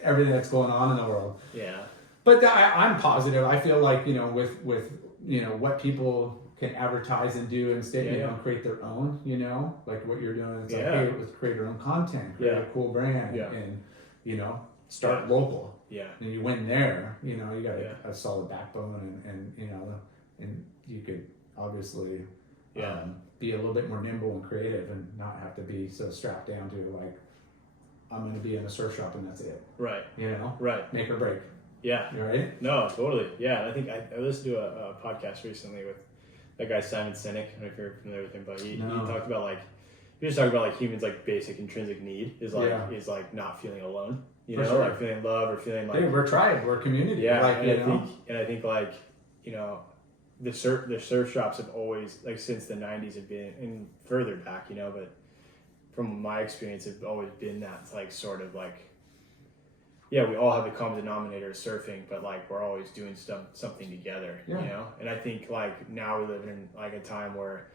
everything that's going on in the world. Yeah. But I'm positive. I feel like, you know, with you know, what people can advertise and do and stay, you know, and create their own, you know, like what you're doing. It's like, hey, let's create your own content, create a cool brand, and you know, start local. Yeah. And you win there. You know, you got a solid backbone, and you know, and you could obviously. Be a little bit more nimble and creative, and not have to be so strapped down to like, I'm going to be in a surf shop and that's it. Right. You know? Right. Make or break. Yeah. You right? No, totally. Yeah. I think I listened to a podcast recently with that guy, Simon Sinek. I don't know if you're familiar with him, but he talked about like, he was talking about like humans, like basic intrinsic need is like not feeling alone, you know, like feeling love or feeling like, hey, we're a tribe, we're a community. Yeah. Like, I think like, you know, the surf shops have always, like since the 90s have been, and further back, you know, but from my experience have always been that like sort of like, yeah, we all have the common denominator of surfing, but like we're always doing something together, you know? And I think like now we live in like a time where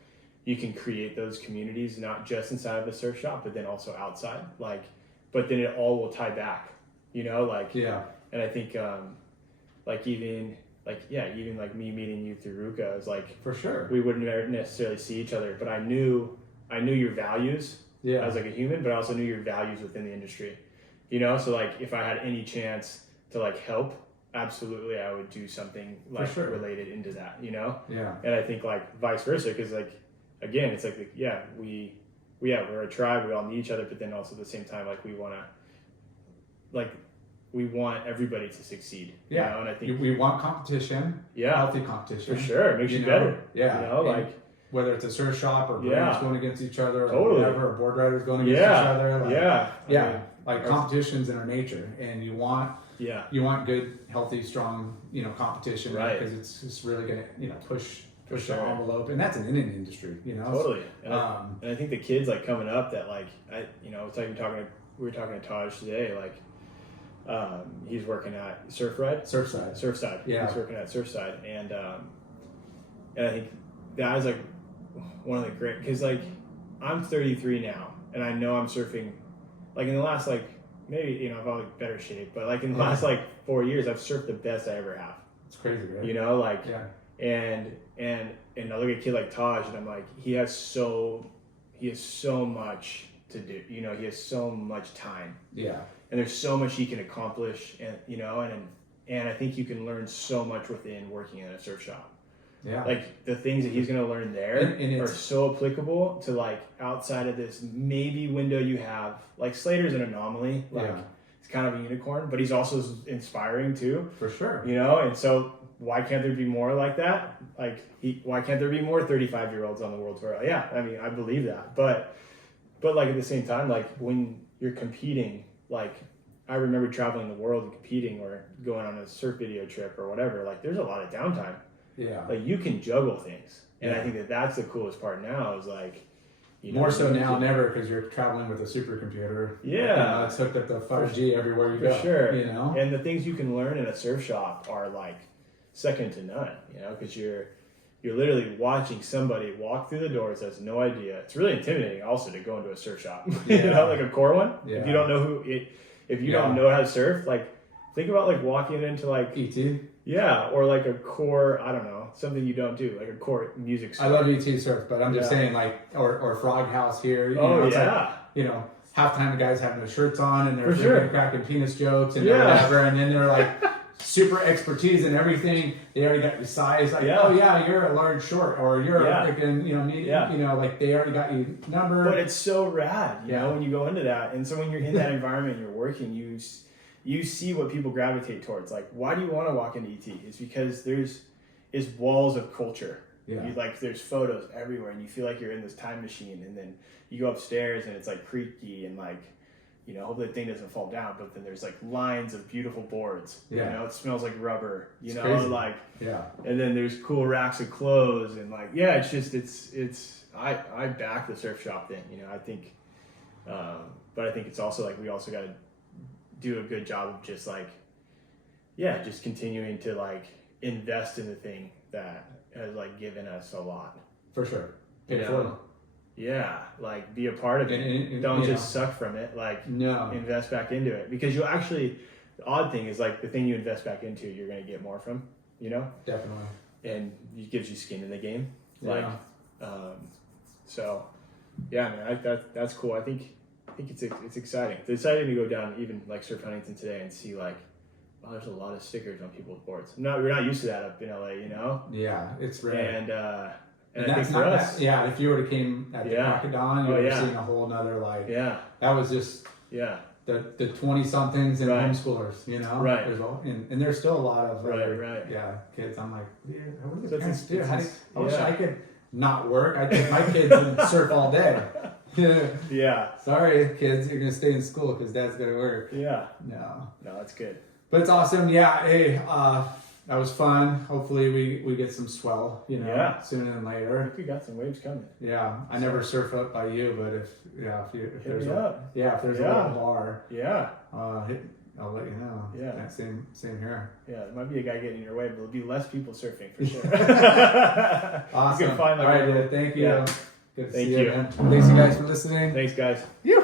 you can create those communities, not just inside of the surf shop, but then also outside, like, but then it all will tie back, you know, like, and I think like even like me meeting you through Ruka is like, for sure, we wouldn't necessarily see each other, but I knew your values as like a human, but I also knew your values within the industry, you know? So like, if I had any chance to like help, absolutely, I would do something like related into that, you know? Yeah. And I think like vice versa, because like, again, it's like, we're a tribe, we all need each other, but then also at the same time, like we want everybody to succeed. Yeah. You know? And I think we want competition. Yeah. Healthy competition. For sure. It makes you better. Yeah. You know, like whether it's a surf shop or brands going against each other or whatever, or board riders going against each other. Like, like competition's in our nature, and you want good, healthy, strong, you know, competition, right? Because it's just really gonna, you know, push the envelope, and that's an industry, you know. Totally. And I think the kids like coming up that like you know, it's like we were talking to Taj today, like he's working at Surfside. Yeah. He's working at Surfside, and I think that is like one of the great, because like I'm 33 now, and I know I'm surfing like in the last like maybe, you know, probably better shape, but like in the last like 4 years, I've surfed the best I ever have. It's crazy, right? You know, like, yeah. and I look at a kid like Taj, and I'm like, he has so much to do. You know, he has so much time. Yeah. And there's so much he can accomplish, and you know, and I think you can learn so much within working in a surf shop. Yeah. Like the things that he's going to learn there and are so applicable to like outside of this maybe window you have. Like Slater's an anomaly. Like he's kind of a unicorn, but he's also inspiring too. For sure. You know, and so why can't there be more like that? Like why can't there be more 35-year-olds on the world tour? Yeah, I mean, I believe that. But like at the same time, like when you're competing, like I remember traveling the world and competing or going on a surf video trip or whatever, like there's a lot of downtime. Yeah. Like you can juggle things. And I think that that's the coolest part now is like, you know, more so now than ever because you're traveling with a supercomputer. Yeah. You know, it's hooked up to 5G everywhere you go. For sure. You know? And the things you can learn in a surf shop are like second to none, you know, because you're literally watching somebody walk through the doors that has no idea. It's really intimidating also to go into a surf shop, you know, like a core one. Yeah. If you don't know if you don't know how to surf, like think about like walking into like ET. Yeah, or like a core, I don't know, something you don't do, like a core music store. I love ET surf, but I'm just saying like, or Frog House here. You know, it's like, you know, halftime the guys having their shirts on and they're freaking cracking penis jokes and whatever, and then they're like super expertise in everything. They already got your size, like, oh yeah, you're a large short, or you're a freaking, you know, medium, you know, like they already got you number. But it's so rad, you know, when you go into that. And so when you're in that environment, you're working, you see what people gravitate towards. Like, why do you want to walk into ET? It's because there's walls of culture. Yeah. Like there's photos everywhere, and you feel like you're in this time machine. And then you go upstairs, and it's like creaky, and like, you know, hopefully the thing doesn't fall down. But then there's like lines of beautiful boards. Yeah. You know, it smells like rubber. You know, crazy. like Yeah. And then there's cool racks of clothes, and like it's just I back the surf shop thing. You know, I think, but I think it's also like we also got to do a good job of just like, just continuing to like invest in the thing that has like given us a lot. For sure. You know? Yeah, like be a part of it. And don't just suck from it. Like invest back into it, because you'll actually. The odd thing is like the thing you invest back into, you're going to get more from. You know. Definitely. And it gives you skin in the game. Like, so, yeah, man, that's cool. I think it's exciting. It's exciting to go down even like Surf Huntington today and see like, wow, there's a lot of stickers on people's boards. We're not used to that up in LA, you know. Yeah, it's rare. And I think for us, if you were to came at the Crocodile, you would have seen a whole nother like. Yeah. That was just. Yeah. The 20-somethings and homeschoolers, you know. Right. And there's still a lot of kids. I'm like, what do the parents do? I wish I could not work. I take my kids and surf all day. Sorry, kids, you're gonna stay in school because Dad's gonna work. No, that's good. But it's awesome. Yeah. Hey, that was fun. Hopefully we get some swell, you know, sooner than later. I think we got some waves coming. Yeah. I never surf up by you, but if there's a little bar. I'll let you know. Yeah. Same here. Yeah, there might be a guy getting in your way, but there'll be less people surfing for sure. Awesome. You can find all right, dude. Thank you. Yeah. Good to see you, man. Thanks you guys for listening. Thanks, guys. You.